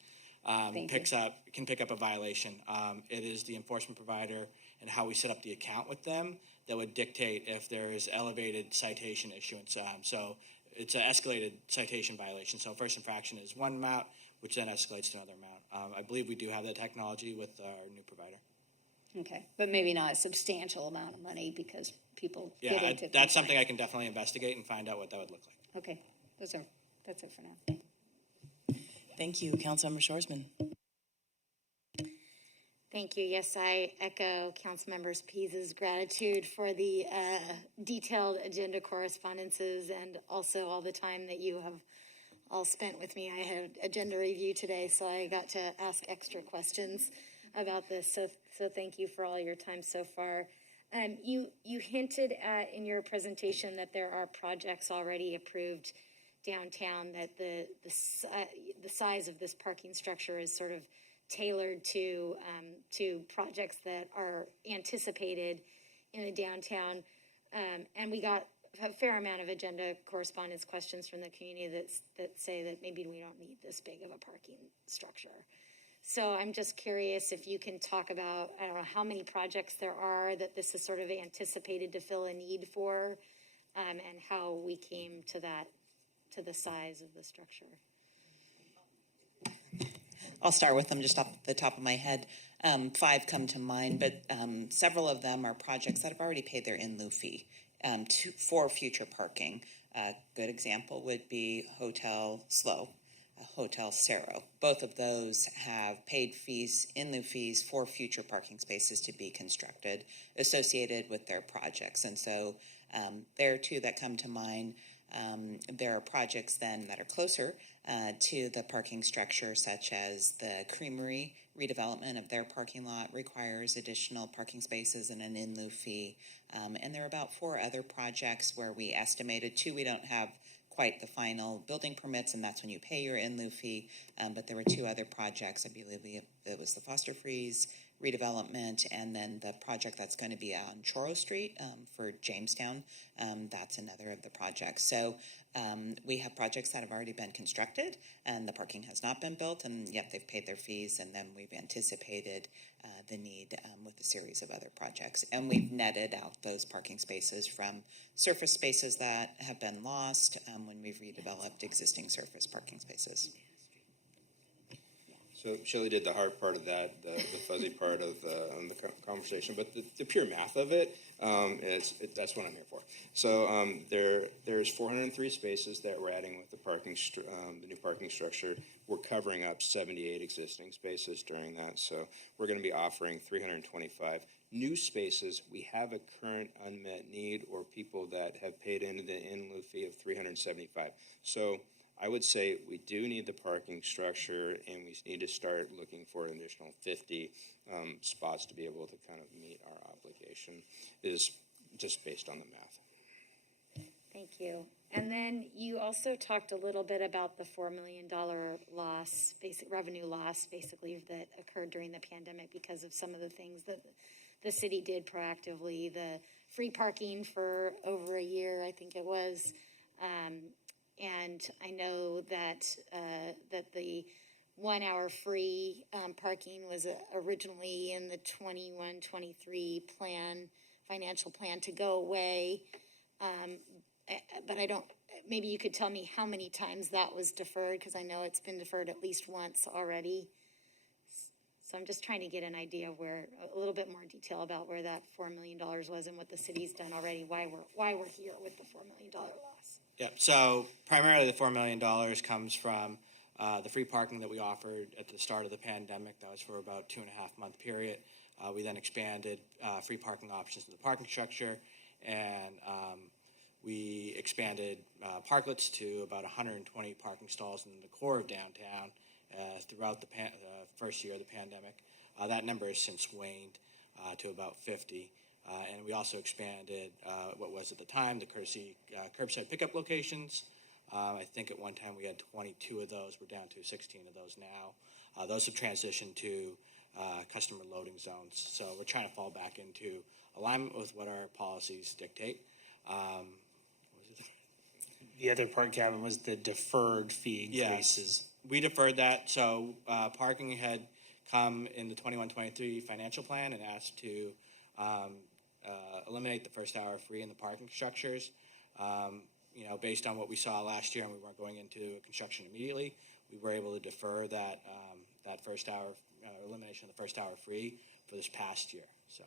can pick up a violation. It is the enforcement provider and how we set up the account with them that would dictate if there is elevated citation issuance. So it's an escalated citation violation. So first infraction is one amount, which then escalates to another amount. I believe we do have that technology with our new provider. Okay, but maybe not a substantial amount of money because people get into that's something I can definitely investigate and find out what that would look like. Okay, that's it for now. Thank you, Councilmember Shorsman. Thank you. Yes, I echo Councilmember Pease's gratitude for the detailed agenda correspondences and also all the time that you have all spent with me. I had agenda review today, so I got to ask extra questions about this. So thank you for all your time so far. You hinted at in your presentation that there are projects already approved downtown, that the size of this parking structure is sort of tailored to projects that are anticipated in the downtown. And we got a fair amount of agenda correspondence questions from the community that say that maybe we don't need this big of a parking structure. So I'm just curious if you can talk about, I don't know, how many projects there are that this is sort of anticipated to fill a need for, and how we came to the size of the structure. I'll start with them just off the top of my head. 5 come to mind, but several of them are projects that have already paid their in lieu fee for future parking. A good example would be Hotel Lowe. Hotel Cerro. Both of those have paid fees, in lieu fees, for future parking spaces to be constructed associated with their projects. And so there are two that come to mind. There are projects then that are closer to the parking structure, such as the Creamery redevelopment of their parking lot requires additional parking spaces and an in lieu fee. And there are about 4 other projects where we estimated 2. We don't have quite the final building permits, and that's when you pay your in lieu fee. But there were 2 other projects. I believe it was the Foster Freeze redevelopment, and then the project that's going to be on Choro Street for Jamestown. That's another of the projects. So we have projects that have already been constructed, and the parking has not been built, and yet they've paid their fees, and then we've anticipated the need with a series of other projects. And we've netted out those parking spaces from surface spaces that have been lost when we've redeveloped existing surface parking spaces. So Shelley did the hard part of that, the fuzzy part of the conversation, but the pure math of it, that's what I'm here for. So there's 403 spaces that we're adding with the new parking structure. We're covering up 78 existing spaces during that. So we're going to be offering 325 new spaces. We have a current unmet need or people that have paid into the in lieu fee of 375. So I would say we do need the parking structure, and we need to start looking for an additional 50 spots to be able to kind of meet our obligation, is just based on the math. Thank you. And then you also talked a little bit about the $4 million loss, basic revenue loss, basically, that occurred during the pandemic because of some of the things that the city did proactively, the free parking for over a year, I think it was. And I know that that the 1 hour free parking was originally in the 21-23 plan, financial plan, to go away. But I don't, maybe you could tell me how many times that was deferred, because I know it's been deferred at least once already. So I'm just trying to get an idea of where, a little bit more detail about where that $4 million was and what the city's done already, why we're here with the $4 million loss. Yep. So primarily the $4 million comes from the free parking that we offered at the start of the pandemic. That was for about 2.5 month period. We then expanded free parking options in the parking structure, and we expanded parklets to about 120 parking stalls in the core of downtown throughout the first year of the pandemic. That number has since waned to about 50. And we also expanded what was at the time the courtesy curbside pickup locations. I think at one time we had 22 of those. We're down to 16 of those now. Those have transitioned to customer loading zones. So we're trying to fall back into alignment with what our policies dictate. The other part, Gavin, was the deferred fee increases. Yes, we deferred that. So parking had come in the 21-23 financial plan and asked to eliminate the first hour free in the parking structures. Based on what we saw last year, and we weren't going into construction immediately, we were able to defer that first hour elimination of the first hour free for this past year. So.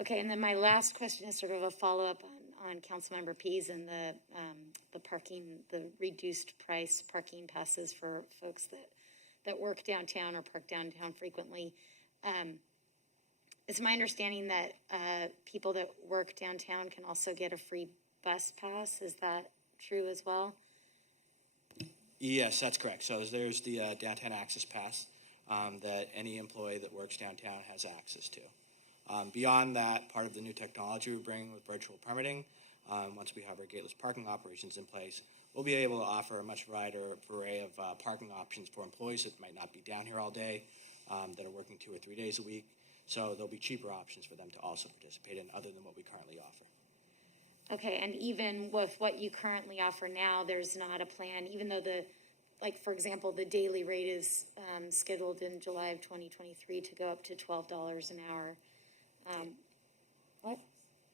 Okay, and then my last question is sort of a follow-up on Councilmember P's and the parking, the reduced price parking passes for folks that work downtown or park downtown frequently. It's my understanding that people that work downtown can also get a free bus pass. Is that true as well? Yes, that's correct. So there's the downtown access pass that any employee that works downtown has access to. Beyond that, part of the new technology we're bringing with virtual permitting, once we have our gateless parking operations in place, we'll be able to offer a much wider array of parking options for employees that might not be down here all day, that are working 2 or 3 days a week. So there'll be cheaper options for them to also participate in other than what we currently offer. Okay, and even with what you currently offer now, there's not a plan, even though for example, the daily rate is scheduled in July of 2023 to go up to $12 an hour. What?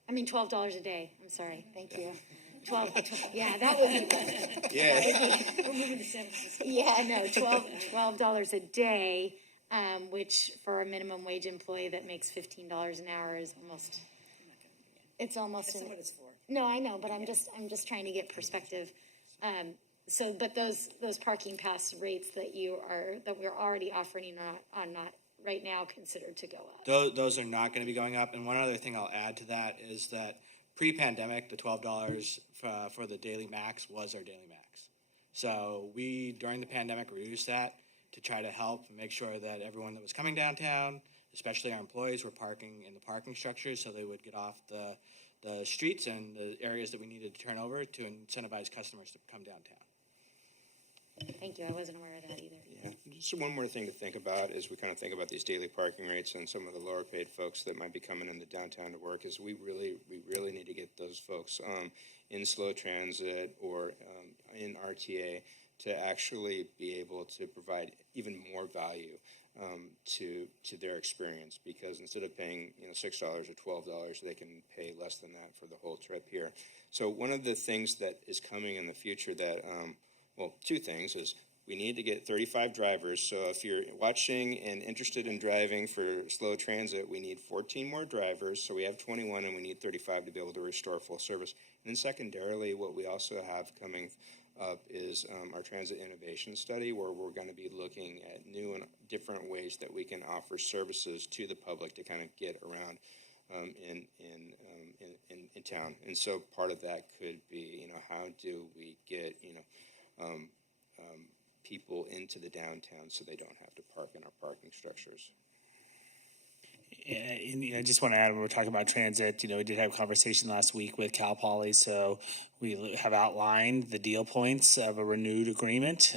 I mean, $12 a day. I'm sorry. Thank you. 12 yeah, that was it. Yeah. We're moving to San Francisco. Yeah, no, $12 a day, which for a minimum wage employee that makes $15 an hour is almost. It's almost. That's not what it's for. No, I know, but I'm just trying to get perspective. but those parking pass rates that we're already offering are not right now considered to go up. Those are not going to be going up. And one other thing I'll add to that is that pre-pandemic, the $12 for the daily max was our daily max. So we, during the pandemic, reduced that to try to help and make sure that everyone that was coming downtown, especially our employees, were parking in the parking structures so they would get off the streets and the areas that we needed to turn over to incentivize customers to come downtown. Thank you. I wasn't aware of that either. Yeah. Just one more thing to think about as we kind of think about these daily parking rates and some of the lower paid folks that might be coming into downtown to work is we really need to get those folks in slow transit or in RTA to actually be able to provide even more value to their experience, because instead of paying $6 or $12, they can pay less than that for the whole trip here. So one of the things that is coming in the future that two things is we need to get 35 drivers. So if you're watching and interested in driving for slow transit, we need 14 more drivers. So we have 21 and we need 35 to be able to restore full service. And then secondarily, what we also have coming up is our transit innovation study, where we're going to be looking at new and different ways that we can offer services to the public to kind of get around in town. And so part of that could be, how do we get, people into the downtown so they don't have to park in our parking structures. I just want to add, when we're talking about transit, we did have a conversation last week with Cal Poly, so we have outlined the deal points of a renewed agreement.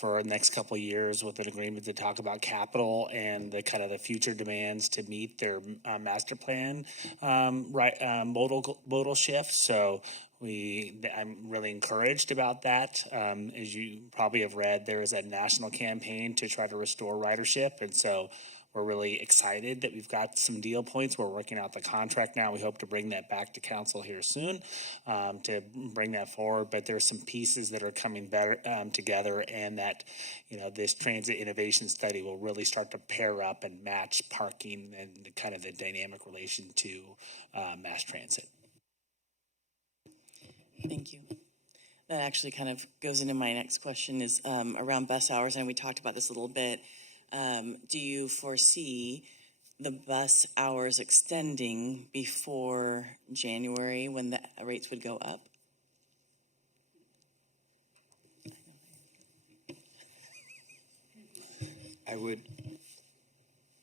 For the next couple of years, with an agreement to talk about capital and the kind of the future demands to meet their master plan modal shift. So I'm really encouraged about that. As you probably have read, there is a national campaign to try to restore ridership, and so we're really excited that we've got some deal points. We're working out the contract now. We hope to bring that back to council here soon to bring that forward. But there's some pieces that are coming better together, and that this transit innovation study will really start to pair up and match parking and kind of the dynamic relation to mass transit. Thank you. That actually kind of goes into my next question is around bus hours, and we talked about this a little bit. Do you foresee the bus hours extending before January when the rates would go up?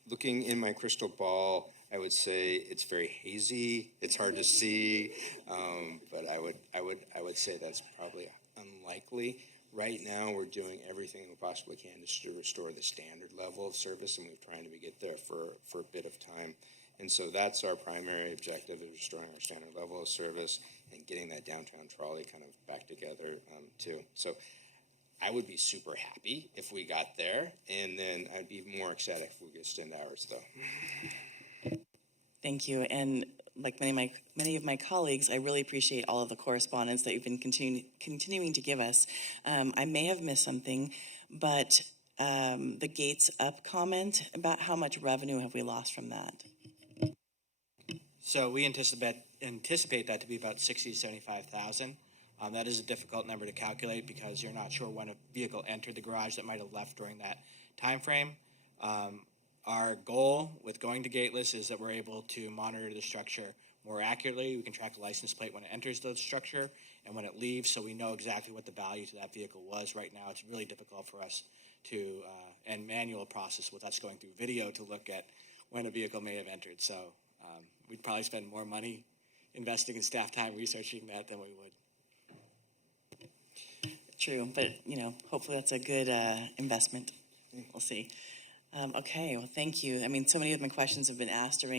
Looking in my crystal ball, I would say it's very hazy. It's hard to see, but I would say that's probably unlikely. Right now, we're doing everything we possibly can just to restore the standard level of service, and we're trying to get there for a bit of time. And so that's our primary objective, is restoring our standard level of service and getting that downtown trolley kind of back together too. So I would be super happy if we got there, and then I'd be more ecstatic if we could extend hours, though. Thank you. And like many of my colleagues, I really appreciate all of the correspondence that you've been continuing to give us. I may have missed something, but the gates up comment, about how much revenue have we lost from that? So we anticipate that to be about 60 to 75,000. That is a difficult number to calculate because you're not sure when a vehicle entered the garage that might have left during that time frame. Our goal with going to gateless is that we're able to monitor the structure more accurately. We can track the license plate when it enters the structure and when it leaves, so we know exactly what the value to that vehicle was. Right now, it's really difficult for us to, and manual process with us going through video to look at when a vehicle may have entered. So we'd probably spend more money investing in staff time researching that than we would. True, but hopefully that's a good investment. We'll see. Okay, well, thank you. I mean, so many of my questions have been answered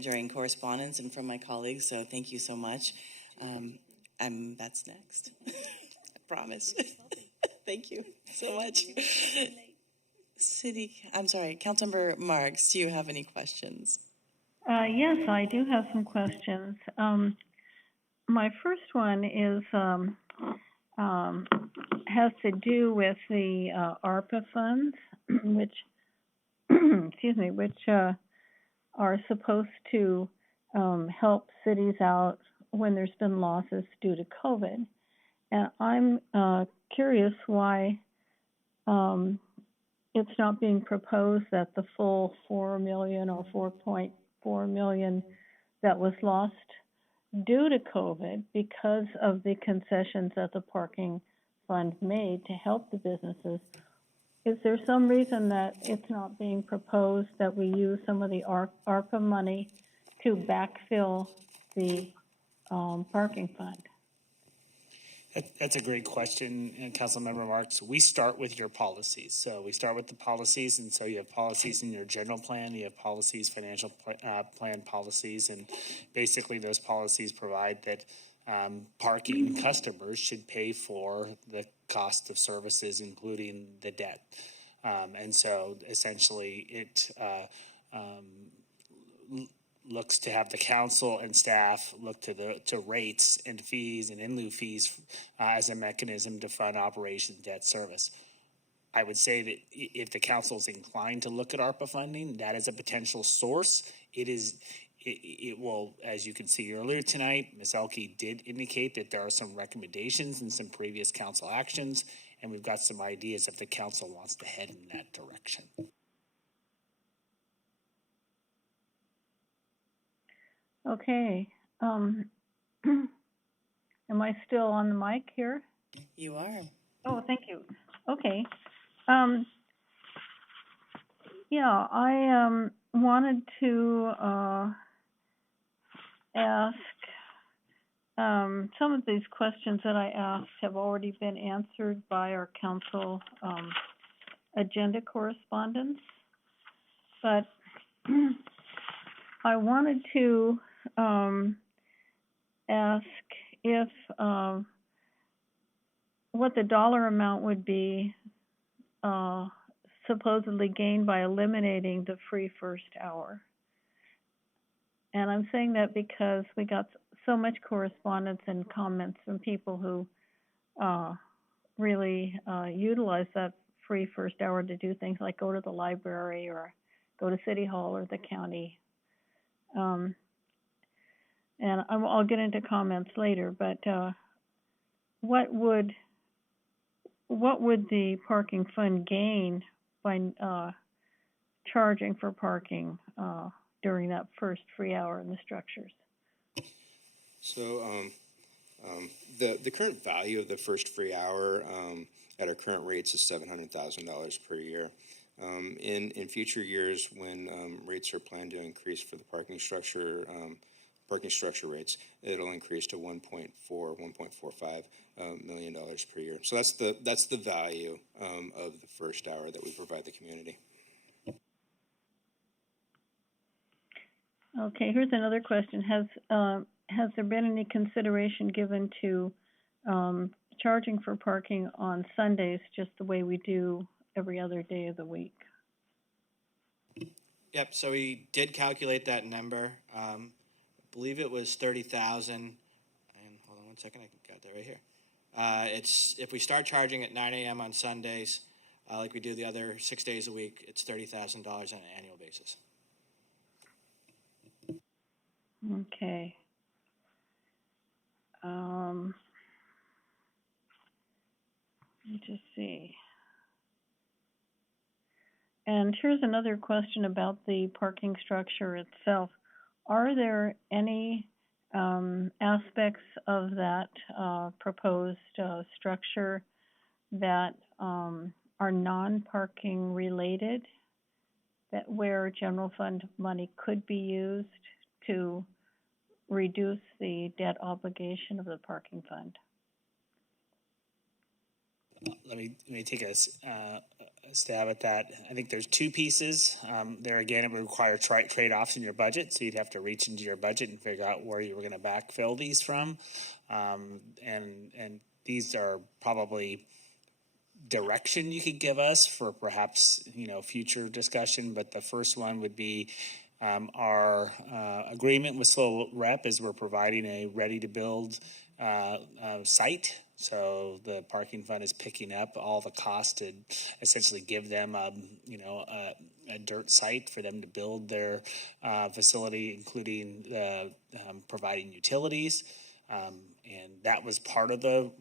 during correspondence and from my colleagues, so thank you so much. That's next. I promise. Thank you so much. Councilmember Marks, do you have any questions? Yes, I do have some questions. My first one is has to do with the ARPA funds, which are supposed to help cities out when there's been losses due to COVID. And I'm curious why it's not being proposed that the full 4 million or 4.4 million that was lost due to COVID, because of the concessions that the parking fund made to help the businesses. Is there some reason that it's not being proposed that we use some of the ARPA money to backfill the parking fund? That's a great question, Councilmember Marks. We start with your policies. So we start with the policies, and so you have policies in your general plan, you have policies, financial plan policies, and basically those policies provide that parking customers should pay for the cost of services, including the debt. And so essentially it looks to have the council and staff look to rates and fees and in lieu fees as a mechanism to fund operation debt service. I would say that if the council is inclined to look at ARPA funding, that is a potential source. It will, as you can see earlier tonight, Ms. Elke did indicate that there are some recommendations in some previous council actions, and we've got some ideas if the council wants to head in that direction. Okay. Am I still on the mic here? You are. Oh, thank you. Okay. Yeah, I wanted to ask, some of these questions that I asked have already been answered by our council agenda correspondence, but I wanted to ask if what the dollar amount would be supposedly gained by eliminating the free first hour. And I'm saying that because we got so much correspondence and comments from people who really utilize that free first hour to do things like go to the library or go to City Hall or the county. And I'll get into comments later, but what would the parking fund gain by charging for parking during that first free hour in the structures? So the current value of the first free hour at our current rates is $700,000 per year. In future years, when rates are planned to increase for the parking structure rates, it'll increase to $1.45 million per year. So that's the value of the first hour that we provide the community. Okay, here's another question. Has there been any consideration given to charging for parking on Sundays just the way we do every other day of the week? Yep, so we did calculate that number. I believe it was 30,000. And hold on one second, I got that right here. It's if we start charging at 9 a.m. on Sundays, like we do the other 6 days a week, it's $30,000 on an annual basis. Okay. Let me just see. And here's another question about the parking structure itself. Are there any aspects of that proposed structure that are non-parking related, that where general fund money could be used to reduce the debt obligation of the parking fund? Let me take a stab at that. I think there's two pieces. There again, it would require trade-offs in your budget, so you'd have to reach into your budget and figure out where you were going to backfill these from. And these are probably direction you could give us for perhaps future discussion. But the first one would be our agreement with Lowe Rep is we're providing a ready-to-build site. So the parking fund is picking up all the costs to essentially give them, a dirt site for them to build their facility, including providing utilities. And that was part of the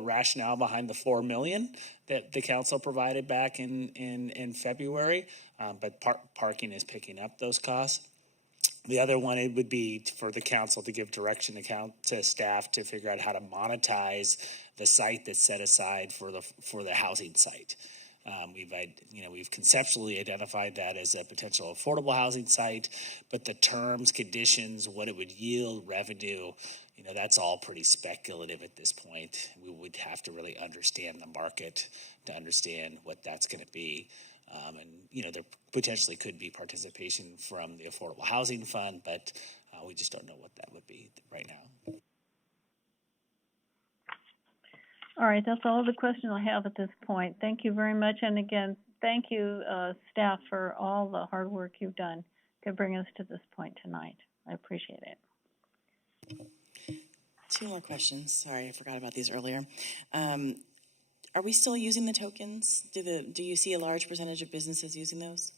rationale behind the $4 million that the council provided back in February. But parking is picking up those costs. The other one, it would be for the council to give direction to staff to figure out how to monetize the site that's set aside for the housing site. We've conceptually identified that as a potential affordable housing site, but the terms, conditions, what it would yield, revenue, that's all pretty speculative at this point. We would have to really understand the market to understand what that's going to be. There potentially could be participation from the Affordable Housing Fund, but we just don't know what that would be right now. All right, that's all the questions I have at this point. Thank you very much. And again, thank you, staff, for all the hard work you've done to bring us to this point tonight. I appreciate it. 2 more questions. Sorry, I forgot about these earlier. Are we still using the tokens? Do you see a large percentage of businesses using those?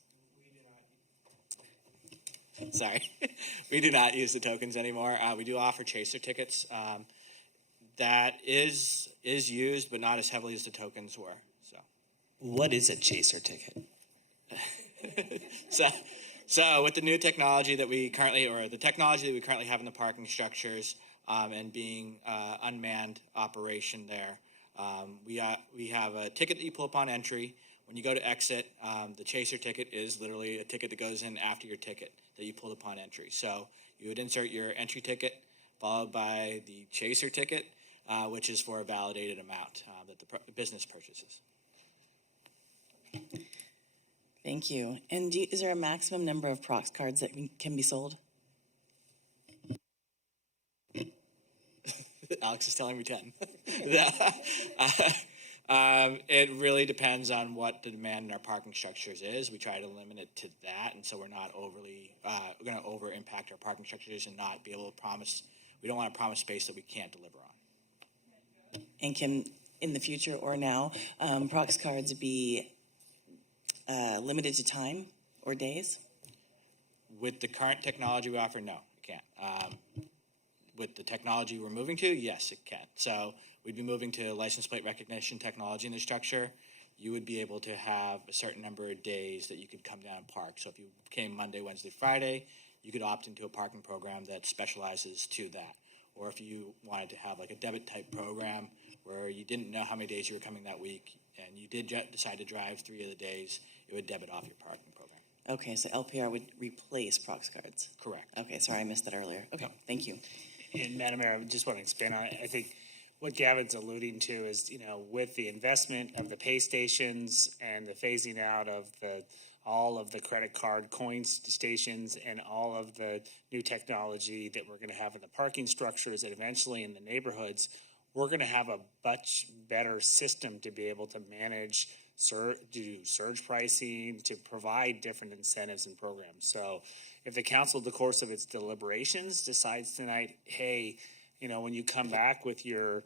Sorry, we do not use the tokens anymore. We do offer chaser tickets. That is used, but not as heavily as the tokens were. So, What is a chaser ticket? so with the new technology that we currently, or the technology that we currently have in the parking structures, and being unmanned operation there, we have a ticket that you pull upon entry. When you go to exit, the chaser ticket is literally a ticket that goes in after your ticket that you pulled upon entry. So you would insert your entry ticket, followed by the chaser ticket, which is for a validated amount that the business purchases. Thank you. And is there a maximum number of Prox cards that can be sold? Alex is telling me 10. It really depends on what the demand in our parking structures is. We try to limit it to that, and so we're not overly going to over impact our parking structures and not be able to promise. We don't want to promise space that we can't deliver on. And can, in the future or now, Prox cards be limited to time or days? With the current technology we offer, no, it can't. With the technology we're moving to, yes, it can. So we'd be moving to license plate recognition technology in the structure. You would be able to have a certain number of days that you could come down and park. So if you came Monday, Wednesday, Friday, you could opt into a parking program that specializes to that. Or if you wanted to have like a debit type program where you didn't know how many days you were coming that week and you did decide to drive 3 of the days, it would debit off your parking program. Okay, so LPR would replace Prox cards. Correct. Okay, sorry, I missed that earlier. Okay, thank you. And Madam Mayor, I just want to expand on it. I think what Gavin's alluding to is, with the investment of the pay stations and the phasing out of all of the credit card coin stations and all of the new technology that we're going to have in the parking structures and eventually in the neighborhoods, we're going to have a much better system to be able to manage, do surge pricing, to provide different incentives and programs. So if the council, in the course of its deliberations, decides tonight, hey, when you come back with your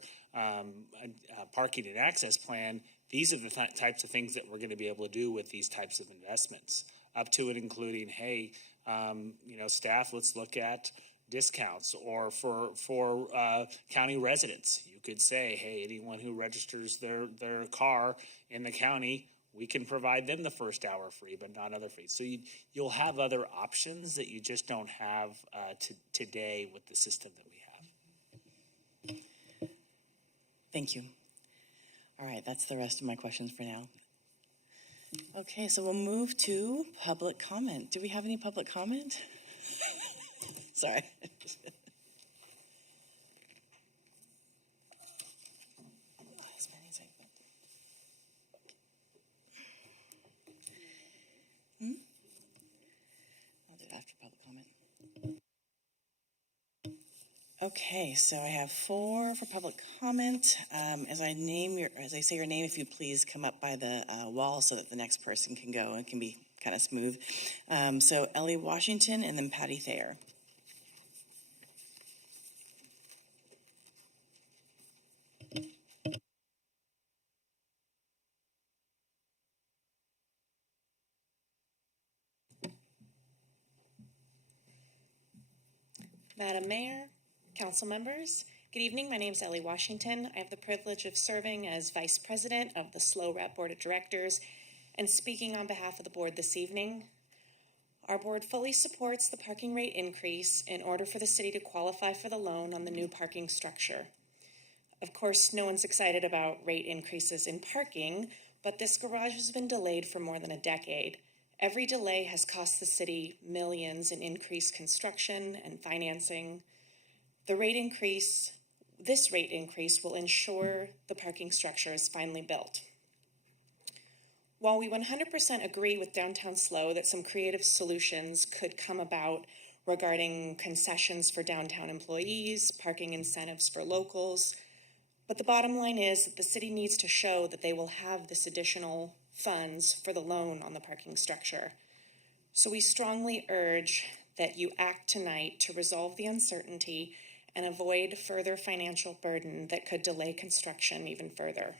parking and access plan, these are the types of things that we're going to be able to do with these types of investments, up to and including, hey, staff, let's look at discounts, or for county residents. You could say, hey, anyone who registers their car in the county, we can provide them the first hour free, but not other fees. So you'll have other options that you just don't have today with the system that we have. Thank you. All right, that's the rest of my questions for now. Okay, so we'll move to public comment. Do we have any public comment? Sorry. I'll do it after public comment. Okay, so I have 4 for public comment. As I say your name, if you'd please come up by the wall so that the next person can go and it can be kind of smooth. So Ellie Washington and then Patty Thayer. Madam Mayor, Council members, good evening. My name is Ellie Washington. I have the privilege of serving as Vice President of the SLO Rep Board of Directors and speaking on behalf of the board this evening. Our board fully supports the parking rate increase in order for the city to qualify for the loan on the new parking structure. Of course, no one's excited about rate increases in parking, but this garage has been delayed for more than a decade. Every delay has cost the city millions in increased construction and financing. This rate increase will ensure the parking structure is finally built. While we 100% agree with Downtown SLO that some creative solutions could come about regarding concessions for downtown employees, parking incentives for locals, but the bottom line is that the city needs to show that they will have this additional funds for the loan on the parking structure. So we strongly urge that you act tonight to resolve the uncertainty and avoid further financial burden that could delay construction even further.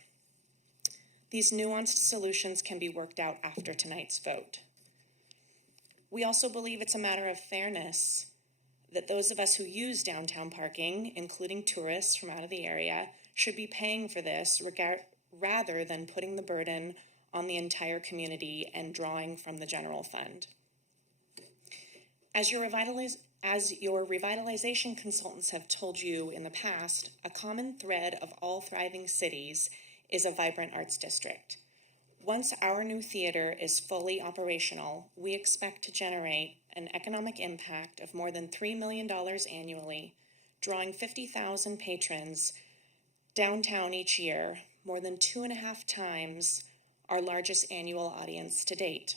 These nuanced solutions can be worked out after tonight's vote. We also believe it's a matter of fairness that those of us who use downtown parking, including tourists from out of the area, should be paying for this rather than putting the burden on the entire community and drawing from the general fund. As your revitalization consultants have told you in the past, a common thread of all thriving cities is a vibrant arts district. Once our new theater is fully operational, we expect to generate an economic impact of more than $3 million annually, drawing 50,000 patrons downtown each year, more than 2.5 times our largest annual audience to date.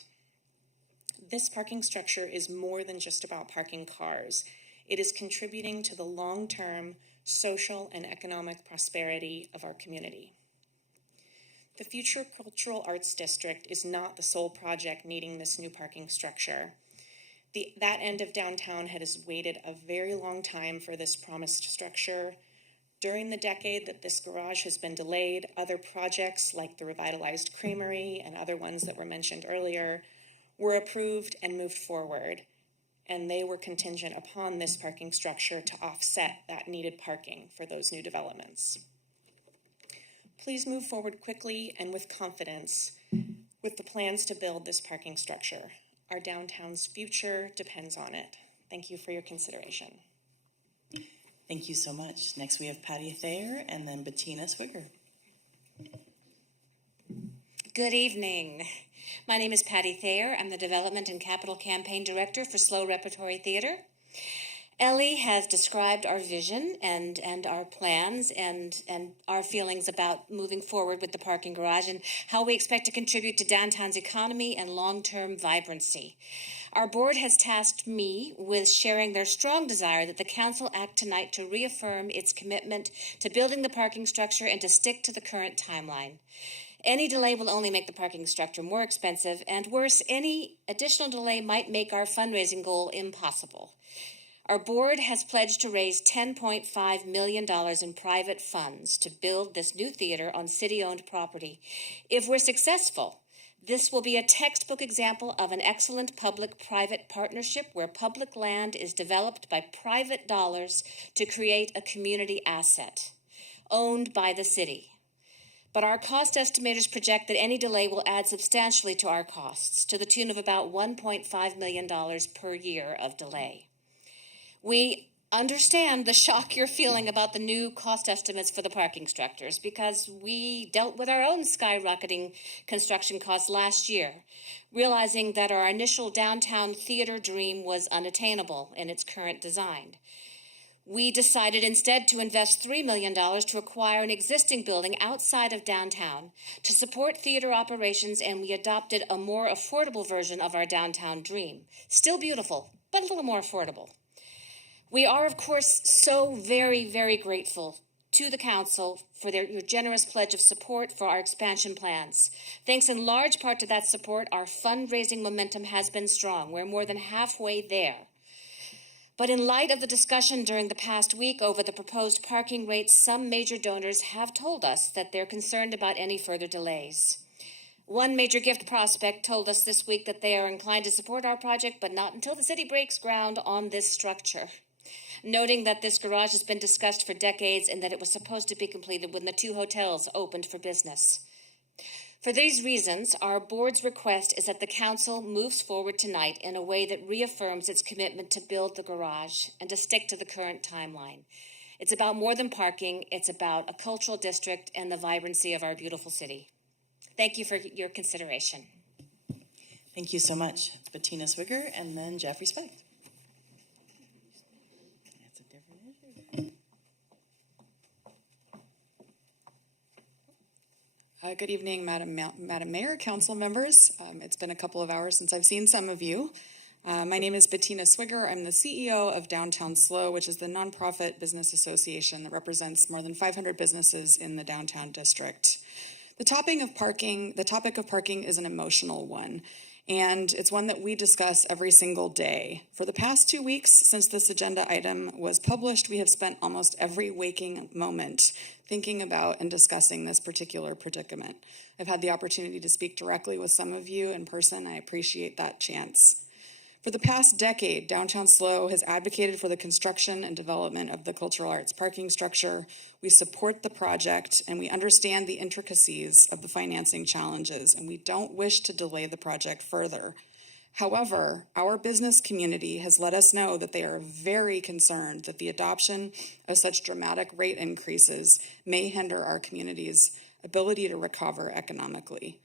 This parking structure is more than just about parking cars. It is contributing to the long-term social and economic prosperity of our community. The future cultural arts district is not the sole project needing this new parking structure. That end of downtown has waited a very long time for this promised structure. During the decade that this garage has been delayed, other projects like the revitalized creamery and other ones that were mentioned earlier were approved and moved forward, and they were contingent upon this parking structure to offset that needed parking for those new developments. Please move forward quickly and with confidence with the plans to build this parking structure. Our downtown's future depends on it. Thank you for your consideration. Thank you so much. Next we have Patty Thayer and then Bettina Swigger. Good evening. My name is Patty Thayer. I'm the Development and Capital Campaign Director for SLO Repertory Theater. Ellie has described our vision and our plans and our feelings about moving forward with the parking garage and how we expect to contribute to downtown's economy and long-term vibrancy. Our board has tasked me with sharing their strong desire that the council act tonight to reaffirm its commitment to building the parking structure and to stick to the current timeline. Any delay will only make the parking structure more expensive, and worse, any additional delay might make our fundraising goal impossible. Our board has pledged to raise $10.5 million in private funds to build this new theater on city-owned property. If we're successful, this will be a textbook example of an excellent public-private partnership where public land is developed by private dollars to create a community asset owned by the city. But our cost estimators project that any delay will add substantially to our costs, to the tune of about $1.5 million per year of delay. We understand the shock you're feeling about the new cost estimates for the parking structures because we dealt with our own skyrocketing construction costs last year, realizing that our initial downtown theater dream was unattainable in its current design. We decided instead to invest $3 million to acquire an existing building outside of downtown to support theater operations, and we adopted a more affordable version of our downtown dream. Still beautiful, but a little more affordable. We are, of course, so very, very grateful to the council for your generous pledge of support for our expansion plans. Thanks in large part to that support, our fundraising momentum has been strong. We're more than halfway there. But in light of the discussion during the past week over the proposed parking rates, some major donors have told us that they're concerned about any further delays. One major gift prospect told us this week that they are inclined to support our project, but not until the city breaks ground on this structure. noting that this garage has been discussed for decades and that it was supposed to be completed when the 2 hotels opened for business. For these reasons, our board's request is that the council moves forward tonight in a way that reaffirms its commitment to build the garage and to stick to the current timeline. It's about more than parking. It's about a cultural district and the vibrancy of our beautiful city. Thank you for your consideration. Thank you so much. Bettina Swigger and then Jeffrey Specht. That's a different issue. Good evening, Madam Mayor, council members. It's been a couple of hours since I've seen some of you. My name is Bettina Swigger. I'm the CEO of Downtown Lowe, which is the nonprofit business association that represents more than 500 businesses in the downtown district. The topic of parking is an emotional one, and it's one that we discuss every single day. For the past 2 weeks since this agenda item was published, we have spent almost every waking moment thinking about and discussing this particular predicament. I've had the opportunity to speak directly with some of you in person. I appreciate that chance. For the past decade, Downtown Lowe has advocated for the construction and development of the cultural arts parking structure. We support the project, and we understand the intricacies of the financing challenges, and we don't wish to delay the project further. However, our business community has let us know that they are very concerned that the adoption of such dramatic rate increases may hinder our community's ability to recover economically.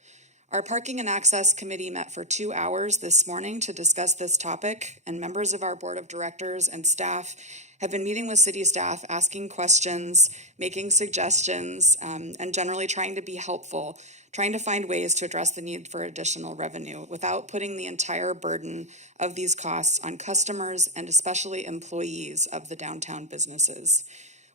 Our Parking and Access Committee met for 2 hours this morning to discuss this topic, and members of our board of directors and staff have been meeting with city staff, asking questions, making suggestions, and generally trying to be helpful, trying to find ways to address the need for additional revenue without putting the entire burden of these costs on customers and especially employees of the downtown businesses.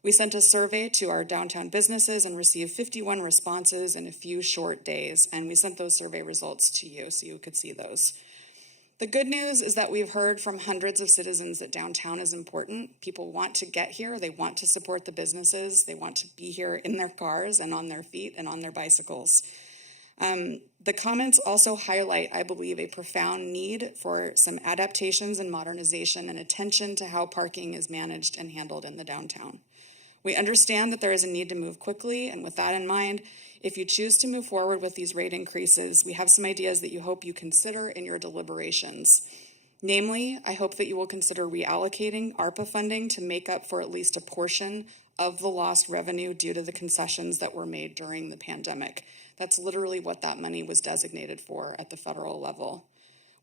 We sent a survey to our downtown businesses and received 51 responses in a few short days, and we sent those survey results to you so you could see those. The good news is that we've heard from hundreds of citizens that downtown is important. People want to get here, they want to support the businesses, they want to be here in their cars and on their feet and on their bicycles. The comments also highlight, I believe, a profound need for some adaptations and modernization and attention to how parking is managed and handled in the downtown. We understand that there is a need to move quickly, and with that in mind, if you choose to move forward with these rate increases, we have some ideas that you hope you consider in your deliberations. Namely, I hope that you will consider reallocating ARPA funding to make up for at least a portion of the lost revenue due to the concessions that were made during the pandemic. That's literally what that money was designated for at the federal level.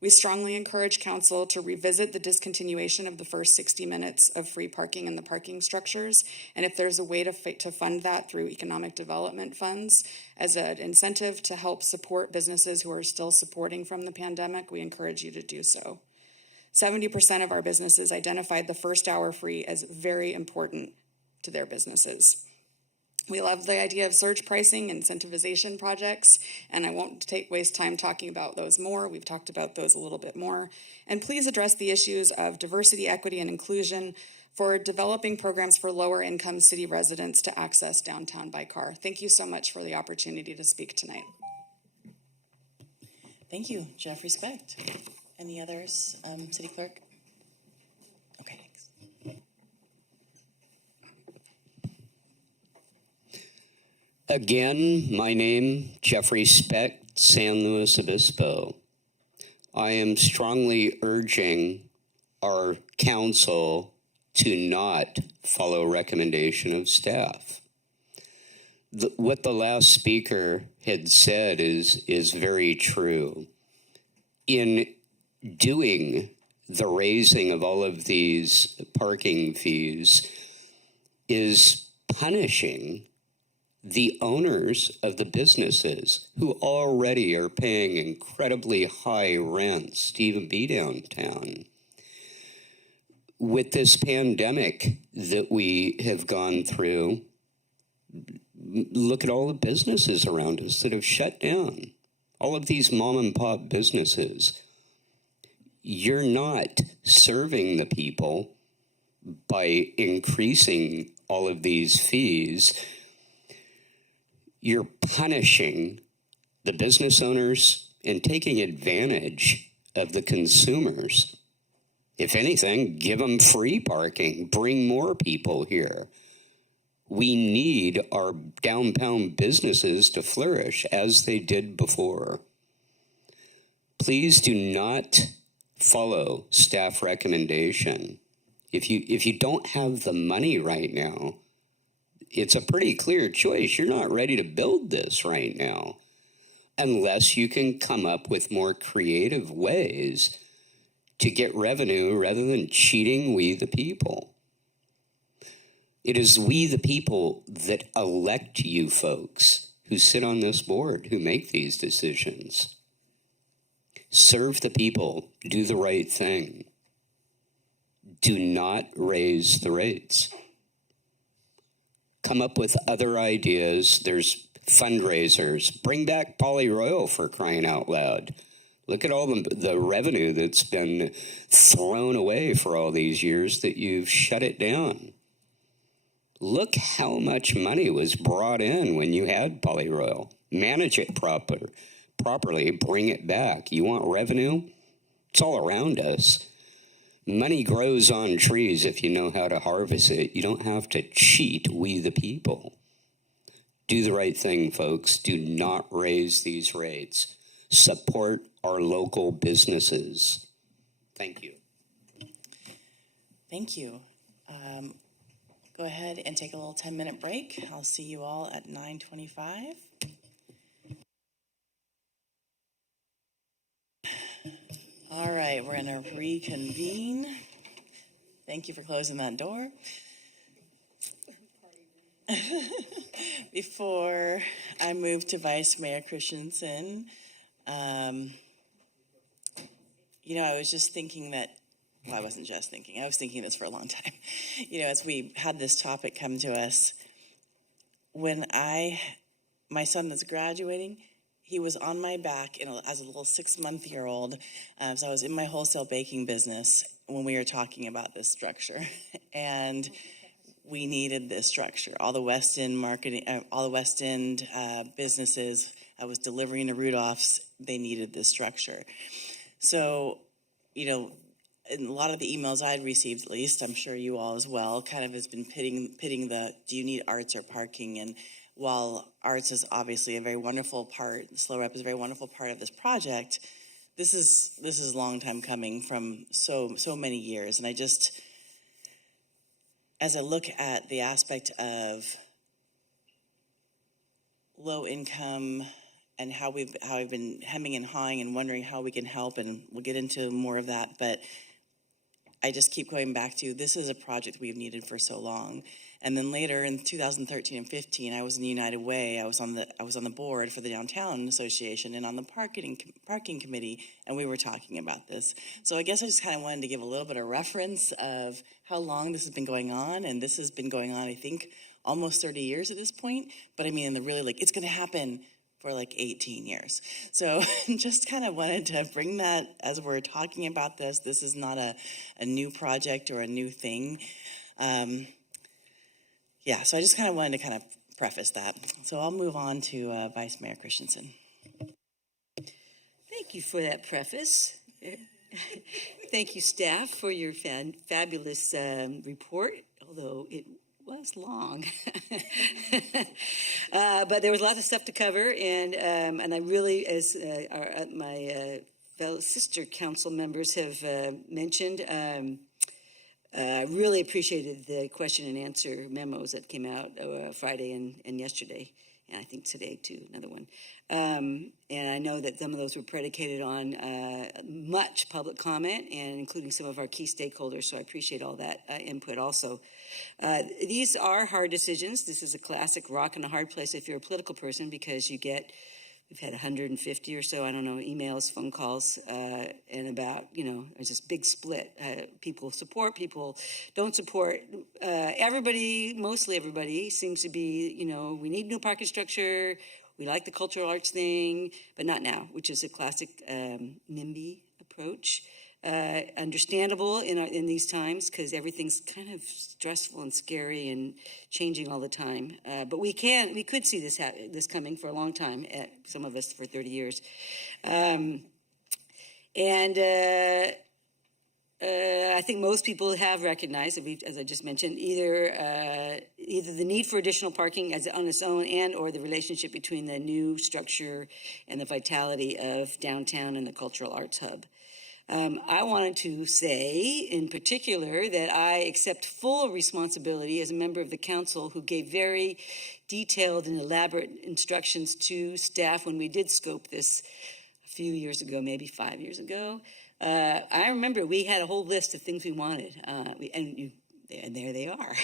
We strongly encourage council to revisit the discontinuation of the first 60 minutes of free parking in the parking structures, and if there's a way to fund that through economic development funds as an incentive to help support businesses who are still supporting from the pandemic, we encourage you to do so. 70% of our businesses identified the first hour free as very important to their businesses. We love the idea of surge pricing, incentivization projects, and I won't waste time talking about those more. We've talked about those a little bit more. And please address the issues of diversity, equity, and inclusion for developing programs for lower income city residents to access downtown by car. Thank you so much for the opportunity to speak tonight. Thank you, Jeffrey Specht. Any others, City Clerk? Okay, thanks. Again, my name, Jeffrey Specht, San Luis Obispo. I am strongly urging our council to not follow recommendation of staff. What the last speaker had said is very true. In doing the raising of all of these parking fees is punishing the owners of the businesses who already are paying incredibly high rents to even be downtown. With this pandemic that we have gone through, look at all the businesses around us that have shut down. All of these mom and pop businesses. You're not serving the people by increasing all of these fees. You're punishing the business owners and taking advantage of the consumers. If anything, give them free parking. Bring more people here. We need our downtown businesses to flourish as they did before. Please do not follow staff recommendation. If you don't have the money right now, it's a pretty clear choice. You're not ready to build this right now unless you can come up with more creative ways to get revenue rather than cheating we the people. It is we the people that elect you folks who sit on this board, who make these decisions. Serve the people, do the right thing. Do not raise the rates. Come up with other ideas. There's fundraisers. Bring back Poly for crying out loud. Look at all the revenue that's been thrown away for all these years that you've shut it down. Look how much money was brought in when you had Poly Manage it properly, bring it back. You want revenue? It's all around us. Money grows on trees if you know how to harvest it. You don't have to cheat we the people. Do the right thing, folks. Do not raise these rates. Support our local businesses. Thank you. Thank you. Go ahead and take a little 10-minute break. I'll see you all at 9:25. All right, we're going to reconvene. Thank you for closing that door. Before I move to Vice Mayor Christensen, I was just thinking that, well, I wasn't just thinking, I was thinking this for a long time. As we had this topic come to us, when my son that's graduating, he was on my back as a little 6-month-old. So I was in my wholesale baking business when we were talking about this structure. And we needed this structure. All the West End businesses, I was delivering to Rudolph's, they needed this structure. So, in a lot of the emails I'd received, at least, I'm sure you all as well, kind of has been pitting the, do you need arts or parking? And while arts is obviously a very wonderful part, Slow Rep is a very wonderful part of this project, this is a long time coming from so many years. And I just, as I look at the aspect of low income and how we've been hemming and hawing and wondering how we can help, and we'll get into more of that, but I just keep going back to, this is a project we've needed for so long. And then later in 2013 and 15, I was in the United Way. I was on the board for the Downtown Association and on the parking committee, and we were talking about this. So I guess I just kind of wanted to give a little bit of reference of how long this has been going on, and this has been going on, I think, almost 30 years at this point. But I mean, in the really, it's going to happen for 18 years. So just kind of wanted to bring that as we're talking about this. This is not a new project or a new thing. So I just kind of wanted to preface that. So I'll move on to Vice Mayor Christensen. Thank you for that preface. Thank you, staff, for your fabulous report, although it was long. But there was lots of stuff to cover, and I really, as my fellow sister council members have mentioned, I really appreciated the question and answer memos that came out Friday and yesterday, and I think today too, another one. And I know that some of those were predicated on much public comment, and including some of our key stakeholders, so I appreciate all that input also. These are hard decisions. This is a classic rock and a hard place if you're a political person, because we've had 150 or so, emails, phone calls, and about, there's this big split. People support, people don't support. Mostly everybody seems to be, we need new parking structure. We like the cultural arts thing, but not now, which is a classic NIMBY approach. Understandable in these times, because everything's kind of stressful and scary and changing all the time. But we could see this coming for a long time. Some of us for 30 years, and I think most people have recognized, as I just mentioned, either the need for additional parking on its own and or the relationship between the new structure and the vitality of downtown and the cultural arts hub. I wanted to say in particular that I accept full responsibility as a member of the council who gave very detailed and elaborate instructions to staff when we did scope this a few years ago, maybe 5 years ago. I remember we had a whole list of things we wanted, and there they are.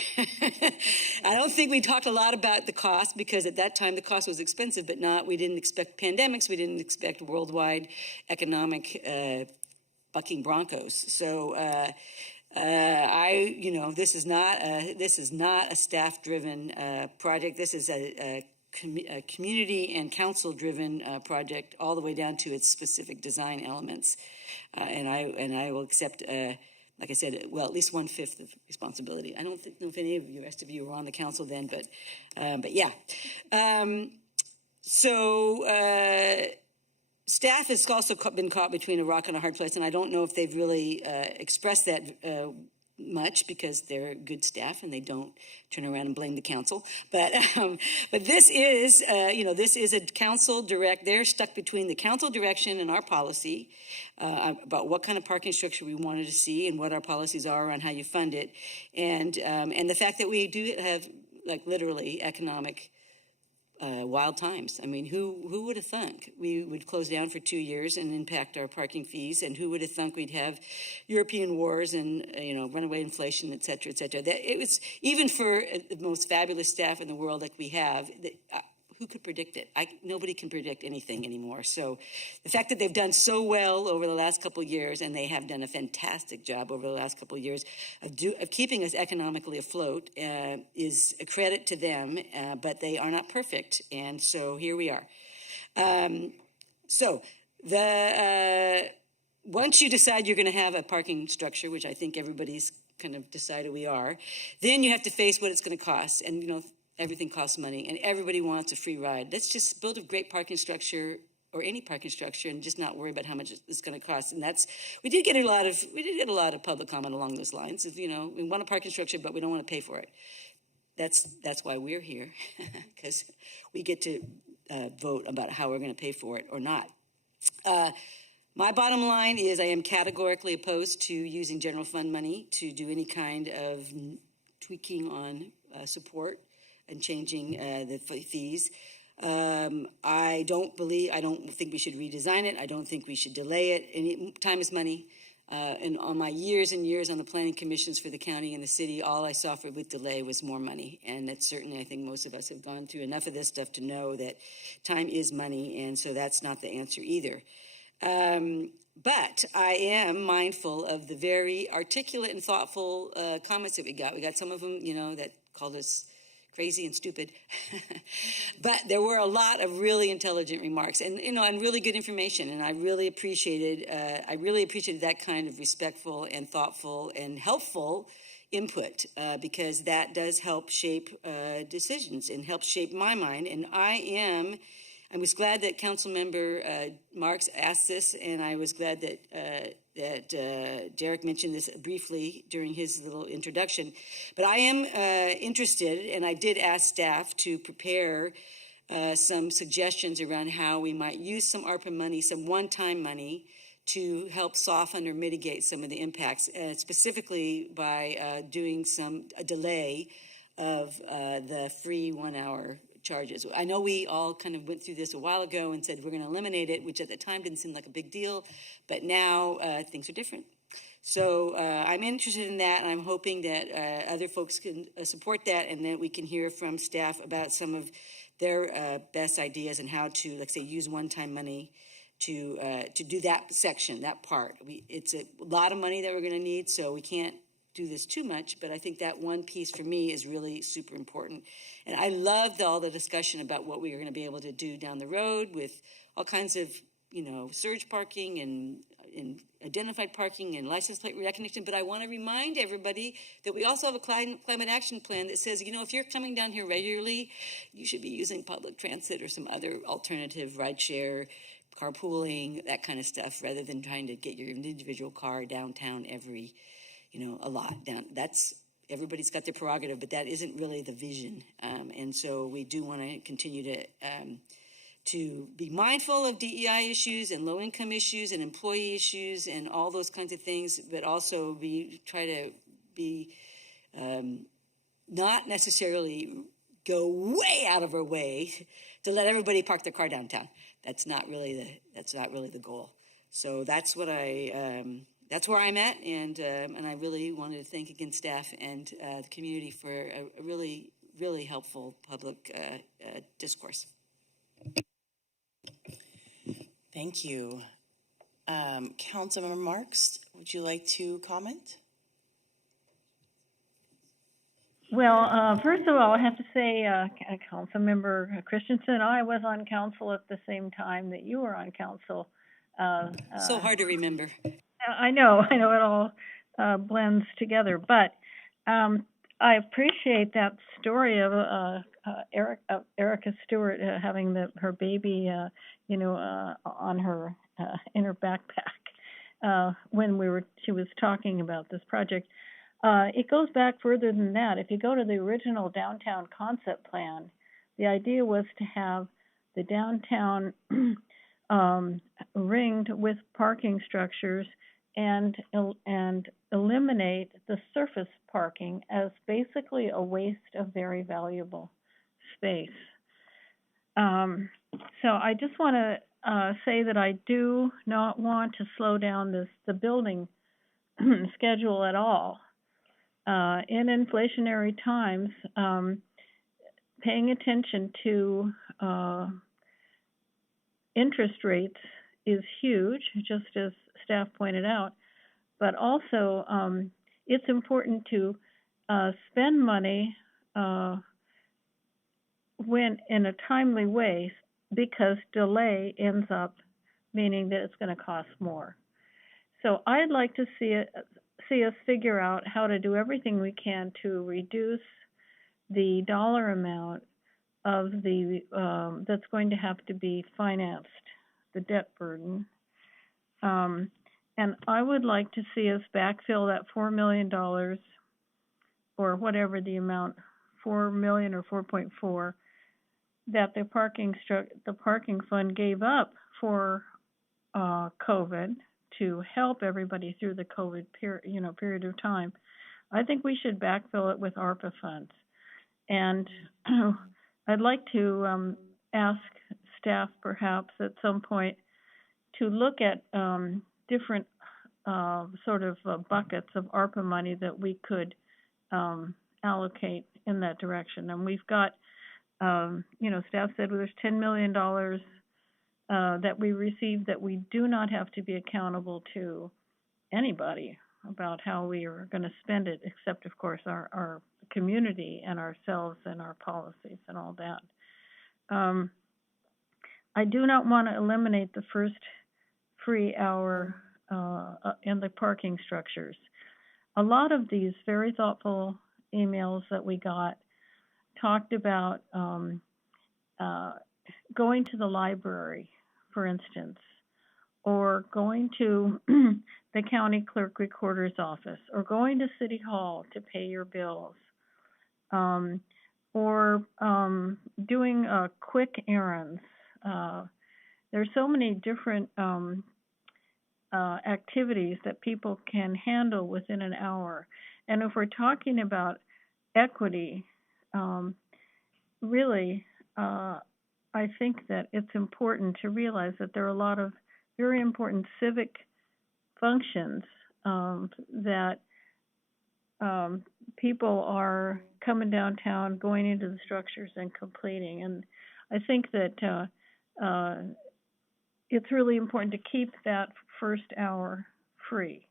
I don't think we talked a lot about the cost because at that time the cost was expensive, but we didn't expect pandemics, we didn't expect worldwide economic bucking broncos. So this is not a staff-driven project. This is a community and council-driven project, all the way down to its specific design elements. And I will accept, like I said, well, at least 1/5 of responsibility. I don't know if any of the rest of you were on the council then, but yeah. Staff has also been caught between a rock and a hard place, and I don't know if they've really expressed that much because they're good staff and they don't turn around and blame the council. But this is, this is a council direct. They're stuck between the council direction and our policy about what kind of parking structure we wanted to see and what our policies are around how you fund it, and the fact that we do have literally economic wild times. I mean, who would have thunk we would close down for 2 years and impact our parking fees? And who would have thunk we'd have European wars and runaway inflation, et cetera, et cetera? That it was even for the most fabulous staff in the world like we have. Who could predict it? Nobody can predict anything anymore. So the fact that they've done so well over the last couple of years, and they have done a fantastic job over the last couple of years of keeping us economically afloat, is a credit to them, but they are not perfect. And so here we are. Once you decide you're going to have a parking structure, which I think everybody's kind of decided we are, then you have to face what it's going to cost. And, everything costs money, and everybody wants a free ride. Let's just build a great parking structure, or any parking structure, and just not worry about how much it's going to cost. And we did get a lot of public comment along those lines. We want a parking structure, but we don't want to pay for it. That's why we're here, because we get to vote about how we're going to pay for it or not. My bottom line is I am categorically opposed to using general fund money to do any kind of tweaking on support and changing the fees. I don't think we should redesign it. I don't think we should delay it. Time is money. And on my years and years on the planning commissions for the county and the city, all I saw with delay was more money. And that's certainly, I think most of us have gone through enough of this stuff to know that time is money. And so that's not the answer either. But I am mindful of the very articulate and thoughtful comments that we got. We got some of them, that called us crazy and stupid. But there were a lot of really intelligent remarks and really good information. And I really appreciated that kind of respectful and thoughtful and helpful input because that does help shape decisions and help shape my mind. And I was glad that Councilmember Marks asked this, and I was glad that Derek mentioned this briefly during his little introduction. But I am interested, and I did ask staff to prepare some suggestions around how we might use some ARPA money, some one-time money, to help soften or mitigate some of the impacts, specifically by doing a delay of the free 1 hour charges. I know we all kind of went through this a while ago and said we're going to eliminate it, which at the time didn't seem like a big deal, but now things are different. So I'm interested in that, and I'm hoping that other folks can support that, and that we can hear from staff about some of their best ideas and how to, let's say, use one-time money to do that section, that part. It's a lot of money that we're going to need, so we can't do this too much, but I think that one piece for me is really super important. And I loved all the discussion about what we are going to be able to do down the road with all kinds of, surge parking and in identified parking and license plate recognition. But I want to remind everybody that we also have a climate action plan that says, if you're coming down here regularly, you should be using public transit or some other alternative rideshare, carpooling, that kind of stuff, rather than trying to get your individual car downtown every, a lot down. That's everybody's got their prerogative, but that isn't really the vision. And so we do want to continue to be mindful of DEI issues and low-income issues and employee issues and all those kinds of things, but also try to be not necessarily go way out of our way to let everybody park their car downtown. That's not really the goal. So that's what that's where I'm at, and I really wanted to thank again staff and the community for a really, really helpful public discourse. Thank you. Councilmember Marks, would you like to comment? Well, first of all, I have to say, Councilmember Christensen, I was on council at the same time that you were on council. So hard to remember. I know it all blends together, but I appreciate that story of Erica Stewart having her baby, on her in her backpack when she was talking about this project. It goes back further than that. If you go to the original downtown concept plan, the idea was to have the downtown ringed with parking structures and eliminate the surface parking as basically a waste of very valuable space. So I just want to say that I do not want to slow down the building schedule at all. In inflationary times, paying attention to interest rates is huge, just as staff pointed out, but also it's important to spend money when in a timely way, because delay ends up meaning that it's going to cost more. So I'd like to see us figure out how to do everything we can to reduce the dollar amount of the that's going to have to be financed, the debt burden. And I would like to see us backfill that $4 million or whatever the amount, $4 million or 4.4, that the parking fund gave up for COVID to help everybody through the COVID period of time. I think we should backfill it with ARPA funds. And I'd like to ask staff perhaps at some point to look at different sort of buckets of ARPA money that we could allocate in that direction. And we've got, staff said there's $10 million that we received that we do not have to be accountable to anybody about how we are going to spend it, except, of course, our community and ourselves and our policies and all that. I do not want to eliminate the first free hour in the parking structures. A lot of these very thoughtful emails that we got talked about going to the library, for instance, or going to the county clerk recorder's office, or going to City Hall to pay your bills, or doing quick errands. There's so many different activities that people can handle within an hour. And if we're talking about equity, really, I think that it's important to realize that there are a lot of very important civic functions that people are coming downtown, going into the structures and completing. And I think that it's really important to keep that first hour free.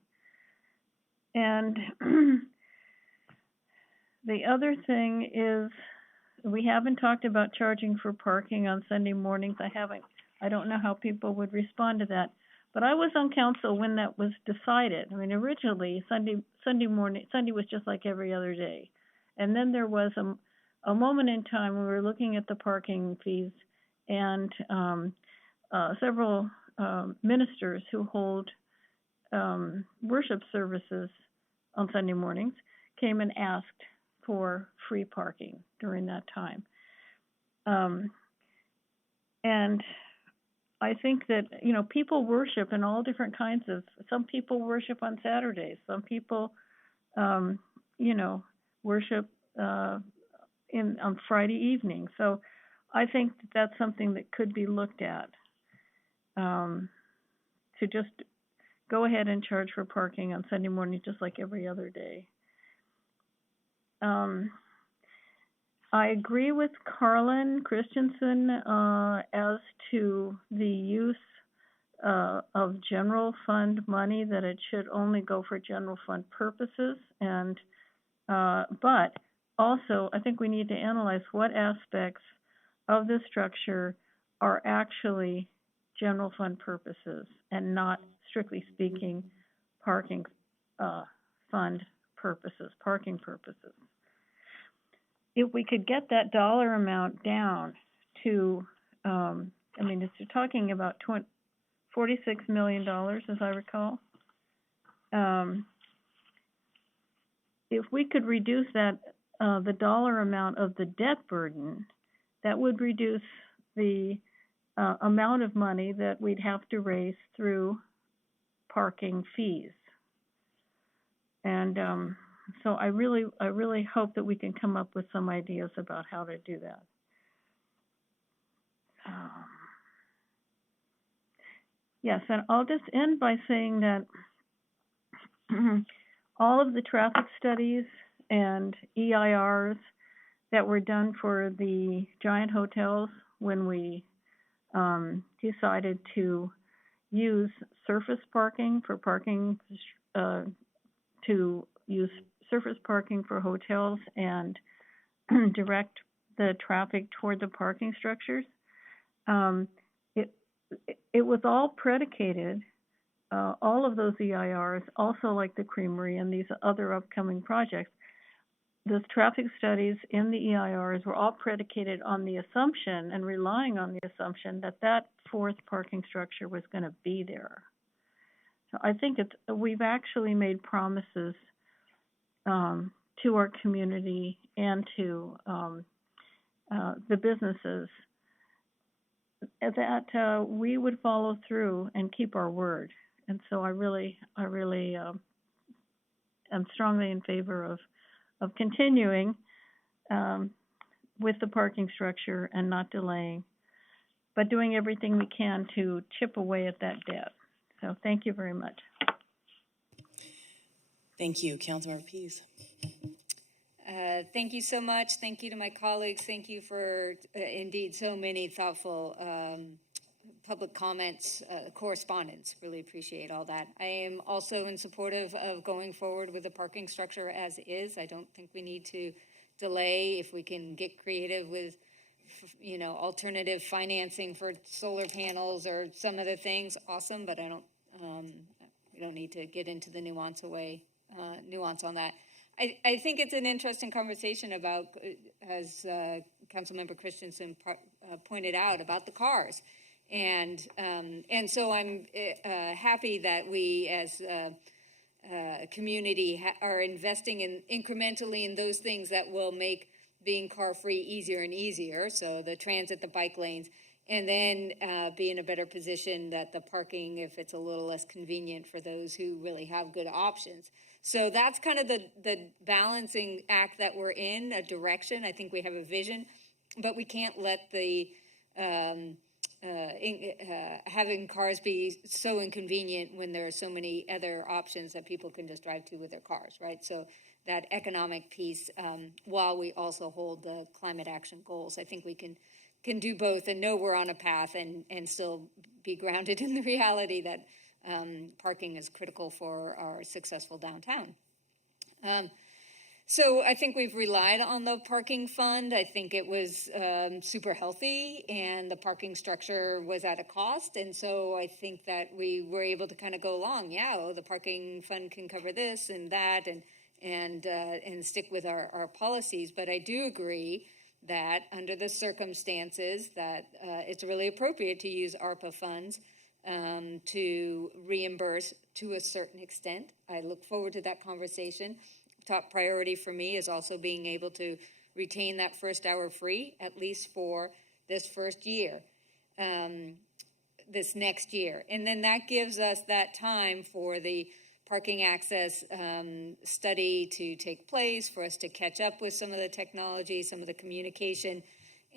And the other thing is, we haven't talked about charging for parking on Sunday mornings. I don't know how people would respond to that. But I was on council when that was decided. I mean, originally Sunday was just like every other day, and then there was a moment in time when we were looking at the parking fees, and several ministers who hold worship services on Sunday mornings came and asked for free parking during that time. And I think that, people worship in all different kinds of, some people worship on Saturdays, some people, worship on Friday evening. So I think that that's something that could be looked at, to just go ahead and charge for parking on Sunday morning just like every other day. I agree with Carlin Christensen as to the use of general fund money, that it should only go for general fund purposes. And but also, I think we need to analyze what aspects of the structure are actually general fund purposes and not, strictly speaking, parking fund purposes, parking purposes. If we could get that dollar amount down to, if you're talking about $46 million, as I recall, if we could reduce that, the dollar amount of the debt burden, that would reduce the amount of money that we'd have to raise through parking fees. And so I really hope that we can come up with some ideas about how to do that. Yes, and I'll just end by saying that all of the traffic studies and EIRs that were done for the giant hotels when we decided to use surface parking for parking, to use surface parking for hotels and direct the traffic toward the parking structures. It was all predicated, all of those EIRs, also like the Creamery and these other upcoming projects, those traffic studies in the EIRs were all predicated on the assumption and relying on the assumption that that fourth parking structure was going to be there. So I think we've actually made promises to our community and to the businesses that we would follow through and keep our word. And so I really am strongly in favor of continuing with the parking structure and not delaying, but doing everything we can to chip away at that debt. So thank you very much. Thank you. Councilmember Pease. Thank you so much. Thank you to my colleagues. Thank you for indeed so many thoughtful public comments, correspondence. Really appreciate all that. I am also in support of going forward with the parking structure as is. I don't think we need to delay. If we can get creative with, alternative financing for solar panels or some other things, awesome. But we don't need to get into the nuance on that. I think it's an interesting conversation about, as Councilmember Christensen pointed out, about the cars. And so I'm happy that we as a community are investing incrementally in those things that will make being car-free easier and easier. So the transit, the bike lanes, and then be in a better position that the parking, if it's a little less convenient for those who really have good options. So that's kind of the balancing act that we're in, a direction. I think we have a vision, but we can't let the having cars be so inconvenient when there are so many other options that people can just drive to with their cars, right? So that economic piece, while we also hold the climate action goals, I think we can do both and know we're on a path and still be grounded in the reality that parking is critical for our successful downtown. So I think we've relied on the parking fund. I think it was super healthy, and the parking structure was at a cost. And so I think that we were able to kind of go along. Yeah, oh, the parking fund can cover this and that, and stick with our policies. But I do agree that under the circumstances that it's really appropriate to use ARPA funds to reimburse to a certain extent. I look forward to that conversation. Top priority for me is also being able to retain that first hour free, at least for this first year, this next year. And then that gives us that time for the parking access study to take place, for us to catch up with some of the technology, some of the communication,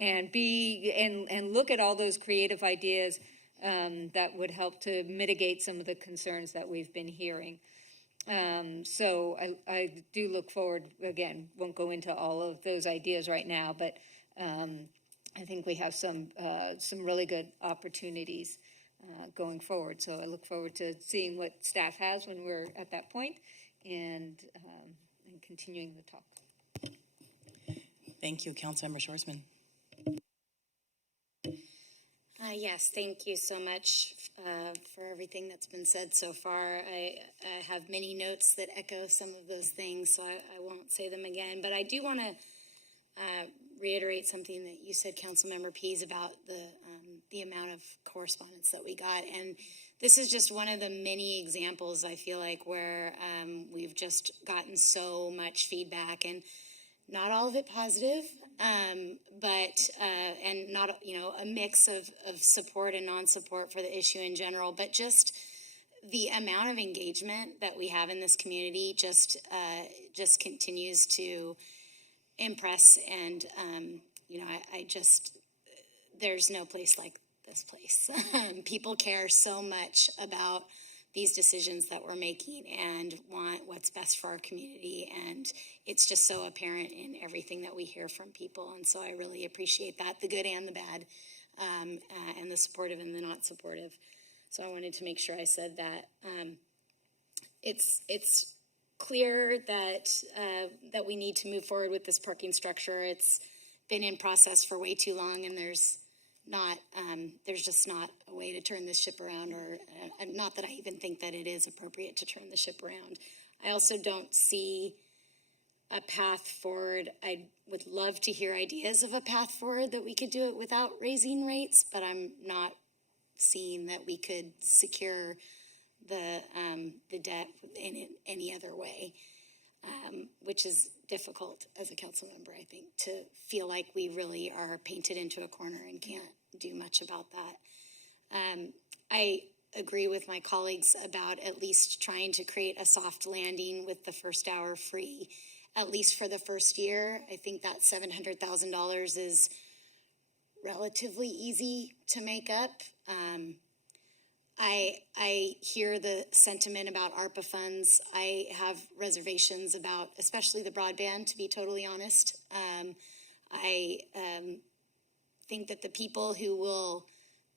and look at all those creative ideas that would help to mitigate some of the concerns that we've been hearing. So I do look forward, again, won't go into all of those ideas right now, but I think we have some really good opportunities going forward. So I look forward to seeing what staff has when we're at that point, and continuing the talk. Thank you, Councilmember Shorsman. Yes, thank you so much for everything that's been said so far. I have many notes that echo some of those things, so I won't say them again. But I do want to reiterate something that you said, Councilmember Pease, about the amount of correspondence that we got. And this is just one of the many examples, I feel like, where we've just gotten so much feedback, and not all of it positive, but and not, a mix of support and non-support for the issue in general, but just the amount of engagement that we have in this community just continues to impress. And I just, there's no place like this place. People care so much about these decisions that we're making and want what's best for our community, and it's just so apparent in everything that we hear from people. And so I really appreciate that, the good and the bad, and the supportive and the not supportive. So I wanted to make sure I said that. It's clear that that we need to move forward with this parking structure. It's been in process for way too long, and there's just not a way to turn this ship around, or not that I even think that it is appropriate to turn the ship around. I also don't see a path forward. I would love to hear ideas of a path forward that we could do it without raising rates, but I'm not seeing that we could secure the debt in any other way, which is difficult as a council member, I think, to feel like we really are painted into a corner and can't do much about that. I agree with my colleagues about at least trying to create a soft landing with the first hour free, at least for the first year. I think that $700,000 is relatively easy to make up. I hear the sentiment about ARPA funds. I have reservations about, especially the broadband, to be totally honest. I think that the people who will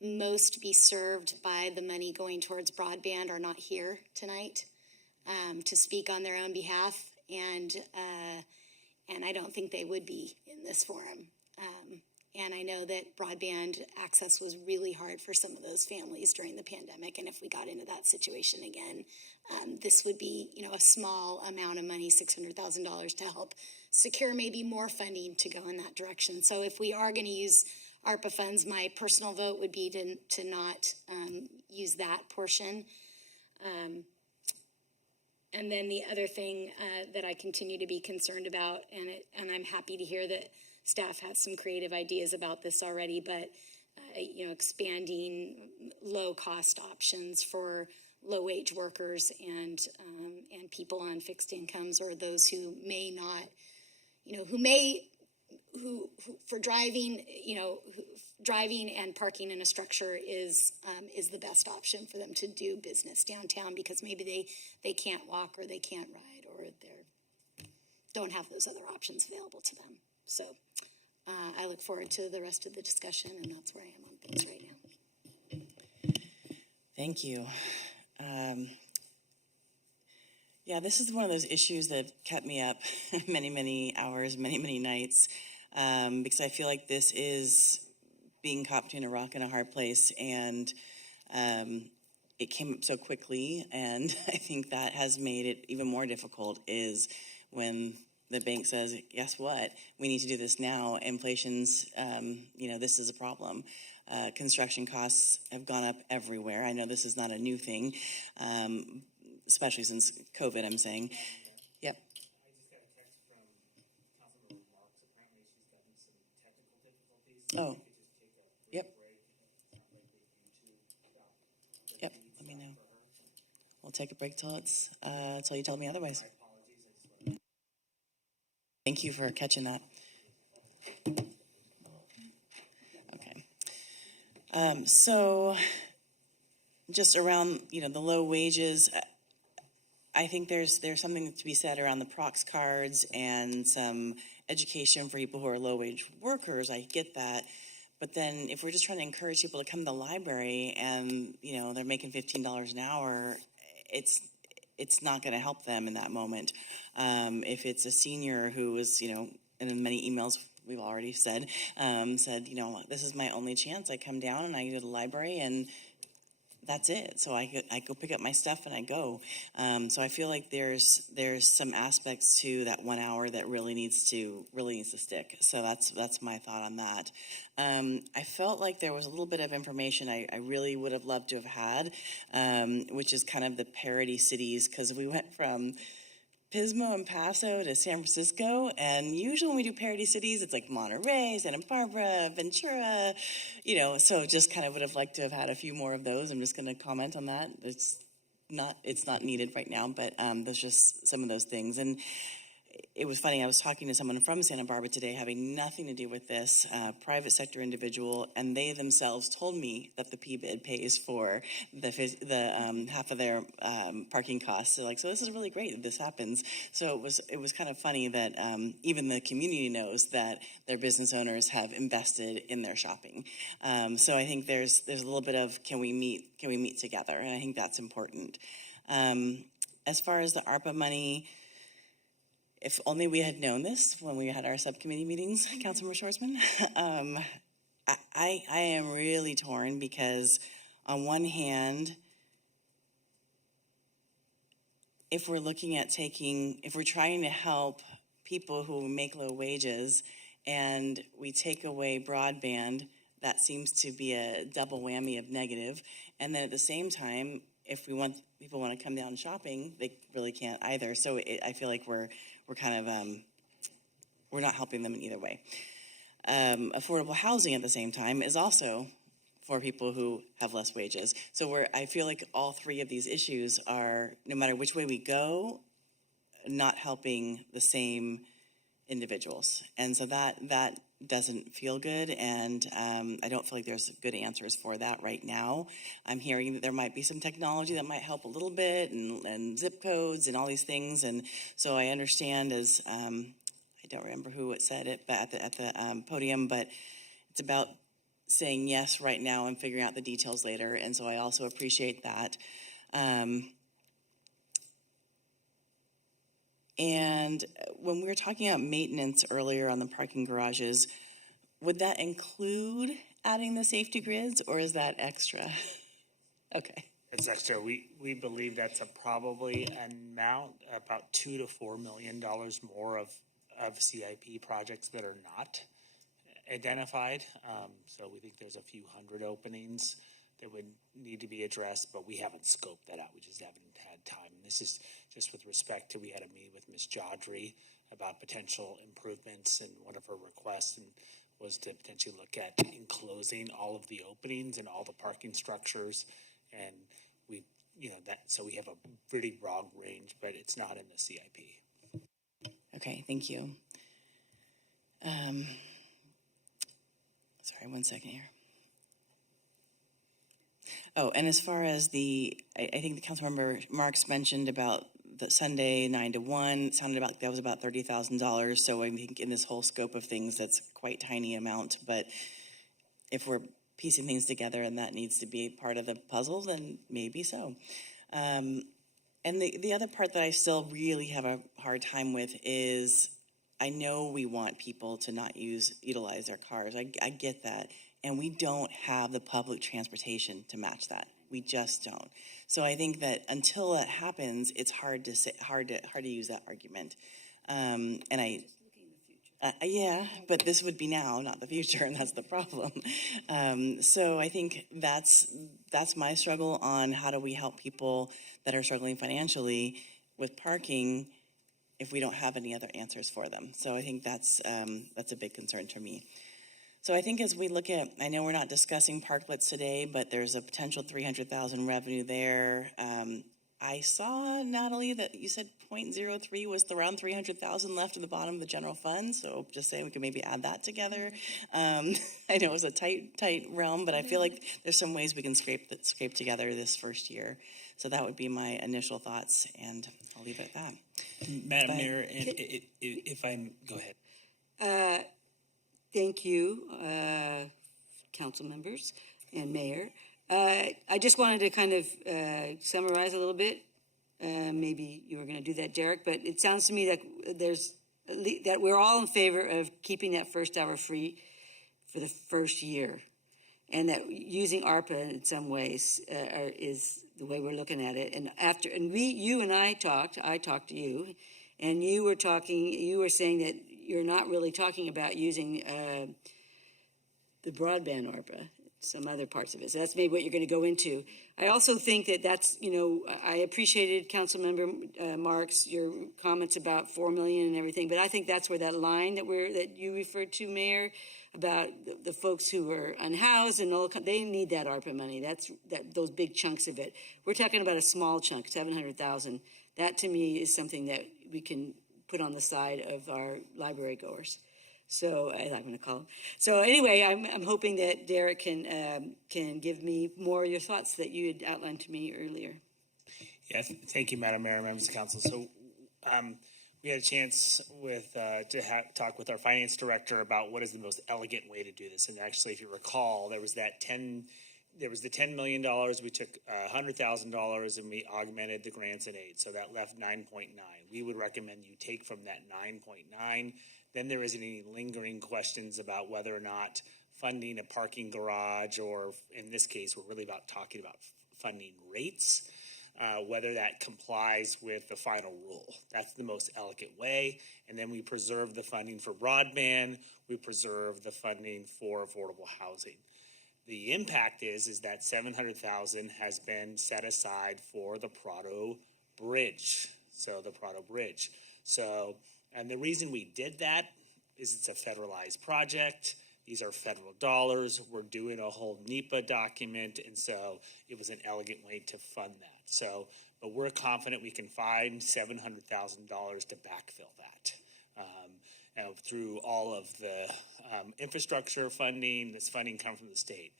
most be served by the money going towards broadband are not here tonight to speak on their own behalf, and I don't think they would be in this forum. And I know that broadband access was really hard for some of those families during the pandemic. And if we got into that situation again, this would be, a small amount of money, $600,000, to help secure maybe more funding to go in that direction. So if we are going to use ARPA funds, my personal vote would be to not use that portion. And then the other thing that I continue to be concerned about, and I'm happy to hear that staff has some creative ideas about this already, but expanding low-cost options for low-wage workers and people on fixed incomes, or those who may not, who for driving, driving and parking in a structure is the best option for them to do business downtown, because maybe they can't walk, or they can't ride, or they don't have those other options available to them. So I look forward to the rest of the discussion, and that's where I am on things right now. Thank you. Yeah, this is one of those issues that kept me up many, many hours, many, many nights, because I feel like this is being caught between a rock and a hard place, and it came up so quickly, and I think that has made it even more difficult is when the bank says, guess what, we need to do this now. Inflation's, this is a problem. Construction costs have gone up everywhere. I know this is not a new thing, especially since COVID, I'm saying. Yep. Oh. Yep. Yep, let me know. We'll take a break till you tell me otherwise. Thank you for catching that. Okay. So just around, the low wages, I think there's something to be said around the prox cards and some education for people who are low-wage workers. I get that. But then if we're just trying to encourage people to come to the library and, they're making $15 an hour, it's not going to help them in that moment. If it's a senior who is, and in many emails we've already said, this is my only chance. I come down and I go to the library and that's it. So I go pick up my stuff and I go. So I feel like there's some aspects to that 1 hour that really needs to stick. So that's my thought on that. I felt like there was a little bit of information I really would have loved to have had, which is kind of the parity cities, because we went from Pismo and Paso to San Francisco, and usually when we do parity cities, it's like Monterey, Santa Barbara, Ventura, so just kind of would have liked to have had a few more of those. I'm just going to comment on that. It's not needed right now, but there's just some of those things. And it was funny, I was talking to someone from Santa Barbara today having nothing to do with this, private sector individual, and they themselves told me that the PBID pays for the half of their parking costs. So so this is really great that this happens. So it was kind of funny that even the community knows that their business owners have invested in their shopping. So I think there's a little bit of can we meet together, and I think that's important. As far as the ARPA money, if only we had known this when we had our subcommittee meetings, Councilmember Schwarzman. I am really torn because on one hand, if we're trying to help people who make low wages and we take away broadband, that seems to be a double whammy of negative. And then at the same time, if people want to come down shopping, they really can't either. So I feel like we're kind of, we're not helping them in either way. Affordable housing at the same time is also for people who have less wages. So I feel like all three of these issues are, no matter which way we go, not helping the same individuals. And so that doesn't feel good, and I don't feel like there's good answers for that right now. I'm hearing that there might be some technology that might help a little bit, and zip codes and all these things, and so I understand as I don't remember who said it, but at the podium, but it's about saying yes right now and figuring out the details later, and so I also appreciate that. And when we were talking about maintenance earlier on the parking garages, would that include adding the safety grids, or is that extra? Okay. It's extra. We believe that's probably amount about $2 to $4 million more of CIP projects that are not identified. So we think there's a few hundred openings that would need to be addressed, but we haven't scoped that out. We just haven't had time. And this is just with respect to, we had a meeting with Ms. Jodry about potential improvements, and one of her requests was to potentially look at enclosing all of the openings and all the parking structures. And we, so we have a pretty broad range, but it's not in the CIP. Okay, thank you. Sorry, 1 second here. Oh, and as far as I think the Councilmember Marks mentioned about the Sunday 9 to 1, it sounded about that was about $30,000. So I think in this whole scope of things, that's quite tiny amount. But if we're piecing things together and that needs to be part of the puzzle, then maybe so. And the other part that I still really have a hard time with is I know we want people to not utilize their cars. I get that. And we don't have the public transportation to match that. We just don't. So I think that until that happens, it's hard to use that argument. Yeah, but this would be now, not the future, and that's the problem. So I think that's my struggle on how do we help people that are struggling financially with parking if we don't have any other answers for them. So I think that's a big concern for me. So I think as we look at, I know we're not discussing parklets today, but there's a potential $300,000 revenue there. I saw, Natalie, that you said 0.03 was around $300,000 left at the bottom of the general fund. So just saying we could maybe add that together. I know it was a tight realm, but I feel like there's some ways we can scrape together this first year. So that would be my initial thoughts, and I'll leave it at that. Madam Mayor, and if I go ahead. Thank you, council members and mayor. I just wanted to kind of summarize a little bit. Maybe you were going to do that, Derek, but it sounds to me like that we're all in favor of keeping that first hour free for the first year, and that using ARPA in some ways is the way we're looking at it. And you and I talked to you, and you were saying that you're not really talking about using the broadband ARPA, some other parts of it. So that's maybe what you're going to go into. I also think that's, I appreciated Councilmember Marks, your comments about $4 million and everything, but I think that's where that line that you referred to, Mayor, about the folks who are unhoused and all, they need that ARPA money. Those big chunks of it. We're talking about a small chunk, $700,000. That to me is something that we can put on the side of our library goers. So I'm going to call him. So anyway, I'm hoping that Derek can give me more of your thoughts that you had outlined to me earlier. Yes, thank you, Madam Mayor, members of council. So we had a chance to talk with our finance director about what is the most elegant way to do this. And actually, if you recall, there was the $10 million. We took $100,000 and we augmented the grants and aid. So that left 9.9. We would recommend you take from that 9.9. Then there isn't any lingering questions about whether or not funding a parking garage, or in this case, we're really talking about funding rates, whether that complies with the final rule. That's the most elegant way. And then we preserve the funding for broadband. We preserve the funding for affordable housing. The impact is that $700,000 has been set aside for the Prado Bridge. And the reason we did that is it's a federalized project. These are federal dollars. We're doing a whole NEPA document, and so it was an elegant way to fund that. But we're confident we can find $700,000 to backfill that through all of the infrastructure funding. This funding comes from the state,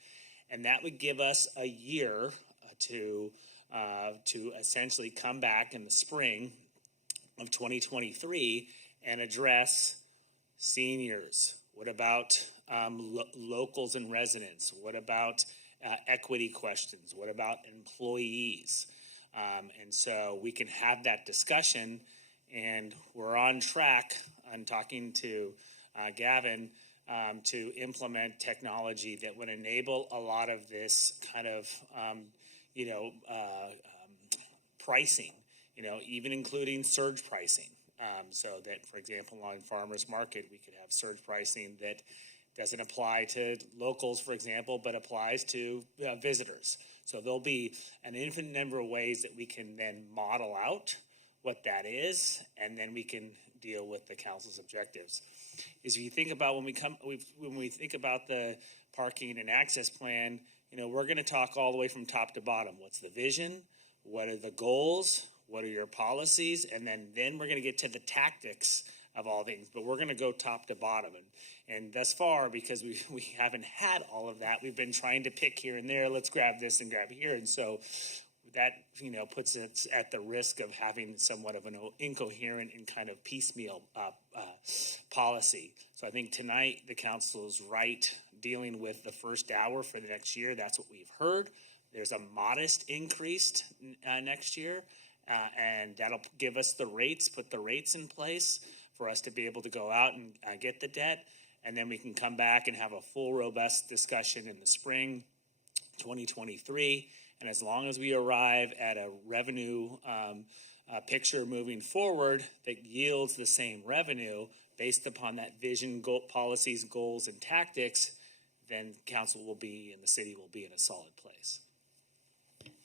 and that would give us a year to essentially come back in the spring of 2023 and address seniors. What about locals and residents? What about equity questions? What about employees? And so we can have that discussion, and we're on track on talking to Gavin to implement technology that would enable a lot of this kind of, pricing, even including surge pricing. So that, for example, on farmers market, we could have surge pricing that doesn't apply to locals, for example, but applies to visitors. So there'll be an infinite number of ways that we can then model out what that is, and then we can deal with the council's objectives. Is if you think about when we think about the parking and access plan, we're going to talk all the way from top to bottom. What's the vision? What are the goals? What are your policies? And then we're going to get to the tactics of all things. But we're going to go top to bottom. And thus far, because we haven't had all of that, we've been trying to pick here and there. Let's grab this and grab here. And so that, puts us at the risk of having somewhat of an incoherent and kind of piecemeal policy. So I think tonight the council is right dealing with the first hour for the next year. That's what we've heard. There's a modest increase next year. and that'll give us the rates, put the rates in place for us to be able to go out and get the debt, and then we can come back and have a full, robust discussion in the spring 2023. And as long as we arrive at a revenue picture moving forward that yields the same revenue based upon that vision, policies, goals, and tactics, then council will be and the city will be in a solid place.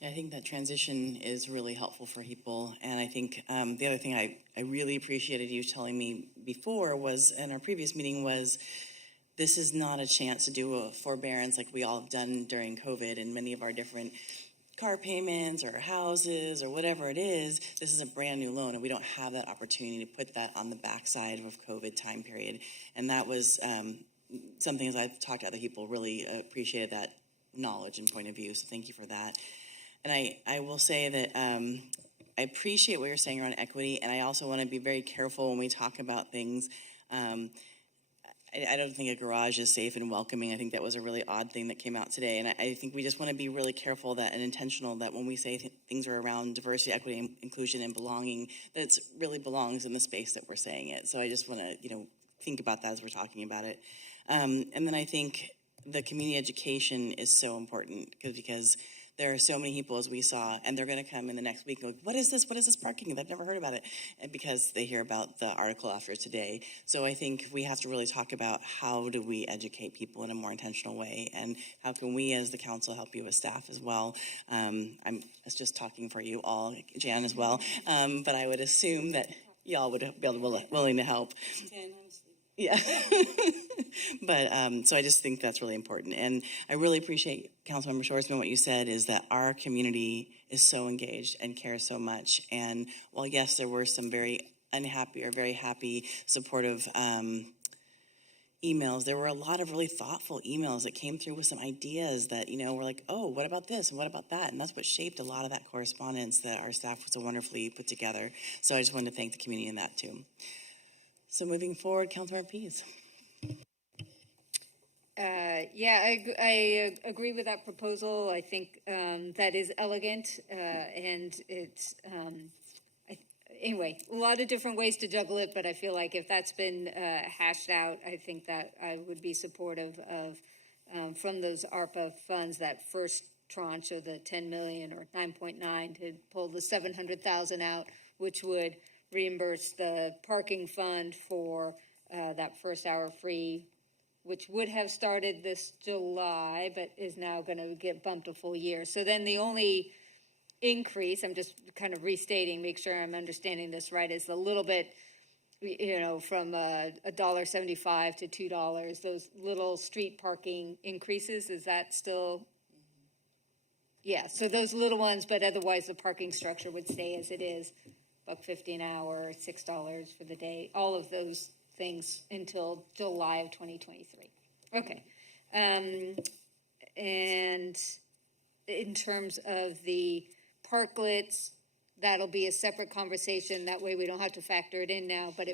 I think that transition is really helpful for people. And I think the other thing I really appreciated you telling me before was, in our previous meeting, was this is not a chance to do a forbearance like we all have done during COVID and many of our different car payments or houses or whatever it is. This is a brand new loan, and we don't have that opportunity to put that on the backside of COVID time period. And that was something, as I've talked to other people, really appreciated that knowledge and point of view. So thank you for that. And I will say that I appreciate what you're saying around equity, and I also want to be very careful when we talk about things. I don't think a garage is safe and welcoming. I think that was a really odd thing that came out today. And I think we just want to be really careful that and intentional that when we say things are around diversity, equity, inclusion, and belonging, that it really belongs in the space that we're saying it. So I just want to, think about that as we're talking about it. And then I think the community education is so important because there are so many people, as we saw, and they're going to come in the next week and go, what is this? What is this parking? I've never heard about it. And because they hear about the article after today. So I think we have to really talk about how do we educate people in a more intentional way, and how can we as the council help you as staff as well. I was just talking for you all, Jan as well, but I would assume that y'all would be willing to help. Yeah. But so I just think that's really important. And I really appreciate Councilmember Schwarzman, what you said is that our community is so engaged and cares so much. And while, yes, there were some very unhappy or very happy, supportive emails, there were a lot of really thoughtful emails that came through with some ideas that, were like, oh, what about this? And what about that? And that's what shaped a lot of that correspondence that our staff was so wonderfully put together. So I just wanted to thank the community in that too. So moving forward, Councilmember Pease. I agree with that proposal. I think that is elegant, and it's anyway, a lot of different ways to juggle it. But I feel like if that's been hashed out, I think that I would be supportive of from those ARPA funds, that first tranche of the 10 million or 9.9 to pull the 700,000 out, which would reimburse the parking fund for that first hour free, which would have started this July, but is now going to get bumped a full year. So then the only increase, I'm just kind of restating, make sure I'm understanding this right, is a little bit, from $1.75 to $2, those little street parking increases. Is that still? Yeah, so those little ones, but otherwise the parking structure would stay as it is. $1.50 an hour, $6 for the day, all of those things until July of 2023. Okay. And in terms of the parklets, that'll be a separate conversation. That way we don't have to factor it in now, but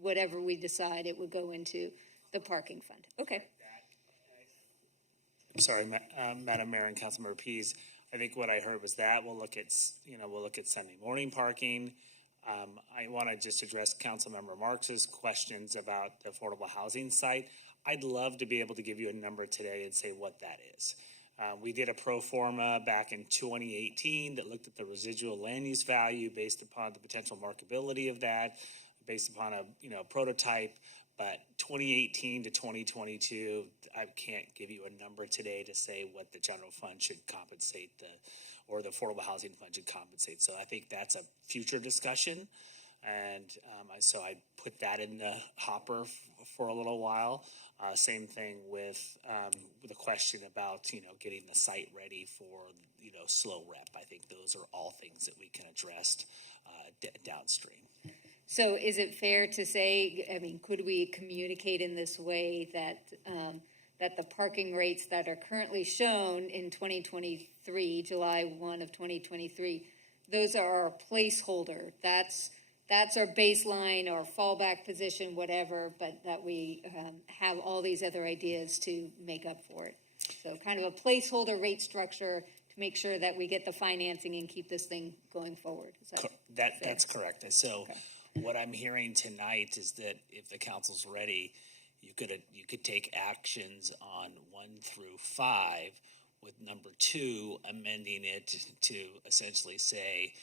whatever we decide, it would go into the parking fund. Okay. I'm sorry, Madam Mayor and Councilmember Pease. I think what I heard was that we'll look at Sunday morning parking. I want to just address Councilmember Marx's questions about the affordable housing site. I'd love to be able to give you a number today and say what that is. We did a pro forma back in 2018 that looked at the residual land use value based upon the potential marketability of that, based upon a prototype. But 2018 to 2022, I can't give you a number today to say what the general fund should compensate or the affordable housing fund should compensate. So I think that's a future discussion. And so I put that in the hopper for a little while. Same thing with the question about, getting the site ready for, slow rep. I think those are all things that we can address downstream. So is it fair to say, could we communicate in this way that that the parking rates that are currently shown in 2023, July 1 of 2023, those are our placeholder. That's our baseline or fallback position, whatever, but that we have all these other ideas to make up for it. So kind of a placeholder rate structure make sure that we get the financing and keep this thing going forward. Is that fair? That's correct. So what I'm hearing tonight is that if the council's ready, you could take actions on 1 through 5, with number 2 amending it to essentially say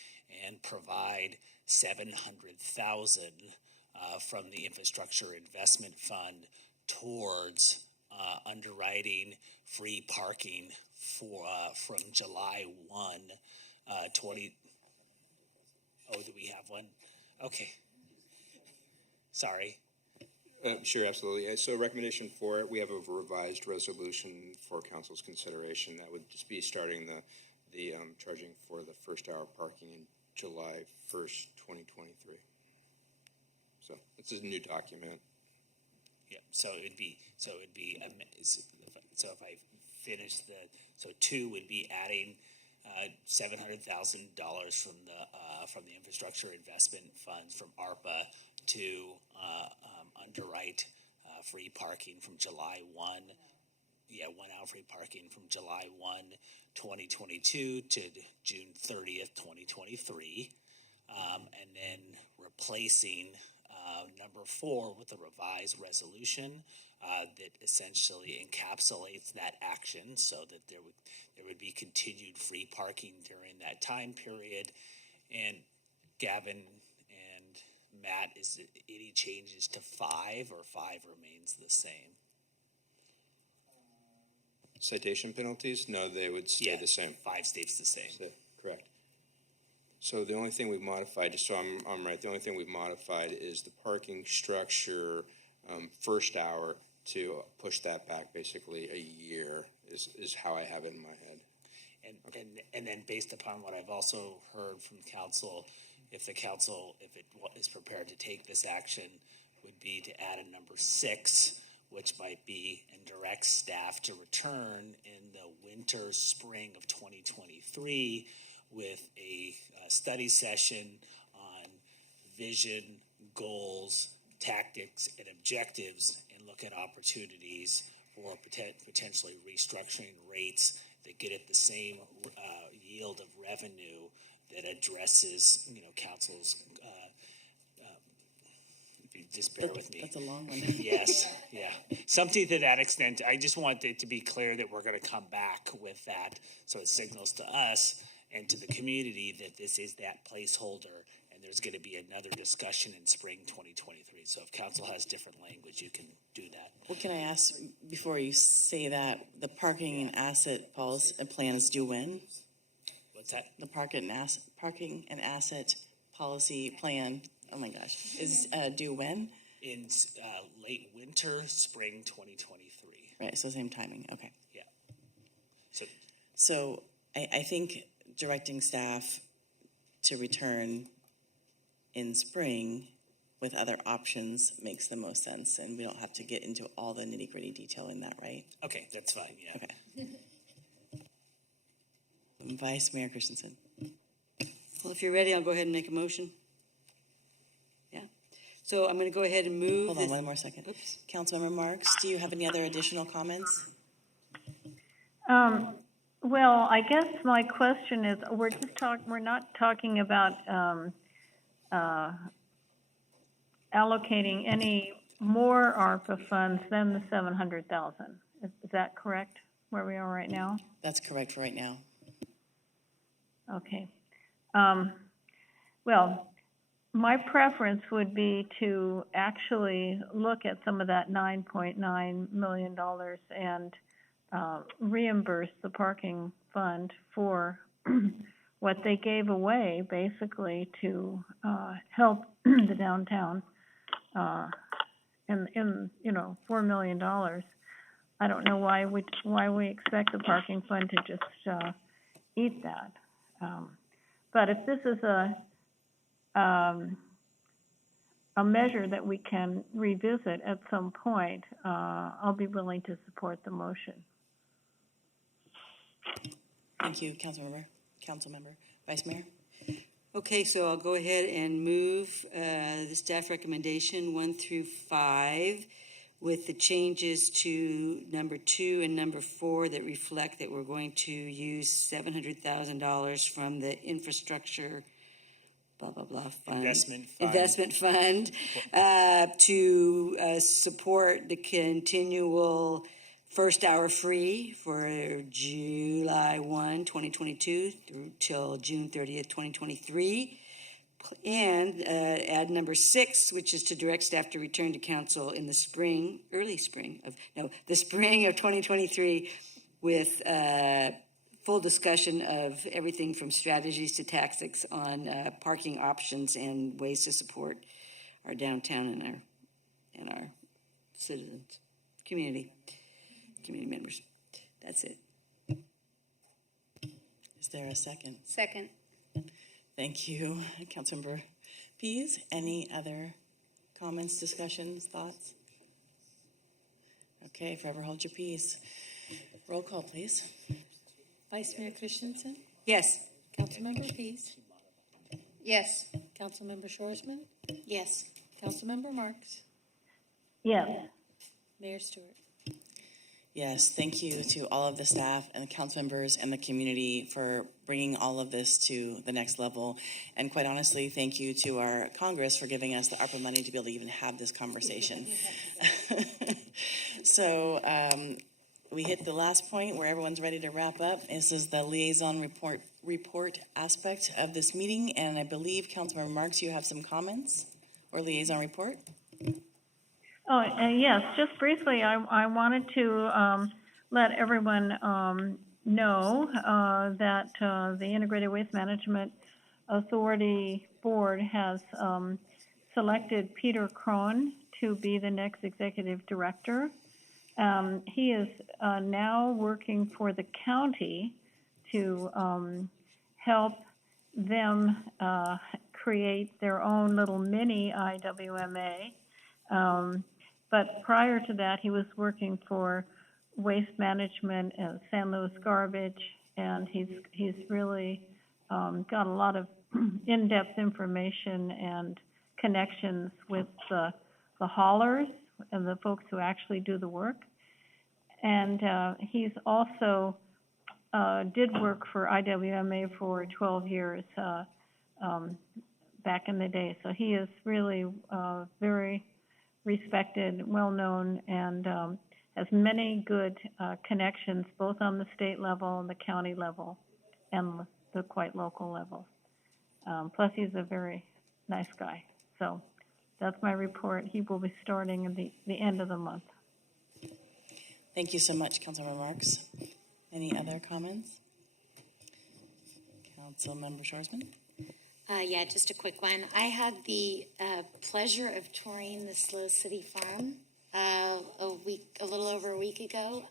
and provide $700,000 from the Infrastructure Investment Fund towards underwriting free parking for from July 1, 20. Oh, do we have one? Okay. Sorry. Sure, absolutely. So recommendation for it, we have a revised resolution for council's consideration. That would just be starting the charging for the first hour parking in July 1st, 2023. So it's a new document. Yeah. So it'd be so if I finish so 2 would be adding $700,000 from the infrastructure investment funds from ARPA to underwrite free parking from July 1. Yeah, 1 hour free parking from July 1, 2022 to June 30th, 2023. And then replacing number 4 with a revised resolution that essentially encapsulates that action so that there would be continued free parking during that time period. And Gavin and Matt, is it any changes to 5 or 5 remains the same? Citation penalties? No, they would stay the same. 5 stays the same. So, correct. So the only thing we've modified, just so I'm right, the only thing we've modified is the parking structure first hour to push that back basically a year is how I have it in my head. And then based upon what I've also heard from council, if it is prepared to take this action, would be to add a number 6, which might be and direct staff to return in the winter, spring of 2023 with a study session on vision, goals, tactics, and objectives, and look at opportunities for potentially restructuring rates that get at the same yield of revenue that addresses, council's. Just bear with me. That's a long one. Yes, yeah. Something to that extent. I just want it to be clear that we're going to come back with that, so it signals to us and to the community that this is that placeholder, and there's going to be another discussion in spring 2023. So if council has different language, you can do that. What can I ask before you say that? The parking and asset policy plan is due when? What's that? The parking and asset policy plan. Oh my gosh, is due when? In late winter, spring 2023. Right. So same timing. Okay. Yeah. So I think directing staff to return in spring with other options makes the most sense, and we don't have to get into all the nitty-gritty detail in that, right? Okay, that's fine, yeah. Okay. Vice Mayor Christensen. Well, if you're ready, I'll go ahead and make a motion. Yeah. So I'm going to go ahead and move. Hold on one more second. Oops. Councilmember Marks, do you have any other additional comments? Well, I guess my question is, we're not talking about allocating any more ARPA funds than the 700,000. Is that correct, where we are right now? That's correct for right now. Okay. Well, my preference would be to actually look at some of that $9.9 million and reimburse the parking fund for what they gave away, basically, to help the downtown in $4 million. I don't know why we expect the parking fund to just eat that. But if this is a measure that we can revisit at some point, I'll be willing to support the motion. Thank you, Councilmember. Vice Mayor? Okay, so I'll go ahead and move the staff recommendation 1 through 5 with the changes to number 2 and number 4 that reflect that we're going to use $700,000 from the infrastructure fund, investment fund to support the continual first hour free for July 1, 2022 through till June 30th, 2023. And add number 6, which is to direct staff to return to council in the spring of 2023 with full discussion of everything from strategies to tactics on parking options and ways to support our downtown and our citizens, community members. That's it. Is there a second? Second. Thank you, Councilmember Pease. Any other comments, discussions, thoughts? Okay, forever hold your peace. Roll call, please. Vice Mayor Christensen, Yes. Councilmember Pease, Yes. Councilmember Shorsman, Yes. Councilmember Marks, Yes. Mayor Stewart. Yes, thank you to all of the staff and the council members and the community for bringing all of this to the next level. And quite honestly, thank you to our Congress for giving us the ARPA money to be able to even have this conversation. So we hit the last point where everyone's ready to wrap up. This is the liaison report aspect of this meeting. And I believe, Councilmember Marks, you have some comments or liaison report? Oh, yes, just briefly, I wanted to let everyone know that the Integrated Waste Management Authority Board has selected Peter Krohn to be the next executive director. He is now working for the county to help them create their own little mini IWMA. But prior to that, he was working for Waste Management and San Luis Garbage, and he's really got a lot of in-depth information and connections with the haulers and the folks who actually do the work. And he's also did work for IWMA for 12 years back in the day. So he is really very respected, well-known, and has many good connections both on the state level and the county level and the quite local level. Plus, he's a very nice guy. So that's my report. He will be starting at the end of the month. Thank you so much, Councilmember Marks. Any other comments? Councilmember Shorsman? Yeah, just a quick one. I had the pleasure of touring the Slow City Farm a little over a week ago,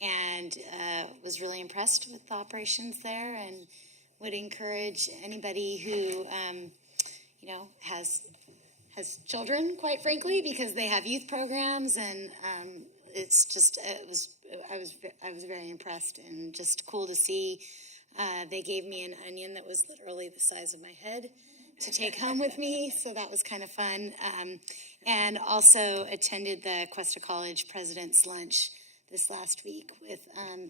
and was really impressed with the operations there, and would encourage anybody who has children, quite frankly, because they have youth programs, and it's just I was very impressed, and just cool to see. They gave me an onion that was literally the size of my head to take home with me, so that was kind of fun. And also attended the Cuesta College President's Lunch this last week with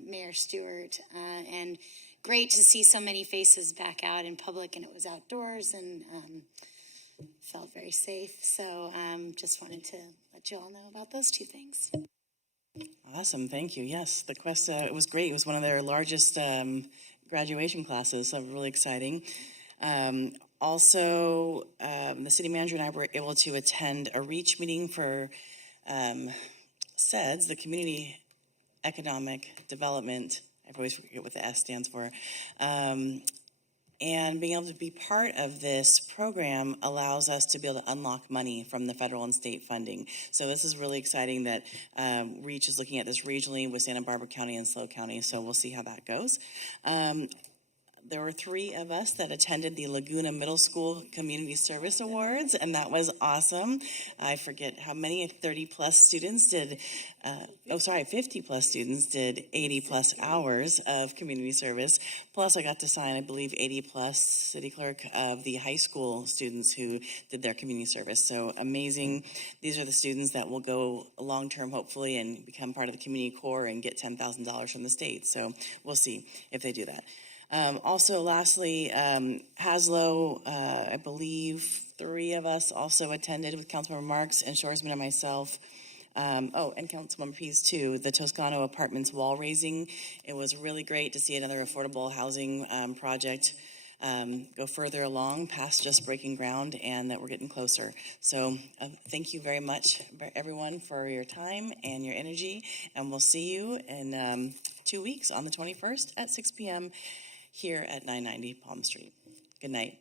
Mayor Stewart, and great to see so many faces back out in public, and it was outdoors, and felt very safe. So just wanted to let you all know about those two things. Awesome, thank you. Yes, the Cuesta, it was great. It was one of their largest graduation classes, so really exciting. Also, the city manager and I were able to attend a REACH meeting for CEDS, the Community Economic Development. I always forget what the S stands for. And being able to be part of this program allows us to be able to unlock money from the federal and state funding. So this is really exciting that REACH is looking at this regionally with Santa Barbara County and SLO County, so we'll see how that goes. there were 3 of us that attended the Laguna Middle School Community Service Awards, and that was awesome. I forget how many, 30 plus students did, 50 plus students did 80 plus hours of community service. Plus I got to sign, I believe, 80 plus city clerk of the high school students who did their community service. So amazing. These are the students that will go long-term, hopefully, and become part of the community core and get $10,000 from the state. So we'll see if they do that. Also, lastly, Haslow, I believe 3 of us also attended with Councilmember Marks and Shoresman and myself. And Councilmember Pease too, the Toscano Apartments wall raising. It was really great to see another affordable housing project go further along past just breaking ground, and that we're getting closer. So thank you very much, everyone, for your time and your energy, and we'll see you in 2 weeks on the 21st at 6 p.m. here at 990 Palm Street. Good night.